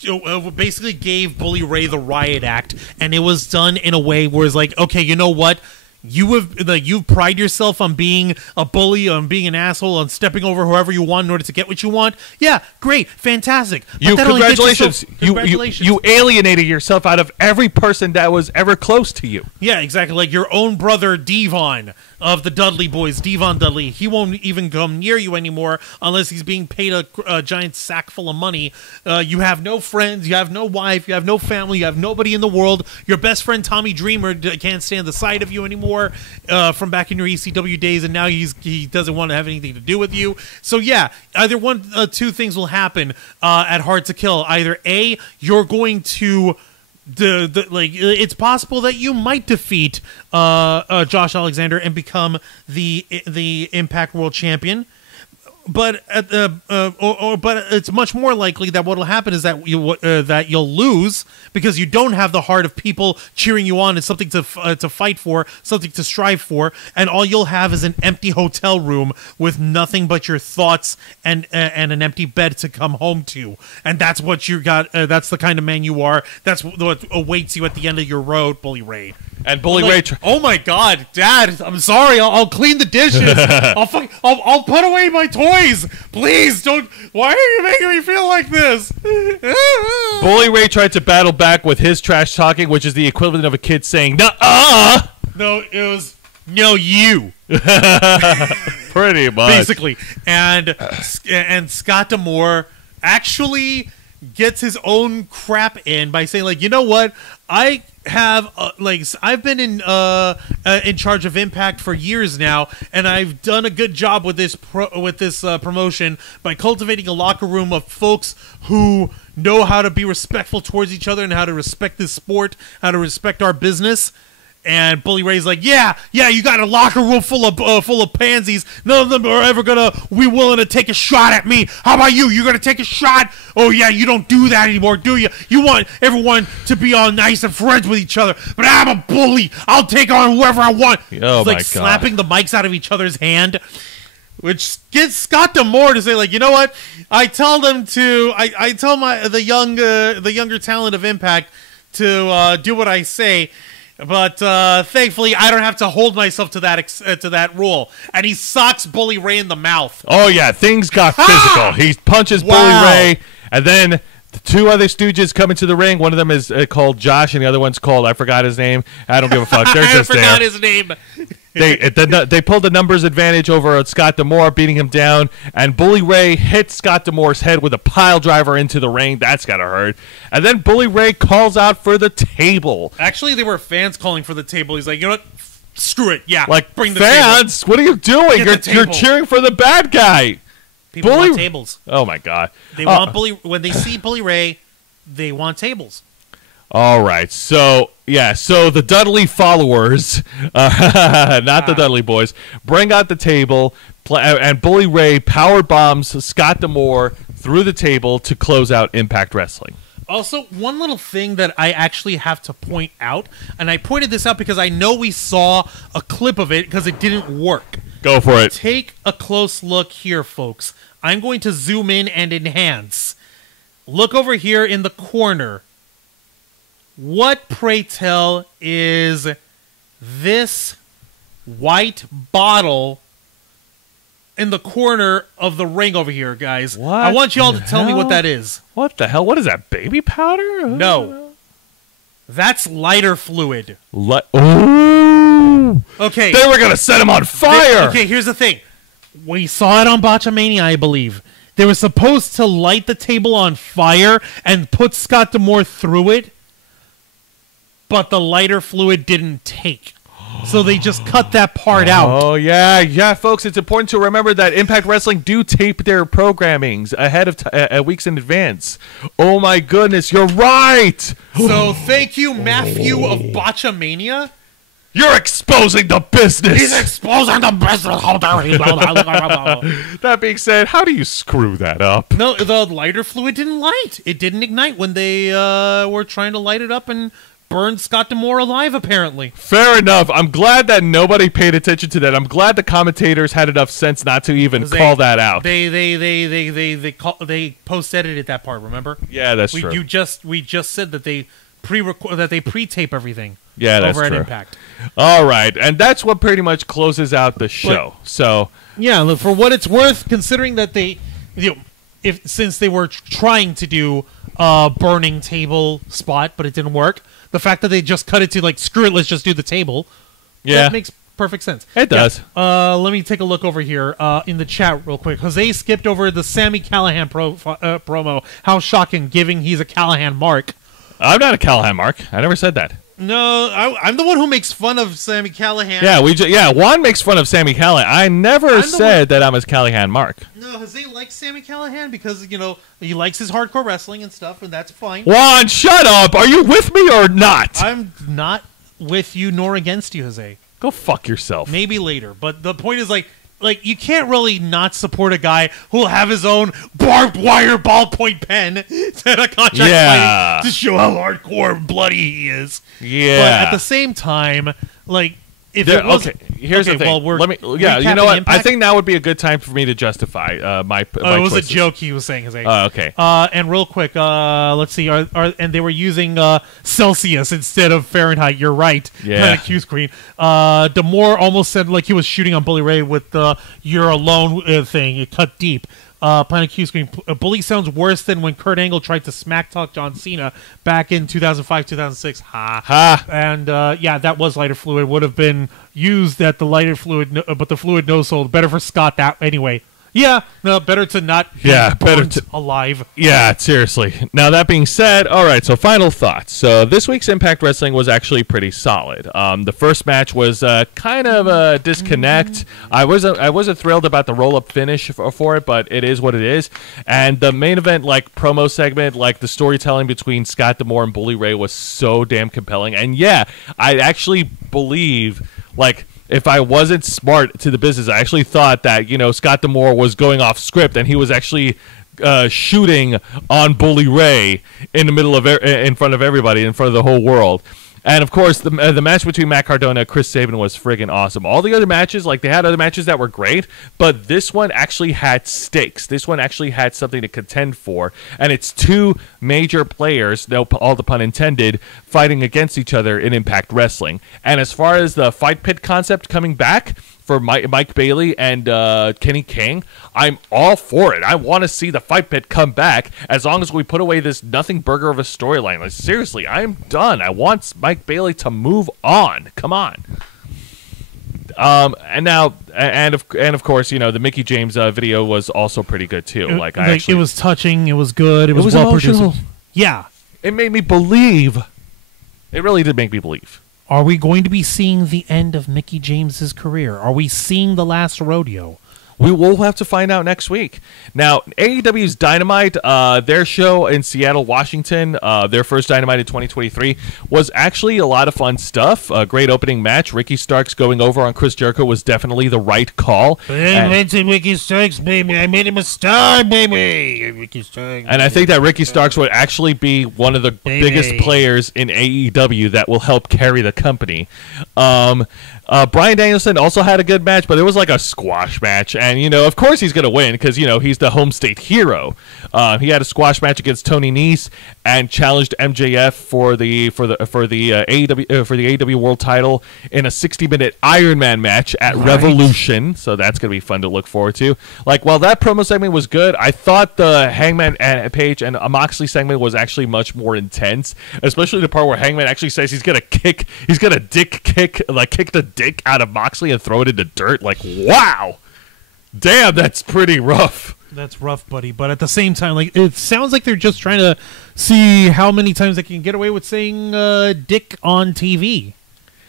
basically gave Bully Ray the riot act, and it was done in a way where it's like, okay, you know what? You pride yourself on being a bully, on being an asshole, on stepping over whoever you want in order to get what you want. Yeah, great, fantastic. Congratulations. You alienated yourself out of every person that was ever close to you. Yeah, exactly. Like your own brother Devon of the Dudley Boys, Devon Dudley. He won't even come near you anymore unless he's being paid a giant sack full of money. You have no friends, you have no wife, you have no family, you have nobody in the world. Your best friend Tommy Dreamer can't stand the sight of you anymore from back in your ECW days, and now he doesn't want to have anything to do with you. So yeah, either two things will happen at Hard to Kill. Either A, you're going to it's possible that you might defeat Josh Alexander and become the Impact World Champion, but at the but it's much more likely that what'll happen is that you'll lose because you don't have the heart of people cheering you on and something to fight for, something to strive for, and all you'll have is an empty hotel room with nothing but your thoughts and an empty bed to come home to, and that's what you got. That's the kind of man you are. That's what awaits you at the end of your road, Bully Ray. And Bully Ray. Oh my God, Dad! I'm sorry. I'll clean the dishes. I'll put away my toys. Please don't. Why are you making me feel like this? Bully Ray tried to battle back with his trash talking, which is the equivalent of a kid saying "nuh-uh." No, it was no you. Pretty much, basically. And Scott D'Amore actually gets his own crap in by saying, like, you know what, I have I've been in charge of Impact for years now, and I've done a good job with this promotion by cultivating a locker room of folks who know how to be respectful towards each other and how to respect this sport, how to respect our business. And Bully Ray's like, yeah, you got a locker room full of pansies. None of them are ever gonna be willing to take a shot at me. How about you? You gonna take a shot? Oh yeah, you don't do that anymore, do you? You want everyone to be all nice and friends with each other. But I'm a bully. I'll take on whoever I want. Oh, it's like slapping the mics out of each other's hand, which gets Scott D'Amore to say, like, you know what? I tell the younger talent of Impact to do what I say. But thankfully, I don't have to hold myself to that rule. And he socks Bully Ray in the mouth. Oh yeah, things got physical. He punches Bully Ray, and then the two other Stooges come into the ring. One of them is called Josh, and the other one's called, I forgot his name. I don't give a fuck. They're just there. I forgot his name. They pulled the numbers advantage over Scott D'Amore, beating him down, and Bully Ray hits Scott D'Amore's head with a pile driver into the ring. That's gotta hurt. And then Bully Ray calls out for the table. Actually, there were fans calling for the table. He's like, you know what? Screw it. Yeah, like, bring the fans. table. What are you doing? You're cheering for the bad guy. People want tables. Oh my God. They want Bully. When they see Bully Ray, they want tables. All right, so the Dudley followers, not the Dudley boys, bring out the table, and Bully Ray power bombs Scott D'Amore through the table to close out Impact Wrestling. Also, one little thing that I actually have to point out, and I pointed this out because I know we saw a clip of it because it didn't work. Go for it. Take a close look here, folks. I'm going to zoom in and enhance. Look over here in the corner. What, pray tell, is this white bottle in the corner of the ring over here, guys? What I want you all to tell me what that is. What the hell? What is that, baby powder? No. That's lighter fluid. Ooh. Okay. They were going to set him on fire. Okay, here's the thing. We saw it on Botchamania, I believe. They were supposed to light the table on fire and put Scott D'Amore through it, but the lighter fluid didn't take. So they just cut that part out. Oh, yeah, folks. It's important to remember that Impact Wrestling do tape their programmings ahead of weeks in advance. Oh, my goodness. You're right. So thank you, Matthew of Botchamania. You're exposing the business. He's exposing the business. How dare he? That being said, how do you screw that up? No, the lighter fluid didn't light. It didn't ignite when they were trying to light it up and burn Scott D'Amore alive, apparently. Fair enough. I'm glad that nobody paid attention to that. I'm glad the commentators had enough sense not to even call that out. They post-edited that part, remember? Yeah, that's true. We just said that they pre-tape everything. Yeah, that's over true. at Impact. All right, and that's what pretty much closes out the show. Yeah, look, for what it's worth, considering that they, since they were trying to do a burning table spot, but it didn't work. The fact that they just cut it to, like, screw it, let's just do the table. Yeah. That makes perfect sense. It does. Yeah. Let me take a look over here in the chat real quick. Jose skipped over the Sami Callihan promo. How shocking, given he's a Callahan mark. I'm not a Callahan mark. I never said that. No, I'm the one who makes fun of Sami Callihan. Yeah, Juan makes fun of Sami Callihan. I never said that I'm a Callahan mark. No, Jose likes Sami Callihan because, he likes his hardcore wrestling and stuff, and that's fine. Juan, shut up! Are you with me or not? I'm not with you nor against you, Jose. Go fuck yourself. Maybe later, but the point is, like, like, you can't really not support a guy who will have his own barbed wire ballpoint pen at a contract fighting to show how hardcore and bloody he is. Yeah. But at the same time, like, if it was... Okay, here's the thing. Well, we're you know what? Impact. I think now would be a good time for me to justify my it was choices. a joke he was saying. His age. Okay. And real quick, let's see. And they were using Celsius instead of Fahrenheit. You're right. Yeah. Q screen. Demore almost said like he was shooting on Bully Ray with the "You're alone" thing. It cut deep. Planet Q screen. Bully sounds worse than when Kurt Angle tried to smack talk John Cena back in 2005, 2006. Ha. Ha. And yeah, that was lighter fluid. Would have been used at the lighter fluid, but the fluid no sold. Better for Scott that anyway. Yeah, no, better to not get burnt alive. Yeah, seriously. Now, that being said, all right, so final thoughts. So this week's Impact Wrestling was actually pretty solid. The first match was kind of a disconnect. I wasn't thrilled about the roll-up finish for it, but it is what it is. And the main event, like, promo segment, like, the storytelling between Scott D'Amore and Bully Ray was so damn compelling. And, yeah, I actually believe, like... If I wasn't smart to the business, I actually thought that, you know, Scott D'Amore was going off script and he was actually shooting on Bully Ray in the middle of in front of everybody, in front of the whole world. And, of course, the match between Matt Cardona and Chris Sabin was friggin' awesome. All the other matches, like, they had other matches that were great, but this one actually had stakes. This one actually had something to contend for. And it's two major players, no, all the pun intended, fighting against each other in Impact Wrestling. And as far as the fight pit concept coming back for Mike Bailey and Kenny King, I'm all for it. I want to see the fight pit come back as long as we put away this nothing burger of a storyline. Like, seriously, I'm done. I want Mike Bailey to move on. Come on. And of course, you know, the Mickey James video was also pretty good too. It was touching. It was good. It was well emotional. produced. Yeah, it made me believe. It really did make me believe. Are we going to be seeing the end of Mickey James's career? Are we seeing the last rodeo? We will have to find out next week. Now, AEW's Dynamite, their show in Seattle, Washington, their first Dynamite in 2023, was actually a lot of fun stuff. A great opening match. Ricky Starks going over on Chris Jericho was definitely the right call. I mentioned Ricky Starks, baby. I made him a star, baby. Ricky Starks. And I think that Ricky Starks would actually be one of the biggest players in AEW that will help carry the company. Bryan Danielson also had a good match, but it was like a squash match. And, you know, of course he's going to win because, you know, he's the home state hero. He had a squash match against Tony Nese and challenged MJF for the AEW World Title in a 60-minute Iron Man match at Revolution. So that's going to be fun to look forward to. Like, while that promo segment was good, I thought the Hangman Page and Moxley segment was actually much more intense, especially the part where Hangman actually says he's going to dick kick the dick out of Moxley and throw it into dirt. Like, wow. Damn, that's pretty rough. That's rough, buddy. But at the same time, like, it sounds like they're just trying to see how many times they can get away with saying dick on TV.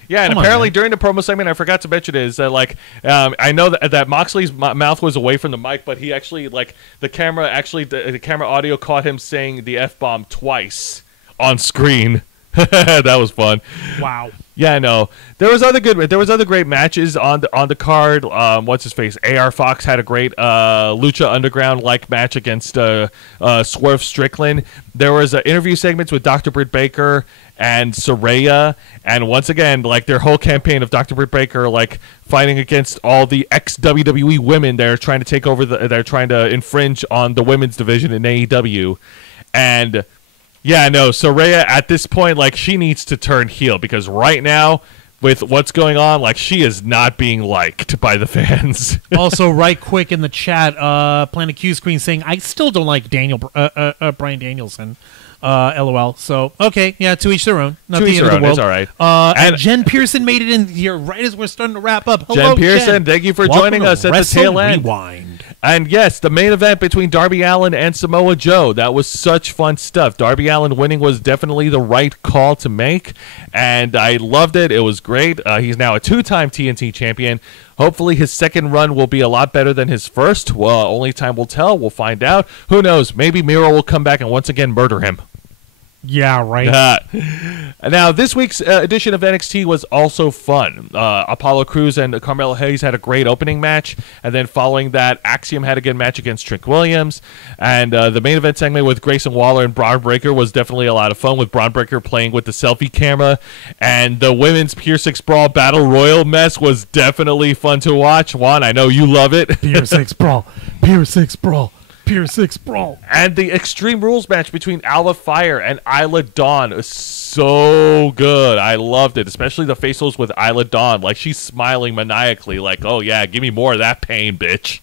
Yeah, and apparently during the promo segment, I forgot to mention is that, like, I know that Moxley's mouth was away from the mic, but he actually, like, the camera audio caught him saying the F-bomb twice on screen. That was fun. Wow. Yeah, I know. There was other great matches on the card. What's his face? AR Fox had a great Lucha Underground like match against Swerve Strickland. There was interview segments with Dr. Britt Baker and Saraya, and once again, like, their whole campaign of Dr. Britt Baker, like, fighting against all the ex-WWE women that are trying to take over they're trying to infringe on the women's division in AEW, and. Yeah, no, Saraya at this point, like, she needs to turn heel because right now, with what's going on, like, she is not being liked by the fans. Also, right quick in the chat, Planet Q Screen saying, I still don't like Bryan Danielson. LOL. So, okay, yeah, to each their own. Not the end of the world. It's all right. And Jen Pearson made it in here right as we're starting to wrap up. Jen Hello, Pearson, thank you for joining us at the tail end. Rewind. And yes, the main event between Darby Allin and Samoa Joe. That was such fun stuff. Darby Allin winning was definitely the right call to make, and I loved it. It was great. He's now a two-time TNT champion. Hopefully his second run will be a lot better than his first. Well, only time will tell. We'll find out. Who knows? Maybe Miro will come back and once again murder him. Yeah, right. Now, this week's edition of NXT was also fun. Apollo Crews and Carmelo Hayes had a great opening match, and then following that, Axiom had a good match against Trick Williams, and the main event segment with Grayson Waller and Braun Breaker was definitely a lot of fun, with Braun Breaker playing with the selfie camera, and the women's Pier 6 Brawl Battle Royal mess was definitely fun to watch. Juan, I know you love it. Pier 6 Brawl. Pier 6 Brawl. Pier 6 Brawl. And the Extreme Rules match between Alva Fire and Isla Dawn is so good. I loved it, especially the facials with Isla Dawn. Like, she's smiling maniacally, like, oh yeah, give me more of that pain, bitch.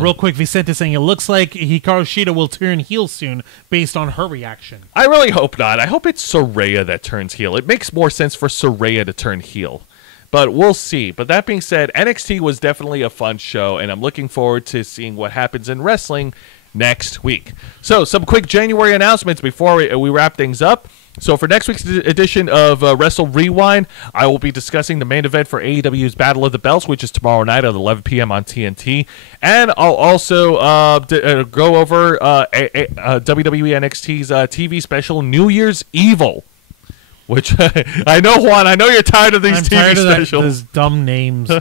Real quick, Vicente saying it looks like Hikaru Shida will turn heel soon based on her reaction. I really hope not. I hope it's Saraya that turns heel. It makes more sense for Saraya to turn heel. But we'll see. But that being said, NXT was definitely a fun show, and I'm looking forward to seeing what happens in wrestling next week. So, some quick January announcements before we wrap things up. So, for next week's edition of Wrestle Rewind, I will be discussing the main event for AEW's Battle of the Belts, which is tomorrow night at 11 p.m. on TNT. And I'll also go over WWE NXT's TV special, New Year's Evil. Which, I know, Juan, I know you're tired of these TV specials. Those dumb names. Oh,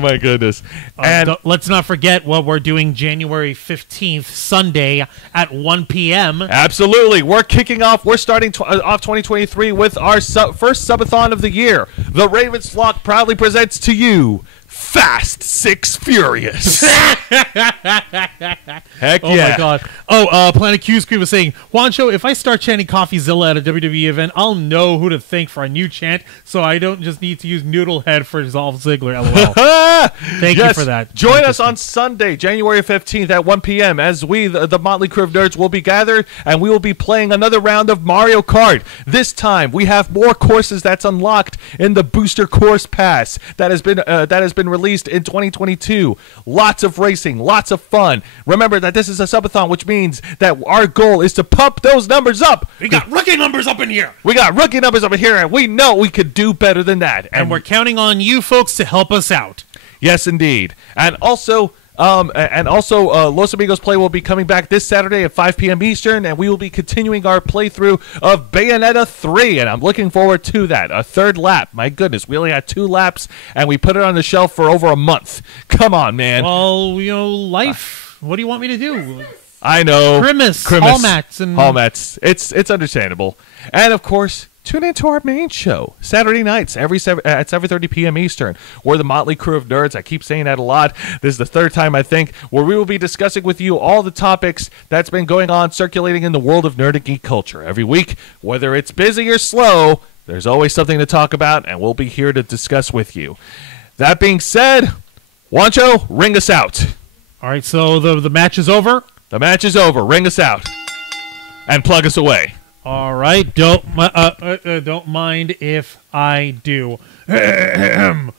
my goodness. And let's not forget what we're doing January 15th, Sunday at 1 p.m. Absolutely. We're kicking off. We're starting off 2023 with our first subathon of the year. The Ravens Flock proudly presents to you Fast Six Furious. Heck yeah. Oh my god. Planet Q Screen was saying, Juancho, if I start chanting CoffeeZilla at a WWE event, I'll know who to thank for a new chant, so I don't just need to use Noodlehead for Dolph Ziggler. LOL. Thank you for that. Join us on Sunday, January 15th at 1 p.m. as we, the Motley Crew of Nerds, will be gathered, and we will be playing another round of Mario Kart. This time, we have more courses that's unlocked in the Booster Course Pass that has been released in 2022. Lots of racing, lots of fun. Remember that this is a subathon, which means that our goal is to pump those numbers up. We got rookie numbers up in here. We got rookie numbers up in here, and we know we could do better than that. And we're counting on you folks to help us out. Yes, indeed. And also, Los Amigos Play will be coming back this Saturday at 5 p.m. Eastern, and we will be continuing our playthrough of Bayonetta 3, and I'm looking forward to that. A third lap. My goodness, we only had 2 laps, and we put it on the shelf for over a month. Come on, man. Well, life. What do you want me to do? I know. Grimace. Hallmats. Hallmats. It's understandable. And, of course, tune into our main show, Saturday nights at 7:30 p.m. Eastern. We're the Motley Crew of Nerds. I keep saying that a lot. This is the third time, I think, where we will be discussing with you all the topics that's been going on circulating in the world of nerd and geek culture. Every week, whether it's busy or slow, there's always something to talk about, and we'll be here to discuss with you. That being said, Juancho, ring us out. All right, so the match is over? The match is over. Ring us out. And plug us away. All right, don't mind if I do. Ladies,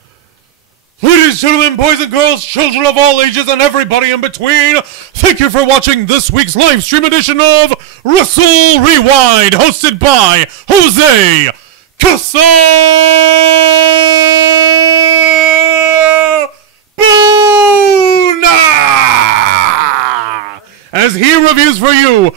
gentlemen, boys and girls, children of all ages, and everybody in between, thank you for watching this week's live stream edition of Wrestle Rewind, hosted by Jose Casabona, as he reviews for you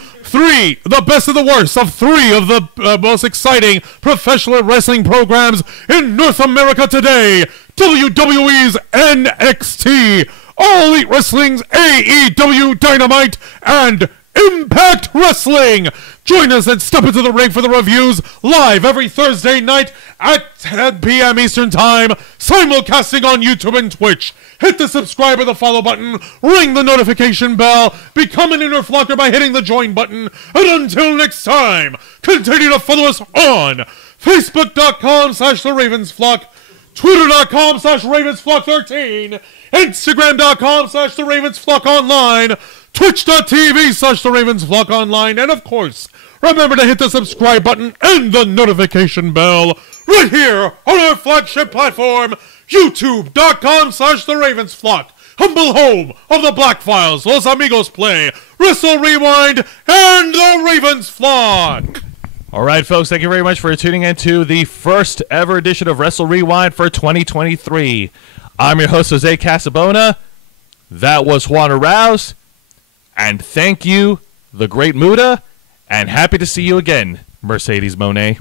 the best of the worst of 3 of the most exciting professional wrestling programs in North America today. WWE's NXT, All Elite Wrestling's AEW Dynamite, and Impact Wrestling. Join us and step into the ring for the reviews live every Thursday night at 10 p.m. Eastern Time, simulcasting on YouTube and Twitch. Hit the subscribe or the follow button, ring the notification bell, become an inner flocker by hitting the join button, and until next time, continue to follow us on Facebook.com/TheRavensFlock, Twitter.com/RavensFlock13, Instagram.com/TheRavensFlockOnline, Twitch.tv/TheRavensFlockOnline, and of course, remember to hit the subscribe button and the notification bell right here on our flagship platform, YouTube.com/TheRavensFlock, humble home of the Black Files, Los Amigos Play, Wrestle Rewind, and the Ravens Flock. All right, folks, thank you very much for tuning in to the first ever edition of Wrestle Rewind for 2023. I'm your host, Jose Casabona. That was Juan Arouse. And thank you, the great Muda. And happy to see you again, Mercedes Monet.